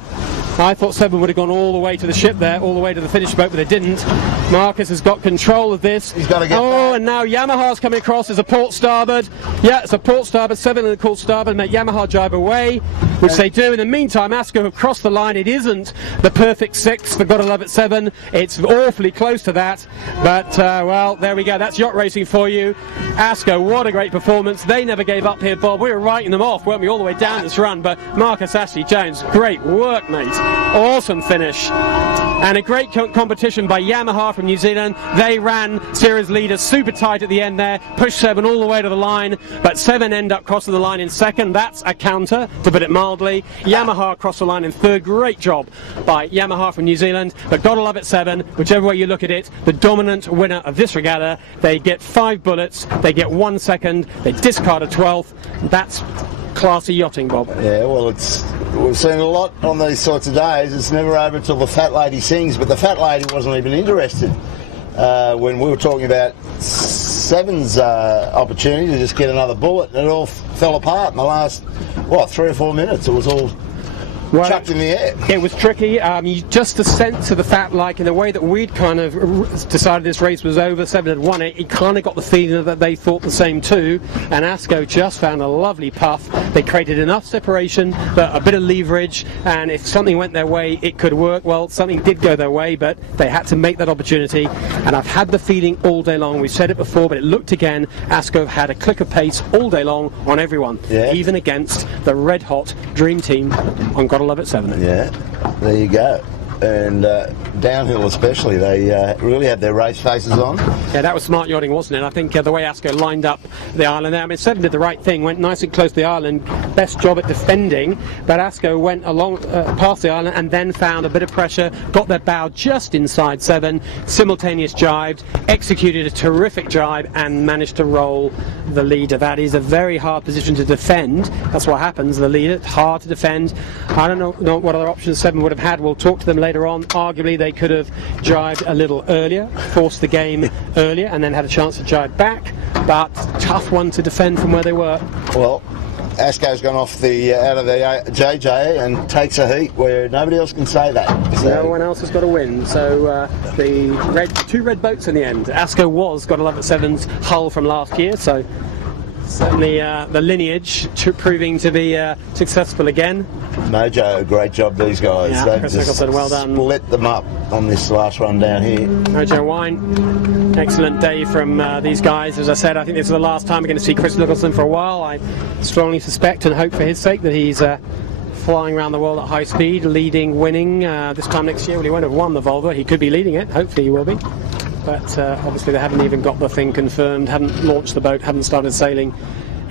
I thought 7 would have gone all the way to the ship there, all the way to the finished boat, but they didn't. Marcus has got control of this. He's got to get back. And now Yamaha's coming across as a port starboard. Yeah, it's a port starboard. 7 in the call starboard, make Yamaha jibe away, which they do. In the meantime, Asko have crossed the line. It isn't the perfect 6 for Gotta Love It 7. It's awfully close to that. But, well, there we go. That's yacht racing for you. Asko, what a great performance. They never gave up here, Bob. We were writing them off, weren't we, all the way down this run. But Marcus Ashley-Jones, great work, mate. Awesome finish. And a great competition by Yamaha from New Zealand. They ran series leaders super tight at the end there, pushed 7 all the way to the line, but 7 end up crossing the line in second. That's a counter, to put it mildly. Yamaha crossed the line in third. Great job by Yamaha from New Zealand. But Gotta Love It 7, whichever way you look at it, the dominant winner of this regatta. They get 5 bullets, they get 1 second, they discard a 12th. That's classy yachting, Bob. Yeah, well, we've seen a lot on these sorts of days. It's never over till the fat lady sings, but the fat lady wasn't even interested when we were talking about 7's opportunity to just get another bullet, and it all fell apart in the last, 3 or 4 minutes. It was all chucked in the air. It was tricky. Just the sense of the fat, like in the way that we'd kind of decided this race was over, 7 had won it, he kind of got the feeling that they thought the same too, and Asko just found a lovely puff. They created enough separation, but a bit of leverage, and if something went their way, it could work. Well, something did go their way, but they had to make that opportunity, and I've had the feeling all day long, we've said it before, but it looked again, Asko had a click of pace all day long on everyone, even against the red-hot Dream Team on Gotta Love It 7. Yeah, there you go. And downhill especially, they really had their race faces on. Yeah, that was smart yachting, wasn't it? I think the way Asko lined up the island there, I mean, 7 did the right thing, went nice and close to the island, best job at defending, but Asko went along past the island and then found a bit of pressure, got their bow just inside 7, simultaneous jibed, executed a terrific jibe and managed to roll the leader. That is a very hard position to defend. That's what happens, the leader, it's hard to defend. I don't know what other options 7 would have had. We'll talk to them later on. Arguably they could have jibed a little earlier, forced the game earlier, and then had a chance to jibe back, but tough one to defend from where they were. Well, Asko's gone off out of the JJ and takes a heat where nobody else can say that. So. No one else has got a win. So the 2 red boats in the end. Asko was Gotta Love It 7's hull from last year, so certainly the lineage proving to be successful again. Mojo, great job these guys. Yeah, They've Chris just Nicholson, well done. Split them up on this last run down here. Mojo Wine, excellent day from these guys. As I said, I think this is the last time we're going to see Chris Nicholson for a while. I strongly suspect and hope for his sake that he's flying around the world at high speed, leading, winning. This time next year, well, he won't have won the Volvo. He could be leading it. Hopefully he will be. But obviously they haven't even got the thing confirmed, haven't launched the boat, haven't started sailing.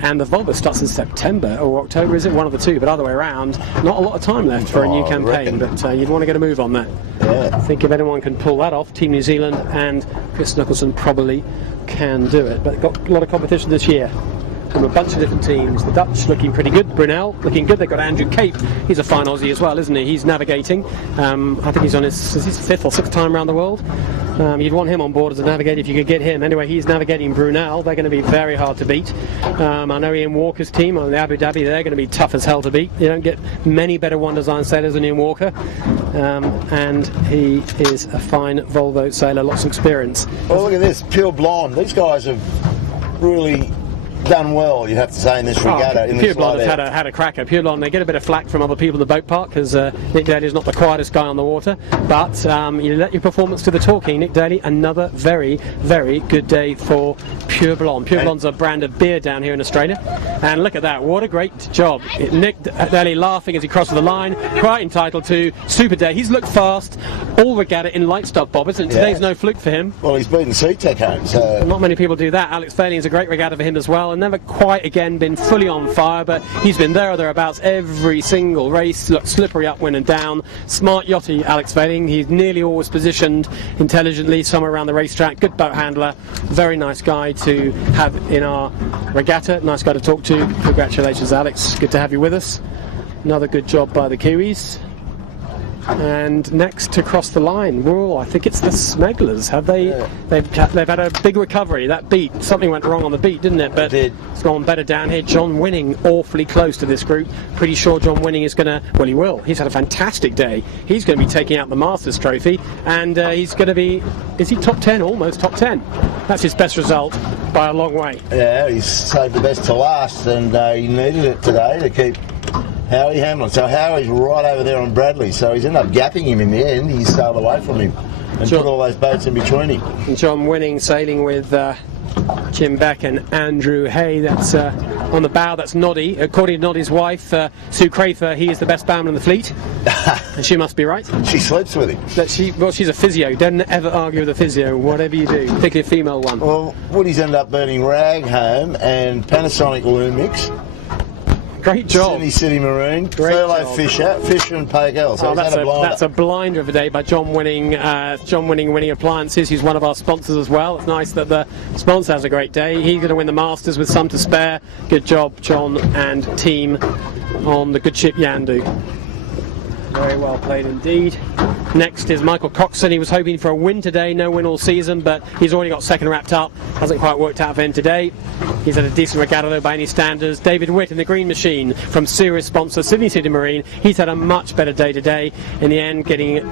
And the Volvo starts in September or October, is it? One of the two, but other way around. Not a lot of time left for a new campaign, but you'd want to get a move on that. Yeah. I think if anyone can pull that off, Team New Zealand and Chris Nicholson probably can do it. But got a lot of competition this year from a bunch of different teams. The Dutch looking pretty good, Brunel looking good. They've got Andrew Cape, he's a fine Aussie as well, isn't he? He's navigating. I think he's on his 5th or 6th time around the world. You'd want him on board as a navigator if you could get him. Anyway, he's navigating Brunel. They're going to be very hard to beat. I know Ian Walker's team on the Abu Dhabi, they're going to be tough as hell to beat. You don't get many better one design sailors than Ian Walker, and he is a fine Volvo sailor, lots of experience. Well, look at this, Pure Blonde. These guys have really done well, you have to say, in this regatta. Pure Blonde has had a cracker. Pure Blonde, they get a bit of flack from other people in the boat park because Nick Daly is not the quietest guy on the water. But you let your performance do the talking. Nick Daly, another very, very good day for Pure Blonde. Pure Blonde's a brand of beer down here in Australia. And look at that, what a great job. Nick Daly laughing as he crosses the line, quite entitled to super day. He's looked fast all regatta in light stuff, Bob, isn't it? Today's no fluke for him. Well, he's beaten SeaTech home, so... Not many people do that. Alex Fahling's a great regatta for him as well, and never quite again been fully on fire, but he's been there or thereabouts every single race. Look, slippery upwind and down. Smart yachty, Alex Fahling. He's nearly always positioned intelligently somewhere around the racetrack. Good boat handler. Very nice guy to have in our regatta. Nice guy to talk to. Congratulations, Alex. Good to have you with us. Another good job by the Kiwis. And next to cross the line, well, I think it's the Smugglers. Have they? Yeah. They've had a big recovery. That beat, something went wrong on the beat, didn't it? But it's gone better down here. John Winning awfully close to this group. Pretty sure John Winning is going to. Well, he will. He's had a fantastic day. He's going to be taking out the Masters Trophy, and he's going to be. Is he top 10? Almost top 10. That's his best result by a long way. Yeah, he's saved the best to last, and he needed it today to keep Howie Hamlin. So Howie's right over there on Bradley, so he's ended up gapping him in the end. He sailed away from him and put all those boats in between him. And John Winning sailing with Jim Beck and Andrew Hay. That's on the bow. That's Noddy. According to Noddy's wife, Sue Crafer, he is the best bowman in the fleet. And she must be right. She sleeps with him. Well, she's a physio. Don't ever argue with a physio, whatever you do, particularly a female one. Well, Woody's ended up burning Rag home and Panasonic Lumix. Great job. Sydney City Marine, Furlough Fisher and Pagel. So that's a blinder of a day by John Winning. John Winning Winning Appliances, who's one of our sponsors as well. It's nice that the sponsor has a great day. He's going to win the Masters with some to spare. Good job, John and team on the good ship Yandu. Very well played indeed. Next is Michael Coxon. He was hoping for a win today, no win all season, but he's already got second wrapped up. Hasn't quite worked out for him today. He's had a decent regatta though by any standards. David Witt in the Green Machine from series sponsor Sydney City Marine. He's had a much better day today. In the end, getting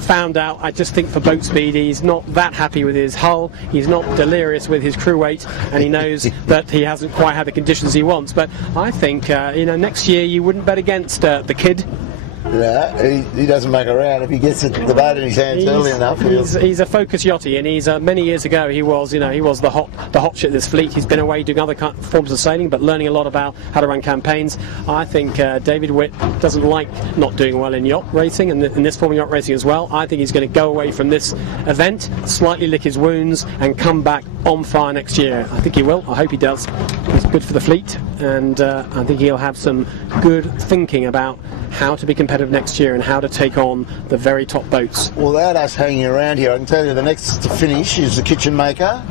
found out. I just think for boat speed, he's not that happy with his hull. He's not delirious with his crew weight, and he knows that he hasn't quite had the conditions he wants. But I think next year you wouldn't bet against the kid. Yeah, he doesn't make around. If he gets the boat in his hands early enough, he's a focus yachty, and he's many years ago he was the hot shit of this fleet. He's been away doing other forms of sailing, but learning a lot about how to run campaigns. I think David Witt doesn't like not doing well in yacht racing, and in this form of yacht racing as well. I think he's going to go away from this event, slightly lick his wounds, and come back on fire next year. I think he will. I hope he does. He's good for the fleet, and I think he'll have some good thinking about how to be competitive next year and how to take on the very top boats. Without us hanging around here, I can tell you the next to finish is the Kitchen Maker,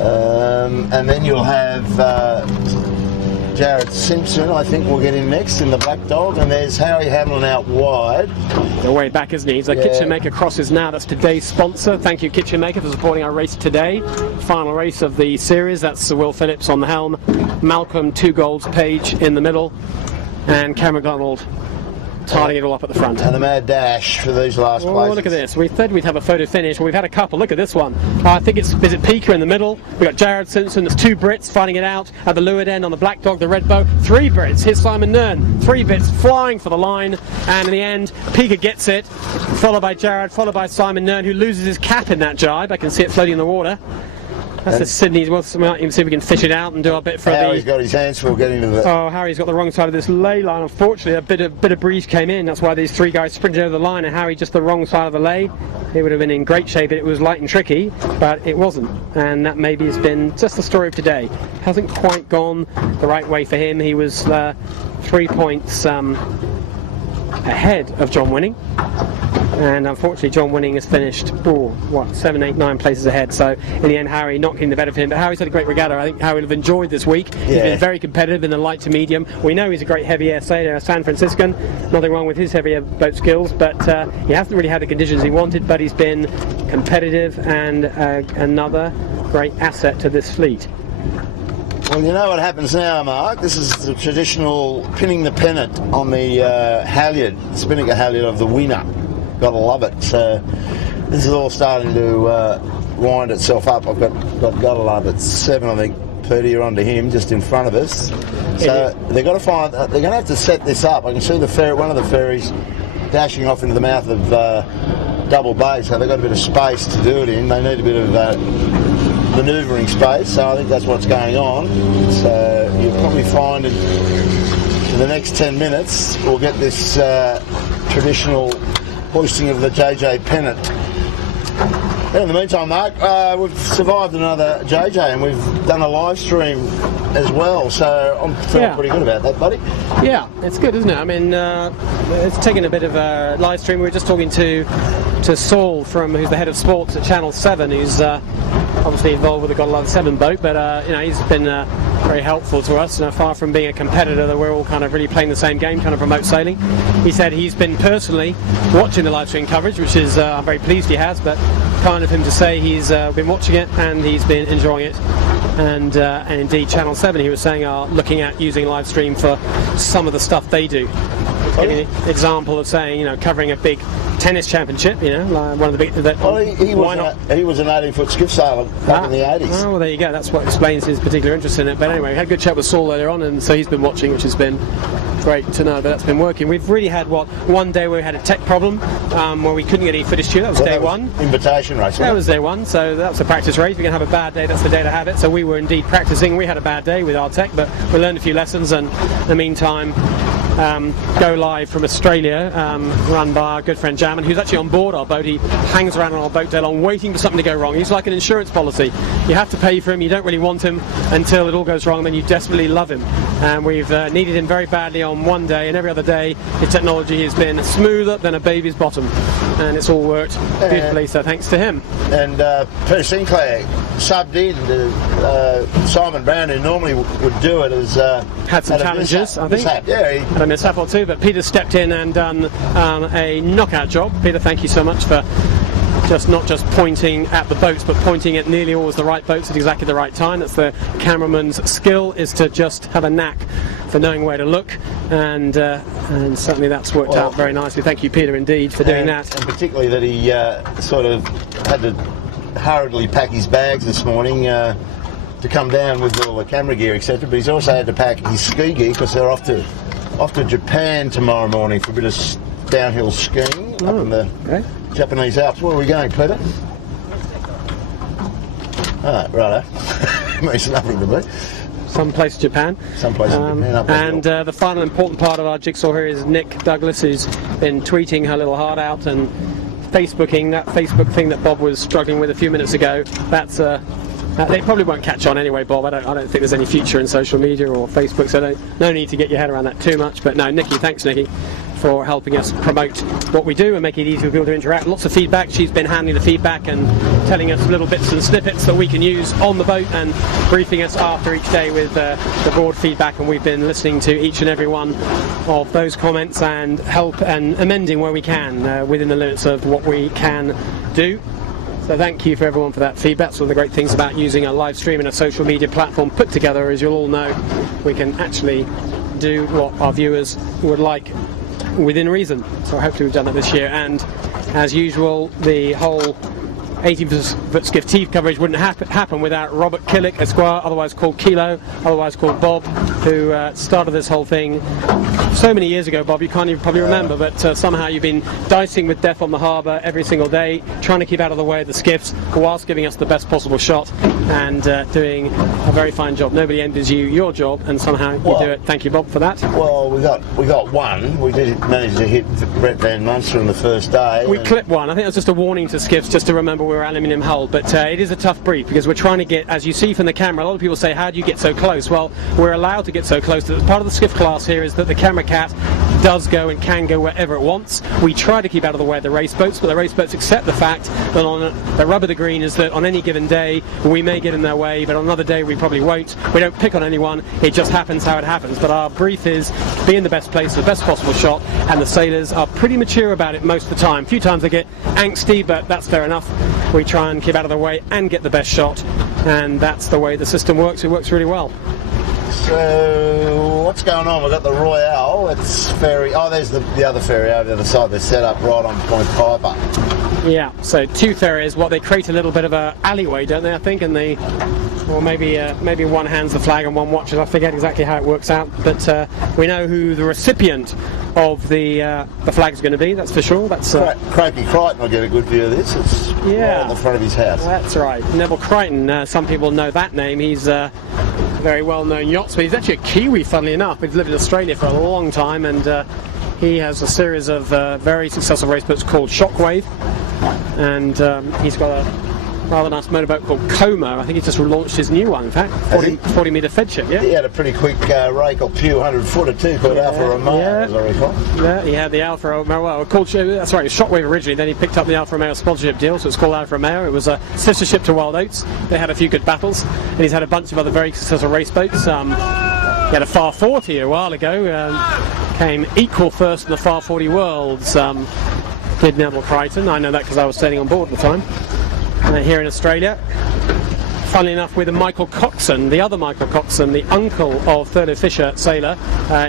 and then you'll have Jared Simpson, I think, will get in next in the Black Dog, and there's Howie Hamlin out wide. The way back, isn't he? The Kitchen Maker crosses now. That's today's sponsor. Thank you, Kitchen Maker, for supporting our race today. Final race of the series. That's Sir Will Phillips on the helm, Malcolm 2 Golds Page in the middle, and Cameron McDonald tidying it all up at the front. And a mad dash for these last places. Look at this. We said we'd have a photo finish. Well, we've had a couple. Look at this one. I think is it Pika in the middle? We've got Jared Simpson. There's 2 Brits fighting it out at the leeward end on the Black Dog, the Red Bow. 3 Brits. Here's Simon Nern. 3 Brits flying for the line. And in the end, Pika gets it, followed by Jared, followed by Simon Nern, who loses his cap in that jibe. I can see it floating in the water. That's the Sydney's. Well, we might even see if we can fish it out and do our bit for Harry's got his hands full getting to the... Oh, Harry's got the wrong side of this lay line. Unfortunately, a bit of breeze came in. That's why these 3 guys sprinted over the line, and Harry just the wrong side of the lay. He would have been in great shape if it was light and tricky, but it wasn't. And that maybe has been just the story of today. Hasn't quite gone the right way for him. He was 3 points ahead of John Winning. And unfortunately John Winning has finished 7, 8, 9 places ahead, so in the end Harry not getting the better of him. But Harry's had a great regatta. I think Harry would have enjoyed this week. He's been very competitive in the light to medium. We know he's a great heavy air sailor, a San Franciscan. Nothing wrong with his heavy air boat skills, but he hasn't really had the conditions he wanted, but he's been competitive and another great asset to this fleet. Well, you know what happens now, Mark? This is the traditional pinning the pennant on the halyard, spinnaker halyard of the winner. Gotta love it. So this is all starting to wind itself up. I've got gotta love it. 7, I think, Peter, you're onto him, just in front of us. So they've got to find. They're going to have to set this up. I can see one of the ferries dashing off into the mouth of Double Bay, so they've got a bit of space to do it in. They need a bit of manoeuvring space, so I think that's what's going on. So you'll probably find in the next 10 minutes we'll get this traditional hoisting of the JJ pennant. In the meantime, Mark, we've survived another JJ and we've done a live stream as well, so I'm feeling pretty good about that, buddy. Yeah, it's good, isn't it? I mean, it's taken a bit of a live stream. We were just talking to Saul, who's the head of sports at Channel 7, who's obviously involved with the Got a Lot of 7 boat, but he's been very helpful to us. Far from being a competitor, that we're all kind of really playing the same game, trying to promote sailing. He said he's been personally watching the live stream coverage, which is I'm very pleased he has, but kind of him to say he's been watching it and he's been enjoying it. And indeed, Channel 7, he was saying, are looking at using live stream for some of the stuff they do. Giving an example of saying, covering a big tennis championship, one of the big. He was an 18-foot skiff sailor back in the 80s. Oh, well, there you go. That's what explains his particular interest in it. But anyway, we had a good chat with Saul earlier on, and so he's been watching, which has been great to know that that's been working. We've really had one day where we had a tech problem where we couldn't get any footage to. That was day one. Invitation race. That was day one. So that was a practice race. We can have a bad day. That's the day to have it. So we were indeed practicing. We had a bad day with our tech, but we learned a few lessons. And in the meantime, go live from Australia, run by our good friend Jamin, who's actually on board our boat. He hangs around on our boat day long, waiting for something to go wrong. He's like an insurance policy. You have to pay for him. You don't really want him until it all goes wrong. Then you desperately love him. And we've needed him very badly on one day, and every other day his technology has been smoother than a baby's bottom, and it's all worked beautifully. So thanks to him. And Peter Sinclair subbed in to Simon Brown, who normally would do it, as had some challenges, I think. Yeah, had a mishap or two, but Peter stepped in and done a knockout job. Peter, thank you so much for not just pointing at the boats, but pointing at nearly always the right boats at exactly the right time. That's the cameraman's skill, is to just have a knack for knowing where to look, and certainly that's worked out very nicely. Thank you, Peter, indeed, for doing that. And particularly that he sort of had to hurriedly pack his bags this morning to come down with all the camera gear, etc. But he's also had to pack his ski gear because they're off to Japan tomorrow morning for a bit of downhill skiing up in the Japanese Alps. Where are we going, Peter? Righto. Means nothing to me. Someplace in Japan. Someplace in Japan. And the final important part of our jigsaw here is Nick Douglas, who's been tweeting her little heart out and Facebooking that Facebook thing that Bob was struggling with a few minutes ago. That's they probably won't catch on anyway, Bob. I don't think there's any future in social media or Facebook, so no need to get your head around that too much. But no, Nikki, thanks, Nikki, for helping us promote what we do and make it easy for people to interact. Lots of feedback. She's been handling the feedback and telling us little bits and snippets that we can use on the boat and briefing us after each day with the broad feedback. And we've been listening to each and every one of those comments and help and amending where we can within the limits of what we can do. So thank you for everyone for that feedback. It's one of the great things about using a live stream and a social media platform put together, as you'll all know, we can actually do what our viewers would like within reason. So hopefully we've done that this year. And as usual, the whole 18-foot skiff teeth coverage wouldn't happen without Robert Killick, Esquire, otherwise called Kilo, otherwise called Bob, who started this whole thing so many years ago. Bob, you can't even probably remember, but somehow you've been dicing with death on the harbour every single day, trying to keep out of the way of the skiffs whilst giving us the best possible shot and doing a very fine job. Nobody envies your job, and somehow you do it. Thank you, Bob, for that. Well, we got one. We did manage to hit Brett Van Munster on the first day. We clipped one. I think that's just a warning to skiffs, just to remember we're aluminium hull, but it is a tough brief because we're trying to get, as you see from the camera, a lot of people say, how do you get so close? Well, we're allowed to get so close. Part of the skiff class here is that the camera cat does go and can go wherever it wants. We try to keep out of the way of the race boats, but the race boats accept the fact that on the rub of the green is that on any given day we may get in their way, but on another day we probably won't. We don't pick on anyone, it just happens how it happens. But our brief is be in the best place, the best possible shot, and the sailors are pretty mature about it most of the time. A few times they get angsty, but that's fair enough. We try and keep out of the way and get the best shot, and that's the way the system works. It works really well. So what's going on? We've got the Royale. It's ferry. Oh, there's the other ferry over the other side. They're set up right on Point Piper. Yeah, so two ferries, what they create a little bit of a alleyway, don't they, I think, and they, or maybe one hands the flag and one watches. I forget exactly how it works out, but we know who the recipient of the flag is going to be, that's for sure. That's Croaky Crichton will get a good view of this. It's right in the front of his house. That's right, Neville Crichton. Some people know that name. He's a very well-known yachtsman. He's actually a Kiwi, funnily enough. He's lived in Australia for a long time, and he has a series of very successful race boats called Shockwave, and he's got a rather nice motorboat called Como. I think he's just launched his new one, in fact, 40 metre fedship. Yeah, he had a pretty quick rake or Pew 100-footer too, called Alfa Romeo, as I recall. Yeah, he had the Alfa Romeo. Well, that's right, it was Shockwave originally. Then he picked up the Alfa Romeo sponsorship deal, so it's called Alfa Romeo. It was a sister ship to Wild Oats. They had a few good battles, and he's had a bunch of other very successful race boats. He had a Far 40 a while ago. Came equal first in the Far 40 Worlds. Did Neville Crichton. I know that because I was sailing on board at the time. And here in Australia, funnily enough, with Michael Coxon, the other Michael Coxon, the uncle of Thurlow Fisher sailor,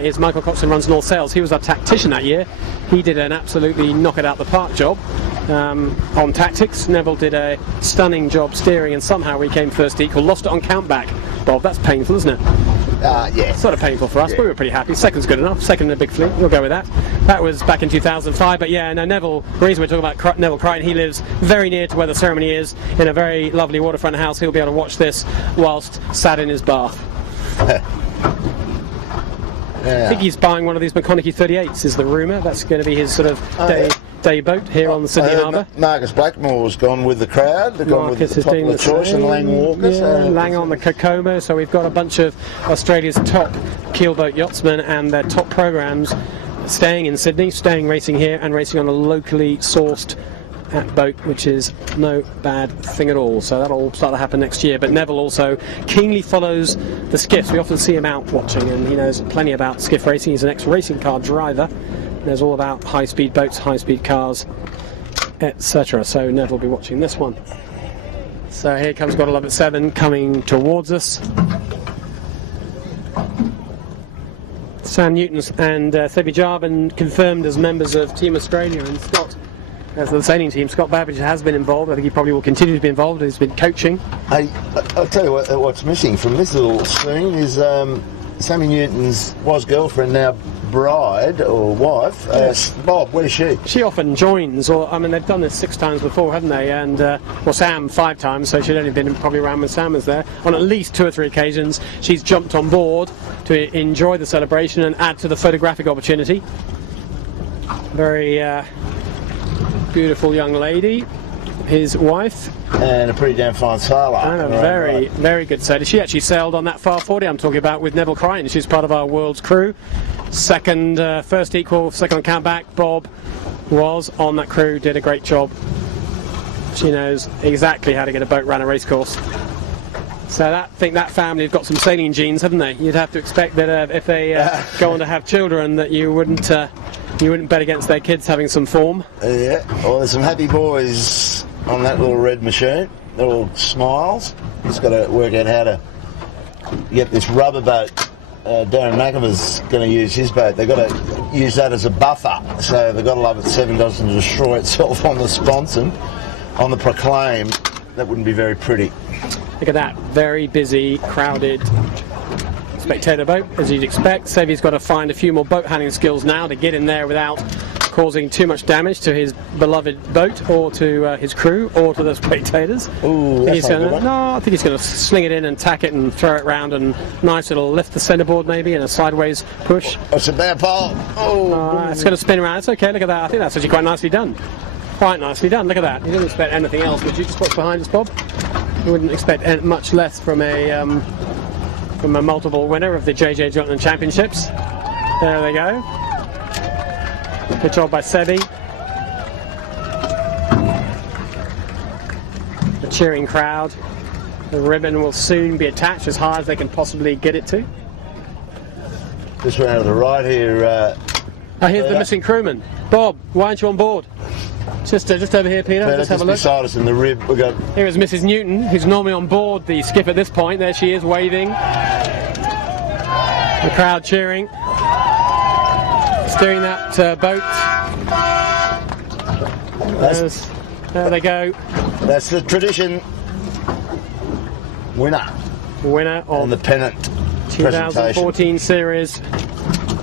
is Michael Coxon, runs North Sails. He was our tactician that year. He did an absolutely knock it out the park job on tactics. Neville did a stunning job steering, and somehow we came first equal. Lost it on countback. Bob, that's painful, isn't it? Yeah. Sort of painful for us, but we were pretty happy. Second's good enough. Second in a big fleet. We'll go with that. That was back in 2005. But yeah, no, Neville, the reason we're talking about Neville Crichton, he lives very near to where the ceremony is, in a very lovely waterfront house. He'll be able to watch this whilst sat in his bath. I think he's buying one of these McConaughey 38s, is the rumour. That's going to be his sort of day boat here on the Sydney Harbour. Marcus Blackmore's gone with the crowd. They've gone with the popular choice, and Lang Walker. Lang on the Kokomo. So we've got a bunch of Australia's top keelboat yachtsmen and their top programmes staying in Sydney, racing here, and racing on a locally sourced boat, which is no bad thing at all. So that'll start to happen next year. But Neville also keenly follows the skiffs. We often see him out watching, and he knows plenty about skiff racing. He's an ex-racing car driver. There's all about high-speed boats, high-speed cars, etc. So Neville will be watching this one. So here comes Got to Love It 7 coming towards us. Sam Newton and Sebi Jarvan confirmed as members of Team Australia, and Scott, as the sailing team, Scott Babbage has been involved. I think he probably will continue to be involved. He's been coaching. I'll tell you what's missing from this little scene is Sammy Newton's girlfriend, now bride or wife, Bob. Where's she? She often joins, or I mean, they've done this 6 times before, haven't they? And well, Sam 5 times, so she'd only been probably around when Sam was there. On at least 2 or 3 occasions, she's jumped on board to enjoy the celebration and add to the photographic opportunity. Very beautiful young lady, his wife. And a pretty damn fine sailor. And a very good sailor. She actually sailed on that Far 40 I'm talking about with Neville Crichton. She's part of our world's crew. First equal, second on countback. Bob was on that crew, did a great job. She knows exactly how to get a boat around a racecourse. So I think that family have got some sailing genes, haven't they? You'd have to expect that if they go on to have children, that you wouldn't bet against their kids having some form. Yeah, well, there's some happy boys on that little red machine. They're all smiles. Just got to work out how to get this rubber boat. Darren McIver's going to use his boat. They've got to use that as a buffer. So they've got to love it 7 doesn't destroy itself on the Sponson, on the Proclaim. That wouldn't be very pretty. Look at that, very busy, crowded spectator boat, as you'd expect. Sevi's got to find a few more boat handling skills now to get in there without causing too much damage to his beloved boat, or to his crew, or to the spectators. Ooh, that's not a good one. No, I think he's going to sling it in and tack it and throw it round, and nice little lift the centreboard maybe, and a sideways push. It's a bad pole. It's going to spin around. It's okay, look at that. I think that's actually quite nicely done. Quite nicely done, look at that. You didn't expect anything else, would you? Just what's behind us, Bob? You wouldn't expect much less from a multiple winner of the JJ Giltinan Championships. There they go. Good job by Sebi. The cheering crowd. The ribbon will soon be attached as high as they can possibly get it to. This one out of the right here. Here's the missing crewman. Bob, why aren't you on board? Just over here, Peter. Just have a look. Beside us in the rib. We got. Here is Mrs. Newton, who's normally on board the skiff at this point. There she is, waving. The crowd cheering. Steering that boat. There they go. That's the tradition. Winner of the pennant 2014 series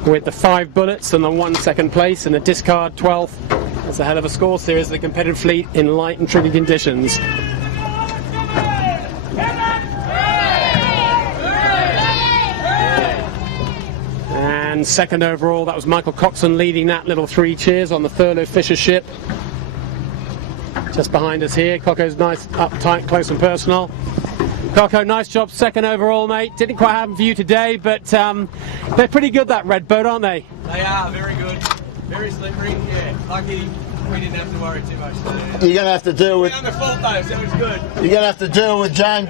with the 5 bullets and the 1 second place and the discard 12th. That's a hell of a score series of the competitive fleet in light and tricky conditions. And second overall, that was Michael Coxon leading that little 3 cheers on the Thurlow Fisher ship. Just behind us here, Coco's nice, uptight, close and personal. Coco, nice job, second overall, mate. Didn't quite happen for you today, but they're pretty good, that red boat, aren't they? They are, very good. Very slippery, yeah. Lucky we didn't have to worry too much. So, You're going to have to deal with... under fault though, so it's good. You're going to have to deal with James...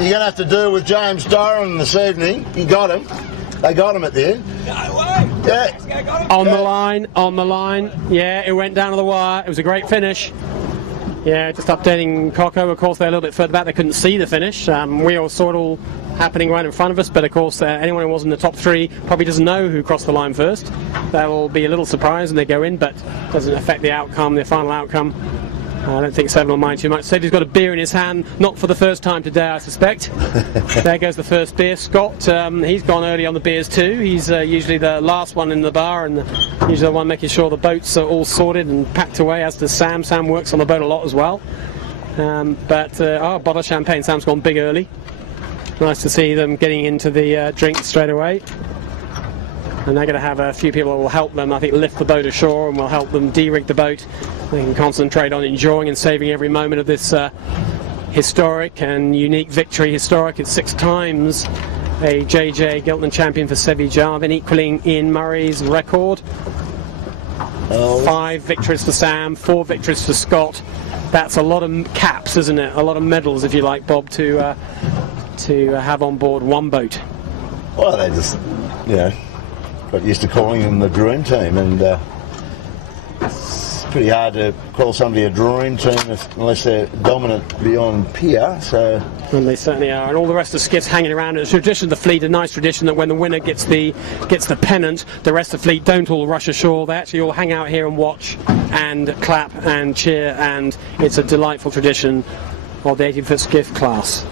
You're going to have to deal with James Doran this evening. You got him. They got him at the end. No way. Yeah. On the line. Yeah, it went down to the wire. It was a great finish. Yeah, just updating Coco. Of course, they're a little bit further back. They couldn't see the finish. We all saw it all happening right in front of us. But of course, anyone who was in the top 3 probably doesn't know who crossed the line first. That will be a little surprise when they go in, but doesn't affect the outcome, the final outcome. I don't think Seven will mind too much. Said he's got a beer in his hand, not for the first time today, I suspect. There goes the first beer. Scott, he's gone early on the beers too. He's usually the last one in the bar and usually the one making sure the boats are all sorted and packed away, as does Sam. Sam works on the boat a lot as well. A bottle of champagne. Sam's gone big early. Nice to see them getting into the drink straight away. And they're going to have a few people that will help them, I think, lift the boat ashore and will help them de-rig the boat. They can concentrate on enjoying and saving every moment of this historic and unique victory. Historic, it's 6 times a JJ Giltinan champion for Seve Jarvin, equaling Ian Murray's record. 5 victories for Sam, 4 victories for Scott. That's a lot of caps, isn't it? A lot of medals, if you like, Bob, to have on board one boat. Well, they just, got used to calling them the dream team, and it's pretty hard to call somebody a dream team unless they're dominant beyond peer. So, and they certainly are, and all the rest of the skiffs hanging around. It's a tradition of the fleet, a nice tradition that when the winner gets the pennant, the rest of the fleet don't all rush ashore. They actually all hang out here and watch and clap and cheer, and it's a delightful tradition of the 80-foot skiff class.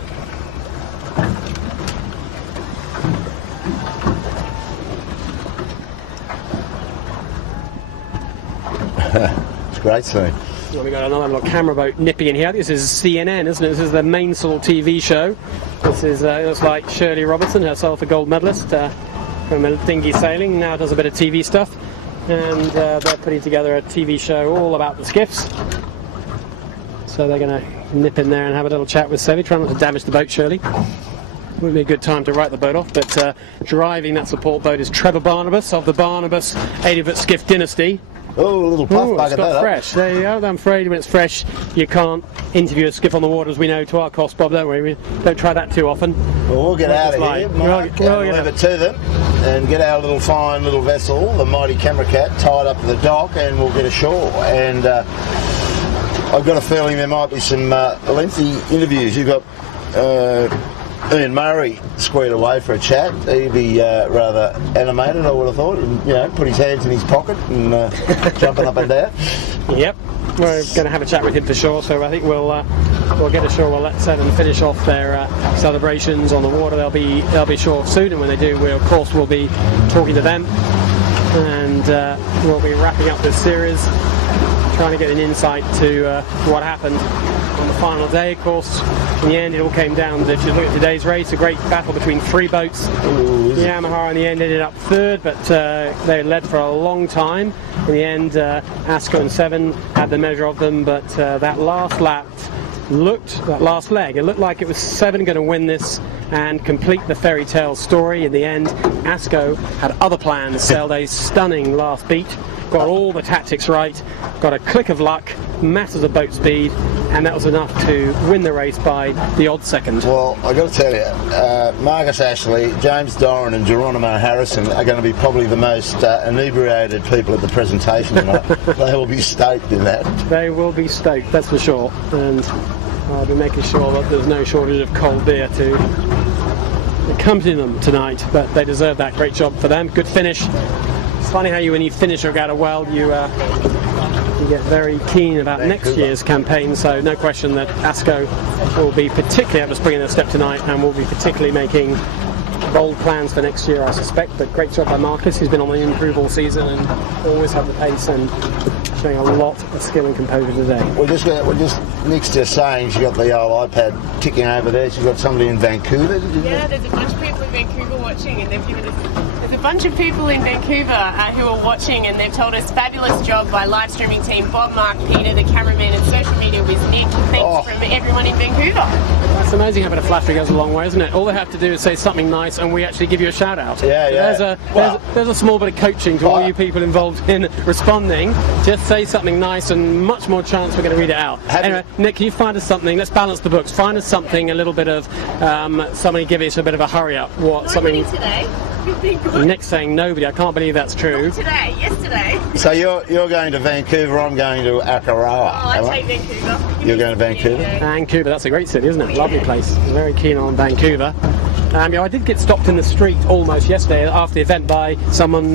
it's great scene. Well, we've got another little camera boat nipping in here. This is CNN, isn't it? This is the Mainsail TV show. This is looks like Shirley Robertson, herself a gold medalist from dinghy sailing, now does a bit of TV stuff. And they're putting together a TV show all about the skiffs. So they're going to nip in there and have a little chat with Seve. Try not to damage the boat, Shirley. Wouldn't be a good time to write the boat off, but driving that support boat is Trevor Barnabas of the Barnabas 80-foot skiff dynasty. Oh, a little puff bugger it's got that fresh. There you go. I'm afraid when it's fresh, you can't interview a skiff on the water, as we know, to our cost, Bob, don't we? We don't try that too often. Well, we'll get out of here, Mark, we'll leave it to them and get our little fine little vessel, the Mighty Camera Cat, tied up at the dock, and we'll get ashore. And I've got a feeling there might be some lengthy interviews. You've got Ian Murray squared away for a chat. He'd be rather animated, I would have thought, and put his hands in his pocket and jumping up and down. Yep, we're going to have a chat with him for sure. So I think we'll get ashore. We'll let Seven finish off their celebrations on the water. They'll be ashore soon, and when they do, we'll be talking to them, and we'll be wrapping up this series, trying to get an insight to what happened on the final day. Of course, in the end, it all came down to, if you look at today's race, a great battle between 3 boats. The Yamaha in the end ended up 3rd, but they led for a long time. In the end, Asco and Seven had the measure of them, but that last leg, it looked like it was Seven going to win this and complete the fairy tale story. In the end, Asco had other plans, sailed a stunning last beat, got all the tactics right, got a click of luck, masses of boat speed, and that was enough to win the race by the odd second. Well, I've got to tell you, Marcus Ashley, James Doran and Geronimo Harrison are going to be probably the most inebriated people at the presentation tonight. They will be stoked in that. They will be stoked, that's for sure. And I'll be making sure that there's no shortage of cold beer to accompany them tonight, but they deserve that. Great job for them. Good finish. It's funny how when you finish a regatta well, you get very keen about next year's campaign, so no question that ASCO will be particularly able to spring in their step tonight and will be particularly making bold plans for next year, I suspect. But great job by Marcus, who's been on the improve all season and always had the pace and showing a lot of skill and composure today. Nick's just saying she got the old iPad ticking over there. She's got somebody in Vancouver. Yeah, there's a bunch of people in Vancouver watching, and they've given us. There's a bunch of people in Vancouver who are watching, and they've told us fabulous job by live streaming team Bob, Mark, Peter, the cameraman, and social media with Nick. Thanks from everyone in Vancouver. It's amazing how a bit of flattery goes a long way, isn't it? All they have to do is say something nice, and we actually give you a shout out. Yeah. There's a small bit of coaching to all you people involved in responding. Just say something nice, and much more chance we're going to read it out. Anyway, Nick, can you find us something? Let's balance the books. Find us something, a little bit of somebody give us a bit of a hurry up. Nobody today. Nick's saying nobody. I can't believe that's true. Not today, yesterday. So you're going to Vancouver, I'm going to Akaroa. I take Vancouver. You're going to Vancouver? Vancouver, that's a great city, isn't it? Lovely place. Very keen on Vancouver. I did get stopped in the street almost yesterday after the event by someone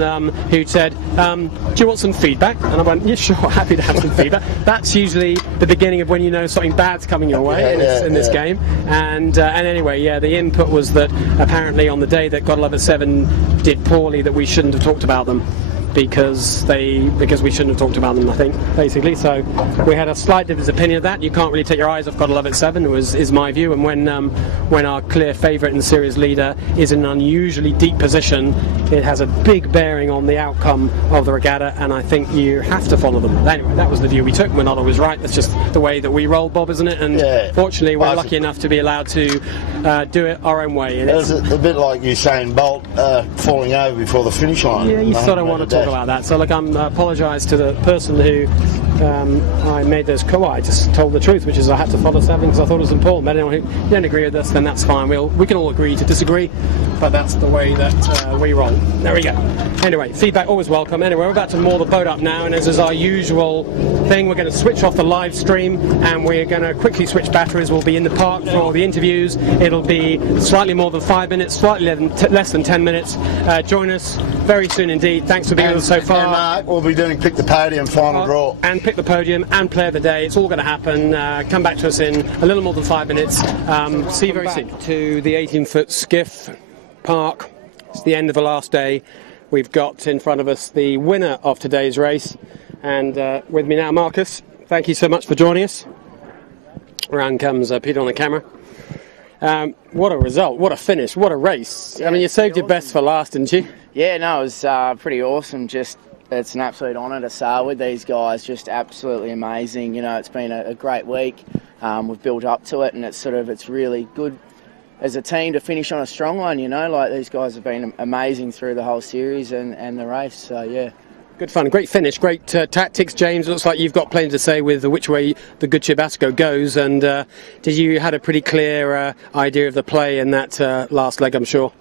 who said, do you want some feedback? And I went, yeah, sure, happy to have some feedback. That's usually the beginning of when you know something bad's coming your way in this game. And anyway, the input was that apparently on the day that God Love It 7 did poorly, that we shouldn't have talked about them. Because we shouldn't have talked about them, I think, basically. So we had a slight difference of opinion of that. You can't really take your eyes off Gotta Love It 7, is my view. And when our clear favourite and series leader is in an unusually deep position, it has a big bearing on the outcome of the regatta, and I think you have to follow them. Anyway, that was the view we took. We're not always right. That's just the way that we roll, Bob, isn't it? And fortunately, we're lucky enough to be allowed to do it our own way. And it's a bit like Usain Bolt falling over before the finish line. Yeah, you sort of want to talk about that. So look, I apologise to the person who I made those I just told the truth, which is I had to follow something because I thought it was important. But anyone who don't agree with us, then that's fine. We can all agree to disagree, but that's the way that we roll. There we go. Anyway, feedback always welcome. Anyway, we're about to moor the boat up now, and as is our usual thing, we're going to switch off the live stream and we're going to quickly switch batteries. We'll be in the park for all the interviews. It'll be slightly more than 5 minutes, slightly less than 10 minutes. Join us very soon indeed. Thanks for being with us so far. And Mark, we'll be doing Pick the Podium final draw. And Pick the Podium and Player of the Day. It's all going to happen. Come back to us in a little more than 5 minutes. See you very soon. To the 18-foot skiff park. It's the end of the last day. We've got in front of us the winner of today's race. And with me now, Marcus. Thank you so much for joining us. Around comes Peter on the camera. What a result, what a finish, what a race. I mean, you saved your best for last, didn't you? Yeah, no, it was pretty awesome. It's an absolute honour to sail with these guys, just absolutely amazing. You know, it's been a great week. We've built up to it, and it's really good as a team to finish on a strong one, you know. Like, these guys have been amazing through the whole series and the race, so yeah. Good fun, great finish, great tactics, James. Looks like you've got plenty to say with which way the good ship ASCO goes. And did you had a pretty clear idea of the play in that last leg, I'm sure?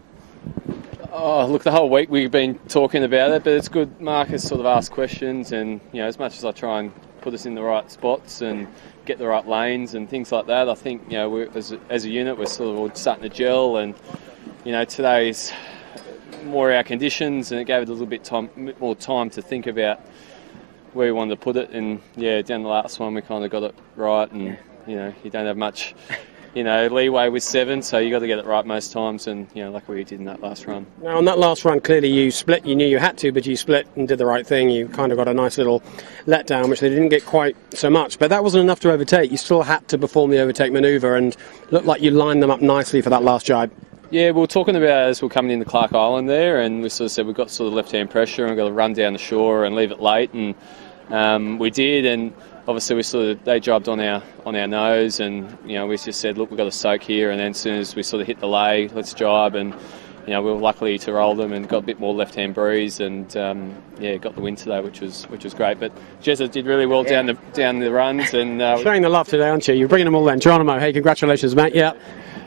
Oh, look, the whole week we've been talking about it, but it's good. Marcus sort of asked questions, and you know, as much as I try and put us in the right spots and get the right lanes and things like that, I think, you know, we're, as a unit, we're sort of all starting to gel. And you know, today's more our conditions, and it gave it a little bit more time to think about where we wanted to put it. And yeah, down the last one we kind of got it right, and you know, you don't have much, you know, leeway with 7, so you got to get it right most times, and you know, luckily we did in that last run. Now on that last run, clearly you split. You knew you had to, but you split and did the right thing. You kind of got a nice little letdown, which they didn't get quite so much, but that wasn't enough to overtake. You still had to perform the overtake manoeuvre, and looked like you lined them up nicely for that last jibe. Yeah, we were talking about as we were coming into Clark Island there, and we sort of said we've got sort of left-hand pressure and we've got to run down the shore and leave it late, and we did. And obviously they jibed on our nose, and you know, we just said, look, we've got to soak here, and then as soon as we sort of hit the lay, let's jibe. And you know, we were lucky to roll them and got a bit more left-hand breeze, and yeah, got the win today, which was great. But Jezza did really well down the runs, and showing the love today, aren't you? You're bringing them all in. Geronimo, hey, congratulations, mate. Yeah.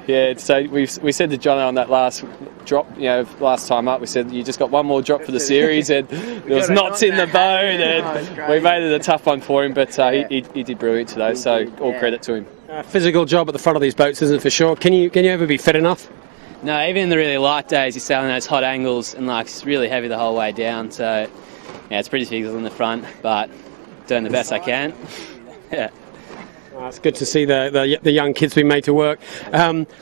Yeah, so we said to Jono on that last drop, you know, last time up, we said you just got one more drop for the series, and there was knots in the boat, and we made it a tough one for him, but he did brilliant today, so all credit to him. Physical job at the front of these boats, isn't it, for sure? Can you ever be fit enough? No, even in the really light days, you're sailing those hot angles, and like it's really heavy the whole way down, so yeah, it's pretty physical in the front, but doing the best I can. Yeah. It's good to see the young kids being made to work.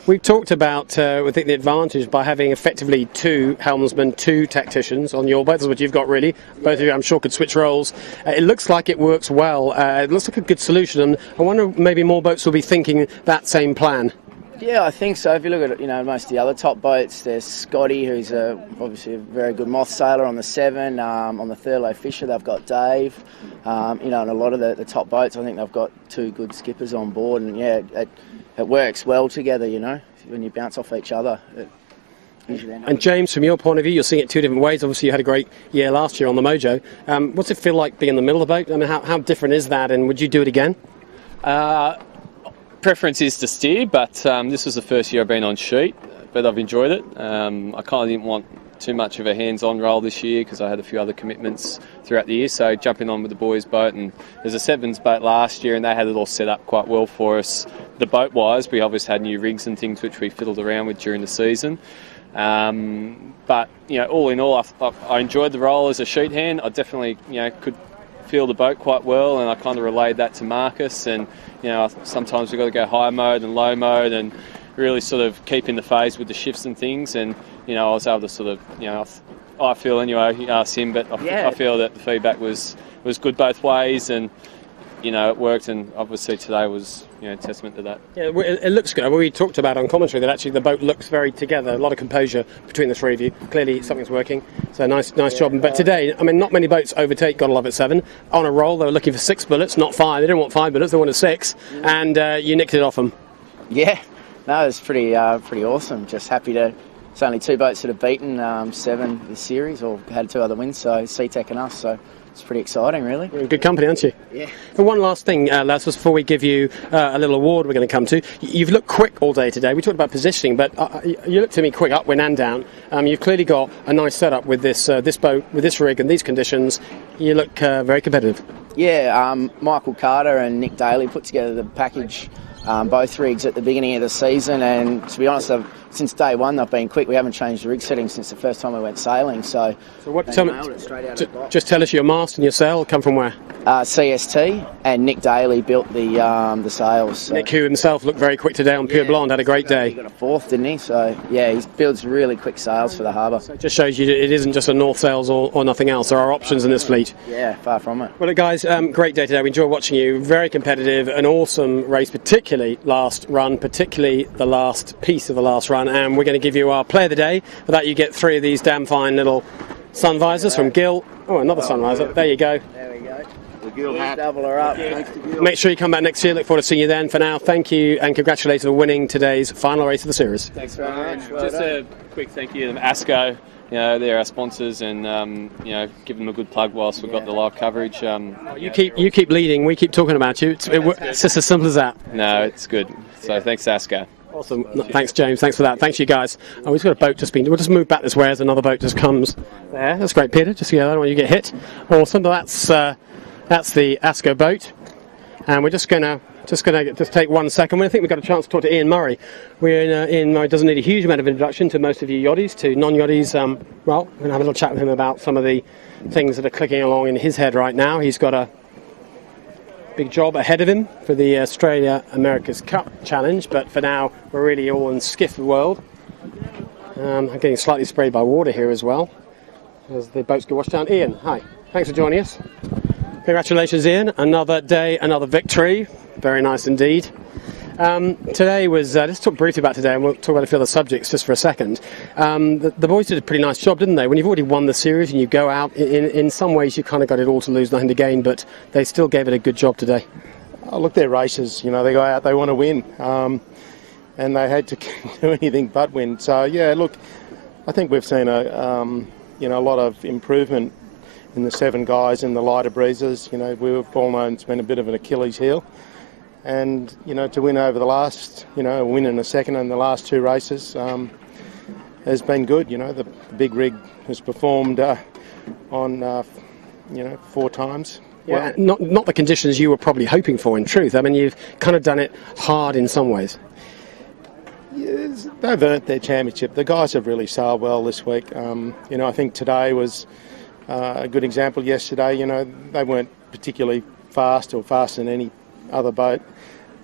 We've talked about, I think, the advantage by having effectively 2 helmsmen, 2 tacticians on your boat. That's what you've got, really. Both of you, I'm sure, could switch roles. It looks like it works well. It looks like a good solution, and I wonder maybe more boats will be thinking that same plan. Yeah, I think so. If you look at most of the other top boats, there's Scotty, who's obviously a very good moth sailor on the 7. On the Thurlow Fisher, they've got Dave. And a lot of the top boats, I think they've got 2 good skippers on board, and yeah, it works well together. When you bounce off each other. And James, from your point of view, you're seeing it 2 different ways. Obviously, you had a great year last year on the Mojo. What's it feel like being in the middle of the boat? I mean, how different is that, and would you do it again? Preference is to steer, but this was the first year I've been on sheet, but I've enjoyed it. I kind of didn't want too much of a hands-on role this year because I had a few other commitments throughout the year, so jumping on with the boys' boat, and there's a Sevens boat last year and they had it all set up quite well for us. The boat-wise, we obviously had new rigs and things which we fiddled around with during the season. But, all in all, I enjoyed the role as a sheet hand. I definitely, could feel the boat quite well, and I kind of relayed that to Marcus, and sometimes we've got to go high mode and low mode and really sort of keep in the phase with the shifts and things, and I was able to sort of I feel anyway, you asked him, but I feel that the feedback was good both ways, and it worked, and obviously today was testament to that. Yeah, it looks good. We talked about on commentary that actually the boat looks very together, a lot of composure between the 3 of you. Clearly something's working, so nice job. But today, I mean, not many boats overtake Gotta Love It 7. On a roll, they were looking for 6 bullets, not 5. They didn't want 5 bullets, they wanted 6, and you nicked it off them. Yeah, no, it was pretty awesome. Just happy to. It's only 2 boats that have beaten 7 this series, or had 2 other wins, so SeaTech and us, so it's pretty exciting, really. You're in good company, aren't you? Yeah. And one last thing, lads, before we give you a little award we're going to come to. You've looked quick all day today. We talked about positioning, but you looked to me quick upwind and down. You've clearly got a nice setup with this boat, with this rig and these conditions. You look very competitive. Yeah, Michael Carter and Nick Daly put together the package, both rigs at the beginning of the season, and to be honest, since day one they've been quick. We haven't changed the rig settings since the first time we went sailing, so what, nailed it straight out of the box. Just tell us your mast and your sail come from where? CST, and Nick Daly built the sails. So. Nick, who himself looked very quick today on Pure Blonde, had a great day. He got a 4th, didn't he? So yeah, he builds really quick sails for the harbour. So it just shows you it isn't just a North Sails or nothing else. There are options in this fleet. Yeah, far from it. Well, guys, great day today. We enjoyed watching you. Very competitive, an awesome race, particularly last run, particularly the last piece of the last run, and we're going to give you our player of the day. For that, you get 3 of these damn fine little sun visors from Gil. Oh, another sun visor. There you go. There we go. The Gil hat. Double her up. Thanks to Gil. Make sure you come back next year. Look forward to seeing you then. For now, thank you and congratulations on winning today's final race of the series. Thanks very much. Just a quick thank you to ASCO. They're our sponsors, and give them a good plug whilst we've got the live coverage. You keep leading. We keep talking about you. It's just as simple as that. No, it's good. So thanks, ASCO. Awesome. Thanks, James. Thanks for that. Thanks, you guys. Oh, we've got a boat we'll just move back this way as another boat just comes. There. That's great, Peter. Just I don't want you to get hit. Awesome. That's the ASCO boat, and we're just gonna take 1 second. I think we've got a chance to talk to Ian Murray. Ian Murray doesn't need a huge amount of introduction to most of you yachties, to non-yachties. We're going to have a little chat with him about some of the things that are clicking along in his head right now. He's got a big job ahead of him for the Australia America's Cup Challenge, but for now we're really all in skiff world. I'm getting slightly sprayed by water here as well as the boats get washed down. Ian, hi. Thanks for joining us. Congratulations, Ian. Another day, another victory. Very nice indeed. Today was, let's talk briefly about today, and we'll talk about a few other subjects just for a second. The boys did a pretty nice job, didn't they? When you've already won the series and you go out, in some ways you kind of got it all to lose, nothing to gain, but they still gave it a good job today. Oh, look, they're racers. They go out, they want to win, and they hate to do anything but win. So, yeah, look, I think we've seen a lot of improvement in the 7 guys in the lighter breezes. We've all known it's been a bit of an Achilles heel. And, to win over the last, a win and a second in the last 2 races has been good. The big rig has performed on, 4 times. Yeah, not the conditions you were probably hoping for, in truth. I mean, you've kind of done it hard in some ways. Yes, they've earned their championship. The guys have really sailed well this week. I think today was a good example. Yesterday, they weren't particularly fast or faster than any other boat,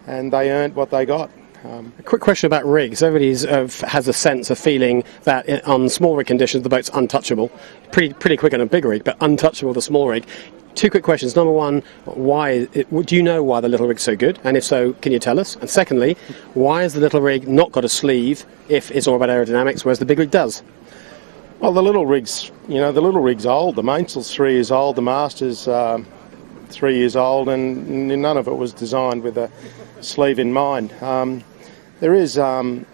and they earned what they got. A quick question about rigs. Everybody has a sense of feeling that on small rig conditions the boat's untouchable. Pretty quick on a big rig, but untouchable the small rig. Two quick questions. Number one, do you know why the little rig's so good? And if so, can you tell us? And secondly, why has the little rig not got a sleeve if it's all about aerodynamics, whereas the big rig does? Well, the little rig's old. The mainsail's 3 years old. The master's 3 years old, and none of it was designed with a sleeve in mind. There is, the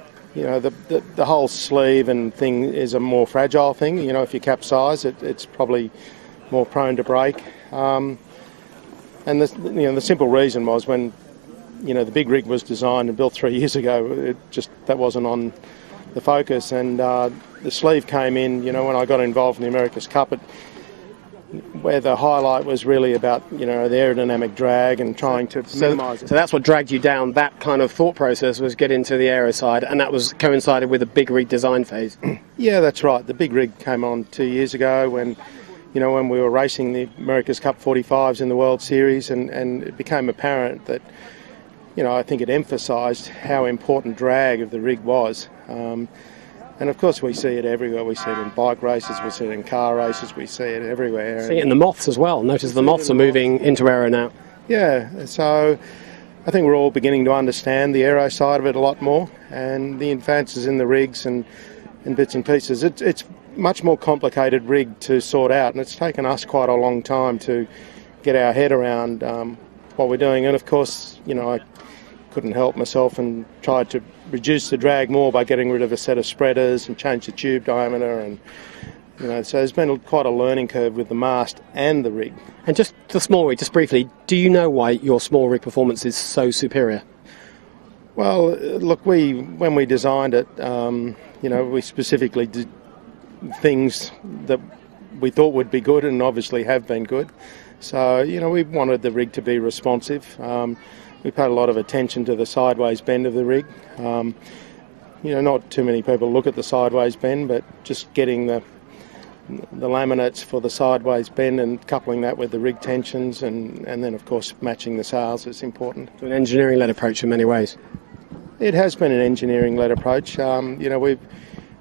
whole sleeve and thing is a more fragile thing. If you capsize it, it's probably more prone to break. And the simple reason was when, the big rig was designed and built 3 years ago, that wasn't on the focus. And the sleeve came in, when I got involved in the America's Cup, where the highlight was really about, the aerodynamic drag and trying to minimise it. So that's what dragged you down that kind of thought process, was get into the aero side, and that was coincided with the big rig design phase. Yeah, that's right. The big rig came on 2 years ago when we were racing the America's Cup 45s in the World Series, and it became apparent that, I think it emphasised how important drag of the rig was. And of course we see it everywhere. We see it in bike races, we see it in car races, we see it everywhere. See it in the moths as well. Notice the moths are moving into aero now. Yeah, so I think we're all beginning to understand the aero side of it a lot more, and the advances in the rigs and bits and pieces. It's much more complicated rig to sort out, and it's taken us quite a long time to get our head around what we're doing. And of course, I couldn't help myself and tried to reduce the drag more by getting rid of a set of spreaders and change the tube diameter, and so there's been quite a learning curve with the mast and the rig. And just the small rig, just briefly, do you know why your small rig performance is so superior? Well, look, when we designed it, we specifically did things that we thought would be good and obviously have been good. So, we wanted the rig to be responsive. We paid a lot of attention to the sideways bend of the rig. Not too many people look at the sideways bend, but just getting the laminates for the sideways bend and coupling that with the rig tensions and then, of course, matching the sails is important. An engineering-led approach in many ways. It has been an engineering-led approach.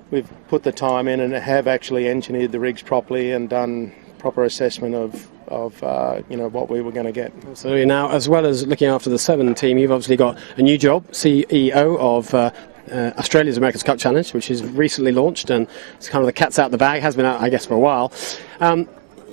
We've put the time in and have actually engineered the rigs properly and done proper assessment of what we were going to get. So now, as well as looking after the 7 team, you've obviously got a new job, CEO of Australia's America's Cup Challenge, which is recently launched, and it's kind of the cat's out the bag, has been out, I guess, for a while.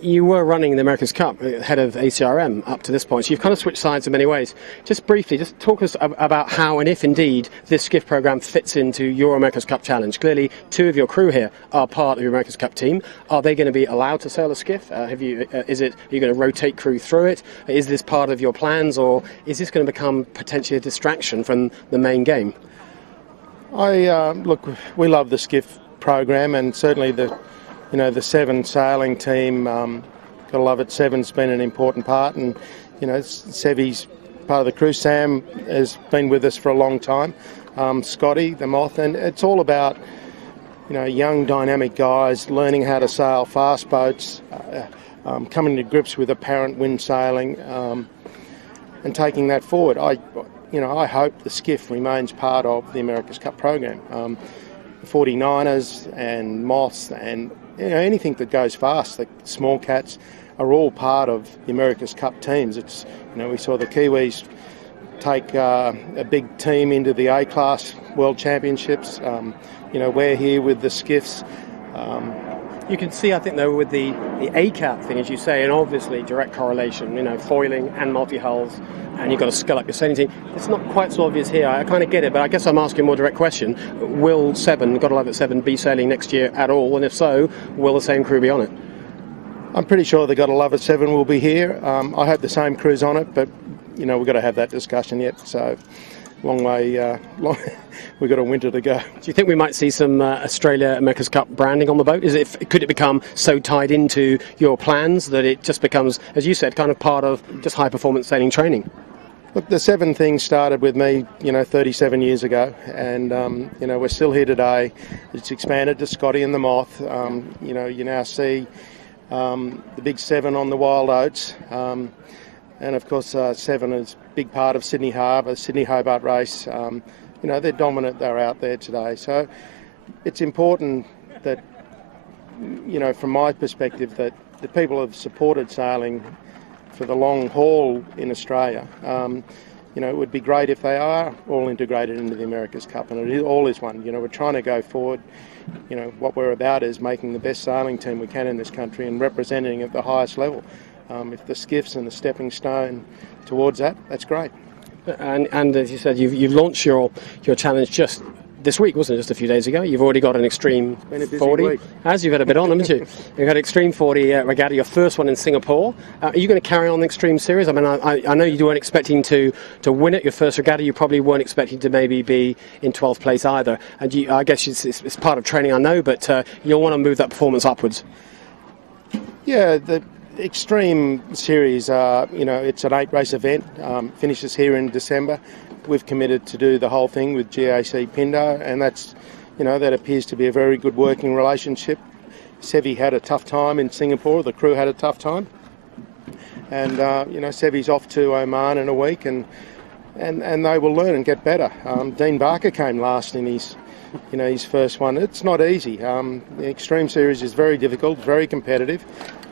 You were running the America's Cup, head of ACRM, up to this point, so you've kind of switched sides in many ways. Just briefly, just talk us about how and if indeed this skiff programme fits into your America's Cup Challenge. Clearly, 2 of your crew here are part of your America's Cup team. Are they going to be allowed to sail a skiff? Are you going to rotate crew through it? Is this part of your plans, or is this going to become potentially a distraction from the main game? Look, we love the skiff program, and certainly the 7 sailing team, gotta love it. 7's been an important part, and Sevy's part of the crew. Sam has been with us for a long time. Scotty, the moth, and it's all about young dynamic guys learning how to sail fast boats, coming to grips with apparent wind sailing, and taking that forward. I hope the skiff remains part of the America's Cup program. The 49ers and moths and anything that goes fast, the small cats, are all part of the America's Cup teams. It's we saw the Kiwis take a big team into the A-class World Championships. We're here with the skiffs. You can see, I think, though, with the ACAP thing, as you say, and obviously direct correlation, foiling and multi-hulls, and you've got to scale up your sailing team. It's not quite so obvious here. I kind of get it, but I guess I'm asking a more direct question. Will 7, Gotta Love It 7, be sailing next year at all? And if so, will the same crew be on it? I'm pretty sure the Gotta Love It 7 will be here. I hope the same crew's on it, but, we've got to have that discussion yet, so... Long way, we've got a winter to go. Do you think we might see some Australia America's Cup branding on the boat? Could it become so tied into your plans that it just becomes, as you said, kind of part of just high-performance sailing training? Look, the 7 thing started with me, 37 years ago, and, we're still here today. It's expanded to Scotty and the Moth. You now see the big 7 on the Wild Oats. and of course 7 is a big part of Sydney Harbour, Sydney Hobart Race. They're dominant, they're out there today. So it's important that, from my perspective, that the people have supported sailing for the long haul in Australia. It would be great if they are all integrated into the America's Cup, and it all is one. We're trying to go forward. What we're about is making the best sailing team we can in this country and representing at the highest level. If the skiff's and the stepping stone towards that, that's great. And as you said, you've launched your challenge just this week, wasn't it? Just a few days ago. You've already got an Extreme 40. As you've had a bit on, haven't you? You've got Extreme 40 regatta, your first one in Singapore. Are you going to carry on the Extreme series? I mean, I know you weren't expecting to win it, your first regatta. You probably weren't expecting to maybe be in 12th place either. And I guess it's part of training, I know, but you'll want to move that performance upwards. Yeah, the Extreme series, it's an 8-race event. Finishes here in December. We've committed to do the whole thing with GAC Pindo, and that's, that appears to be a very good working relationship. Sevi had a tough time in Singapore. The crew had a tough time, and Sevi's off to Oman in a week, and they will learn and get better. Dean Barker came last in his first one. It's not easy. The Extreme series is very difficult, very competitive,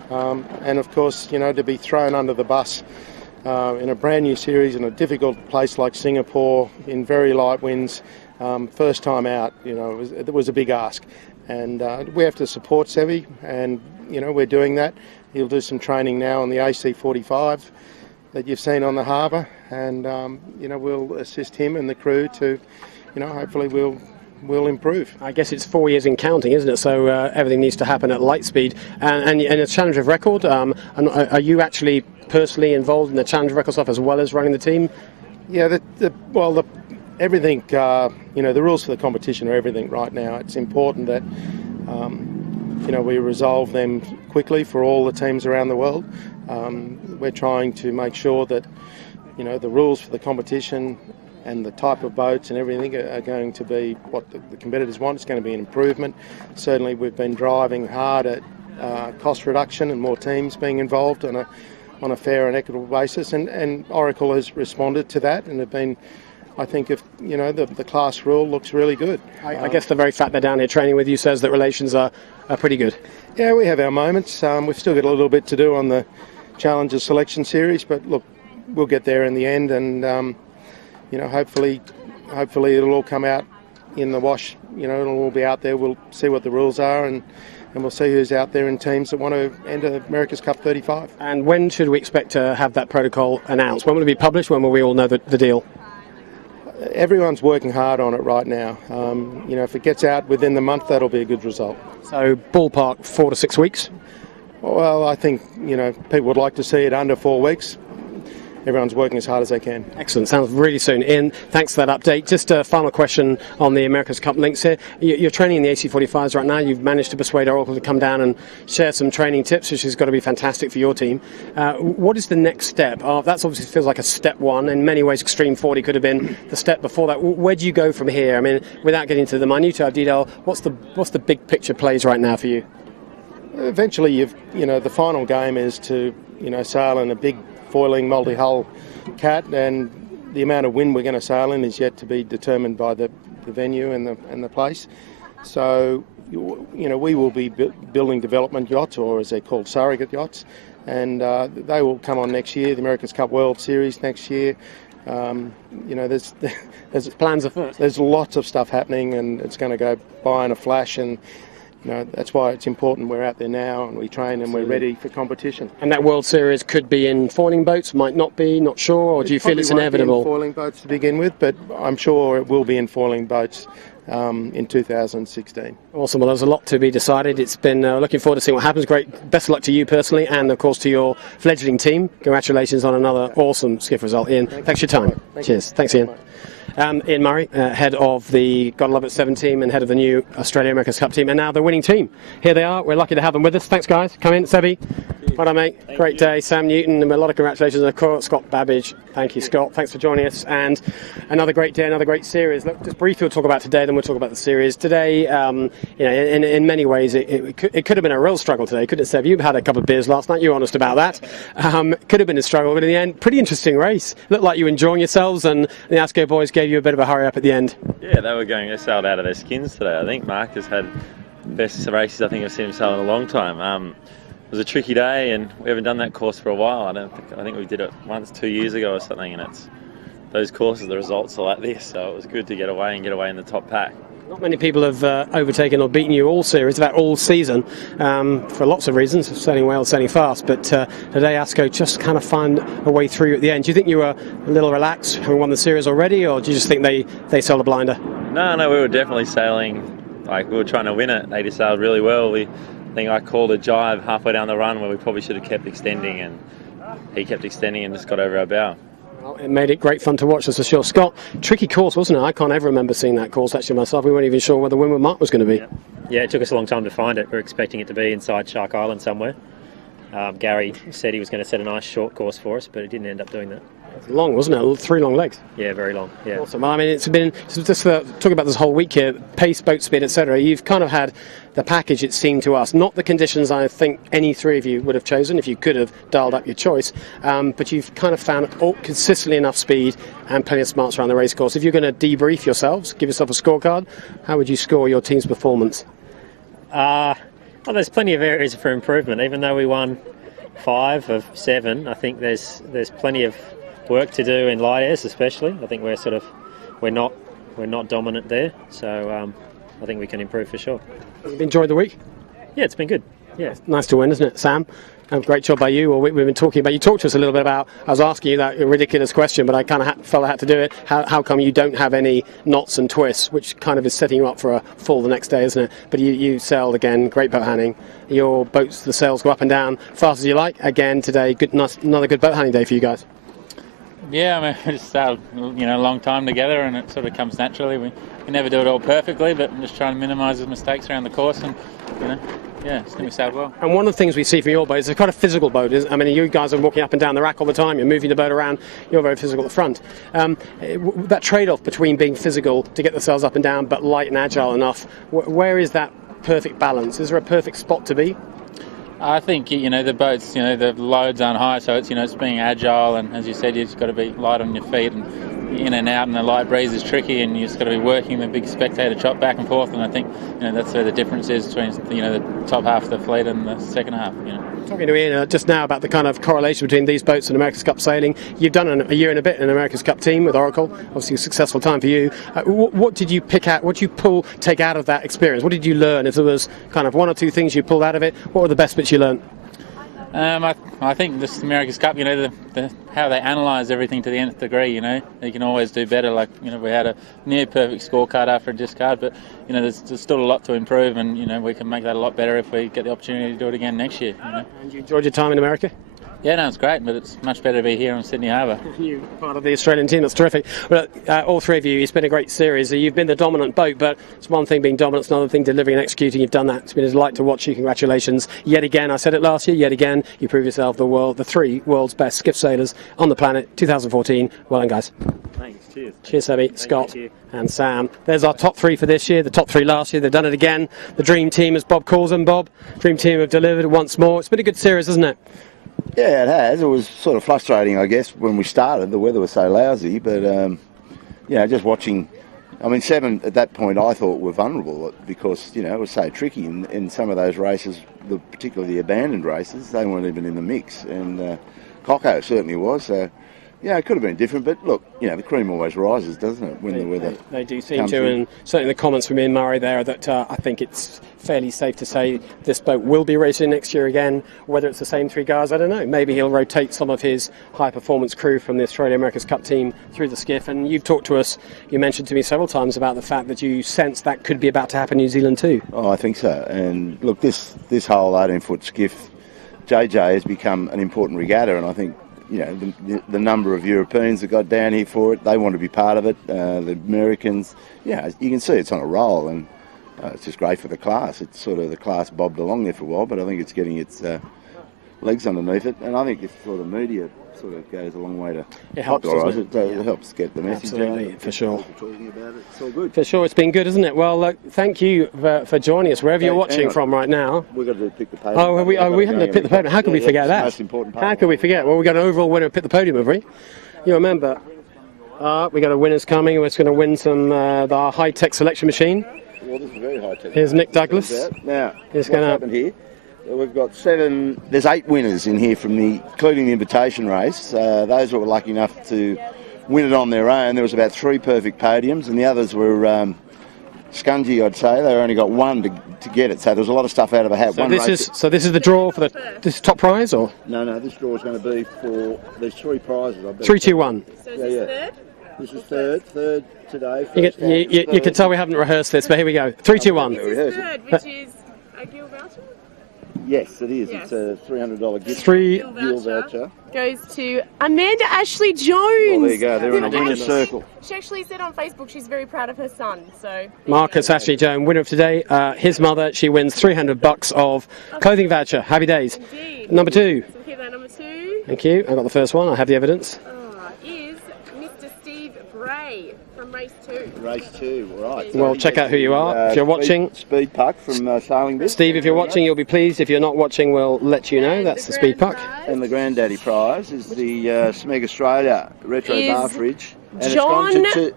and of course, to be thrown under the bus in a brand new series in a difficult place like Singapore in very light winds, first time out, it was a big ask. And we have to support Sevi, and we're doing that. He'll do some training now on the AC45 that you've seen on the harbour, and we'll assist him and the crew to, hopefully we'll improve. I guess it's 4 years in counting, isn't it? So everything needs to happen at light speed. And a challenge of record, are you actually personally involved in the challenge of record stuff as well as running the team? Yeah, everything, the rules for the competition are everything right now. It's important that, we resolve them quickly for all the teams around the world. We're trying to make sure that, the rules for the competition and the type of boats and everything are going to be what the competitors want. It's going to be an improvement. Certainly we've been driving hard at cost reduction and more teams being involved on a fair and equitable basis, and Oracle has responded to that and have been, I think, the class rule looks really good. I guess the very fact they're down here training with you says that relations are pretty good. Yeah, we have our moments. We've still got a little bit to do on the Challenger Selection Series, but look, we'll get there in the end, and hopefully it'll all come out in the wash. It'll all be out there. We'll see what the rules are, and we'll see who's out there in teams that want to enter America's Cup 35. And when should we expect to have that protocol announced? When will it be published? When will we all know the deal? Everyone's working hard on it right now. If it gets out within the month, that'll be a good result. So ballpark 4 to 6 weeks? Well, I think, people would like to see it under 4 weeks. Everyone's working as hard as they can. Excellent. Sounds really soon. Ian, thanks for that update. Just a final question on the America's Cup links here. You're training in the AC45s right now. You've managed to persuade Oracle to come down and share some training tips, which has got to be fantastic for your team. What is the next step? That obviously feels like a step one. In many ways, Extreme 40 could have been the step before that. Where do you go from here? I mean, without getting into the minutiae of detail, what's the big picture plays right now for you? Eventually, the final game is to, sail in a big foiling multi-hull cat, and the amount of wind we're going to sail in is yet to be determined by the venue and the place. So, we will be building development yachts, or as they're called, surrogate yachts, and they will come on next year. The America's Cup World Series next year. There's plans afoot. There's lots of stuff happening, and it's going to go by in a flash, and that's why it's important we're out there now and we train and we're ready for competition. And that World Series could be in foiling boats, might not be, not sure, or do you feel it's inevitable? It probably won't be in foiling boats to begin with, but I'm sure it will be in foiling boats in 2016. Awesome. Well, there's a lot to be decided. It's been looking forward to seeing what happens. Great. Best of luck to you personally, and of course to your fledgling team. Congratulations on another awesome skiff result. Ian, thanks for your time. Cheers. Thanks, Ian. Ian Murray, head of the Gotta Love It 7 team and head of the new Australia America's Cup team, and now the winning team. Here they are. We're lucky to have them with us. Thanks, guys. Come in, Sebi. Well done, mate. Great day, Sam Newton, and a lot of congratulations. Of course, Scott Babbage. Thank you, Scott. Thanks for joining us. And another great day, another great series. Look, just briefly, we'll talk about today, then we'll talk about the series. Today, in many ways, it could have been a real struggle today, couldn't it, Seb? You had a couple of beers last night. You were honest about that. Could have been a struggle, but in the end, pretty interesting race. Looked like you were enjoying yourselves, and the ASCO boys gave you a bit of a hurry up at the end. Yeah, they sailed out of their skins today. I think Mark has had the best races I think I've seen him sail in a long time. It was a tricky day, and we haven't done that course for a while. I think we did it once 2 years ago or something, and it's those courses, the results are like this, so it was good to get away in the top pack. Not many people have overtaken or beaten you all series, about all season, for lots of reasons, sailing well, sailing fast, but today ASCO just kind of find a way through at the end. Do you think you were a little relaxed having won the series already, or do you just think they sailed a blinder? No, we were definitely sailing, like we were trying to win it. They just sailed really well. I think I called a jive halfway down the run where we probably should have kept extending, and he kept extending and just got over our bow. Well, it made it great fun to watch, that's for sure. Scott, tricky course, wasn't it? I can't ever remember seeing that course actually myself. We weren't even sure where the windward mark was going to be. Yeah, it took us a long time to find it. We were expecting it to be inside Shark Island somewhere. Gary said he was going to set a nice short course for us, but he didn't end up doing that. Long, wasn't it? 3 long legs. Yeah, very long. Yeah. Awesome. Well, I mean, it's been just talking about this whole week here, pace, boat speed, etc. You've kind of had the package, it seemed to us, not the conditions I think any three of you would have chosen if you could have dialed up your choice, but you've kind of found consistently enough speed and plenty of smarts around the race course. If you're going to debrief yourselves, give yourself a scorecard, how would you score your team's performance? Well, there's plenty of areas for improvement. Even though we won 5 of 7, I think there's plenty of work to do in light airs, especially. I think we're not dominant there, so I think we can improve for sure. You've enjoyed the week? Yeah, it's been good. Yeah, nice to win, isn't it, Sam? Great job by you. Well, we've been talking about. You talked to us a little bit about. I was asking you that ridiculous question, but I kind of felt I had to do it. How come you don't have any knots and twists, which kind of is setting you up for a fall the next day, isn't it? But you sailed again. Great boat handling. Your boats, the sails go up and down fast as you like. Again today, another good boat handling day for you guys. Yeah, I mean, we just sailed, a long time together, and it sort of comes naturally. We never do it all perfectly, but I'm just trying to minimise the mistakes around the course, and I think we sailed well. And one of the things we see from your boat is it's quite a physical boat. I mean, you guys are walking up and down the rack all the time. You're moving the boat around. You're very physical at the front. That trade-off between being physical to get the sails up and down, but light and agile enough. Where is that perfect balance? Is there a perfect spot to be? I think, the boats, the loads aren't high, so it's being agile, and as you said, you've just got to be light on your feet, and in and out, and the light breeze is tricky, and you've just got to be working the big spectator chop back and forth, and I think, that's where the difference is between, the top half of the fleet and the second half, Talking to Ian just now about the kind of correlation between these boats and America's Cup sailing. You've done a year and a bit in America's Cup team with Oracle. Obviously a successful time for you. What did you pick out? What did you take out of that experience? What did you learn? If there was kind of 1 or 2 things you pulled out of it, what were the best bits you learned? I think this America's Cup, how they analyse everything to the nth degree, they can always do better. Like, we had a near perfect scorecard after a discard, but, there's still a lot to improve, and, we can make that a lot better if we get the opportunity to do it again next year. And you enjoyed your time in America? Yeah, no, it's great, but it's much better to be here in Sydney Harbour. You're part of the Australian team, that's terrific. Well, all three of you, it's been a great series. You've been the dominant boat, but it's one thing being dominant, it's another thing delivering and executing. You've done that. It's been a delight to watch you. Congratulations. Yet again, I said it last year, yet again, you prove yourself the 3 world's best skiff sailors on the planet, 2014. Well done, guys. Thanks, cheers. Cheers, Sebby, Scott and Sam. There's our top 3 for this year, the top 3 last year. They've done it again. The Dream Team, as Bob calls them, Bob. Dream Team have delivered once more. It's been a good series, hasn't it? Yeah, it has. It was sort of frustrating, I guess, when we started. The weather was so lousy, but, just watching... I mean, 7 at that point I thought were vulnerable because, it was so tricky in some of those races, particularly the abandoned races. They weren't even in the mix, and Coco certainly was, so... Yeah, it could have been different, but look, the cream always rises, doesn't it, when the weather They do seem to, and certainly the comments from Ian Murray there that I think it's fairly safe to say this boat will be racing next year again. Whether it's the same 3 guys, I don't know. Maybe he'll rotate some of his high-performance crew from the Australia America's Cup team through the skiff, and you've talked to us, you mentioned to me several times about the fact that you sense that could be about to happen in New Zealand too. Oh, I think so, and look, this whole 18-foot skiff, JJ has become an important regatta, and I think the number of Europeans that got down here for it, they want to be part of it. The Americans, you can see it's on a roll, and it's just great for the class. It's sort of the class bobbed along there for a while, but I think it's getting its legs underneath it. And I think this sort of media sort of goes a long way to it helps, popularise it. It helps get the message Absolutely, out. for sure. Talking about it. It's all good. For sure, it's been good, isn't it? Well, thank you for joining us wherever you're watching from right now. We've got to pick the podium. Oh, we haven't picked the podium. How could we forget that? Most important part. How could we forget? Well, we got an overall winner of Pick the Podium, have we? You remember? We got a winner's coming. We're going to win some the high-tech selection machine. Well, this is very high-tech. Here's Nick Douglas. Now, what's happened here? We've got there's 8 winners in here including the invitation race. Those that were lucky enough to win it on their own. There was about 3 perfect podiums, and the others were scungy, I'd say. They only got 1 to get it, so there was a lot of stuff out of the hat. So this is the draw for this top prize, or? No, this draw is going to be for there's 3 prizes. 3, 2, 1. So is this third? This is third today. You can tell we haven't rehearsed this, but here we go. 3, 2, 1. This is third, which is a Gill voucher? Yes, it is. Yes. It's a $300 gift. Gill voucher. Goes to Amanda Ashley Jones. Well, there you go. They're in a winner's circle. She actually said on Facebook she's very proud of her son. So Marcus Ashley Jones, winner of today. His mother, she wins $300 of clothing voucher. Happy days. Indeed. Number 2. So keep that number 2. Thank you. I got the first one. I have the evidence. Is Mr. Steve Bray from Race 2. Race 2, right. Well, check out who you are. If you're watching. Speed Puck from Sailing Bit. Steve, if you're watching, you'll be pleased. If you're not watching, we'll let you know. That's the Speed Puck. And the Granddaddy prize is the Smeg Australia Retro Bar Fridge. And John it's gone to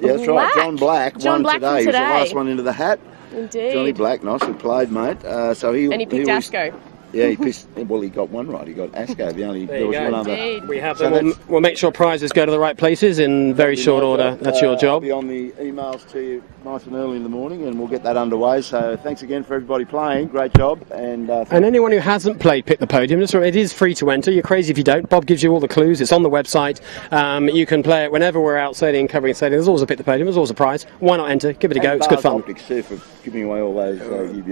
yeah, that's right. John Black John won Black today. He was the today. last one into the hat. Indeed. Johnny Black, nicely played, mate. And he picked Asco. Yeah, he got one right. He got Asco. There was one other. We have them. We'll make sure prizes go to the right places in very short order. That's your job. I'll be on the emails to you nice and early in the morning, and we'll get that underway. So thanks again for everybody playing. Great job. And anyone who hasn't played Pick the Podium, it is free to enter. You're crazy if you don't. Bob gives you all the clues. It's on the website. You can play it whenever we're out sailing and covering sailing. There's always a Pick the Podium. There's always a prize. Why not enter? Give it a go. It's good fun. Optics too for giving away all those.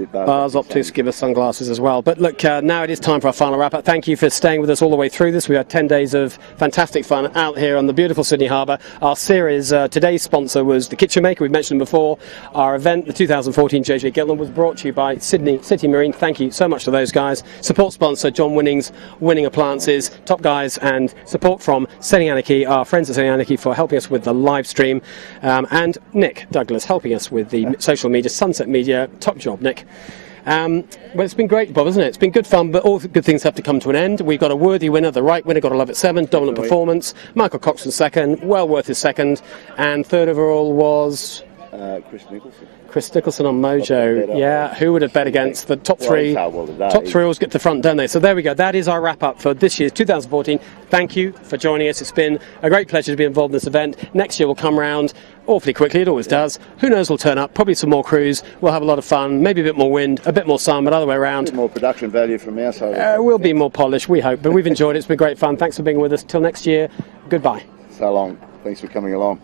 Bars Optics give us sunglasses as well. But look, now it is time for our final wrap-up. Thank you for staying with us all the way through this. We had 10 days of fantastic fun out here on the beautiful Sydney Harbour. Our series, today's sponsor was the Kitchen Maker. We've mentioned them before. Our event, the 2014 JJ Giltinan, was brought to you by Sydney City Marine. Thank you so much to those guys. Support sponsor John Winnings, Winning Appliances, top guys, and support from Sailing Anarchy, our friends at Sailing Anarchy, for helping us with the live stream, and Nick Douglas helping us with the social media, Sunset Media. Top job, Nick. Well, it's been great, Bob, isn't it? It's been good fun, but all good things have to come to an end. We've got a worthy winner, the right winner, got to love it, 7, dominant performance. Michael Coxon second, well worth his second, and third overall was Chris Nicholson on Mojo. Yeah, who would have bet against the top 3? Top 3 always get to the front, don't they? So there we go. That is our wrap up for this year's 2014. Thank you for joining us. It's been a great pleasure to be involved in this event. Next year will come round awfully quickly. It always does. Who knows will turn up. Probably some more crews. We'll have a lot of fun. Maybe a bit more wind, a bit more sun, but other way around. A bit more production value from our side. We'll be more polished, we hope. But we've enjoyed it. It's been great fun. Thanks for being with us. Till next year, goodbye. So long. Thanks for coming along.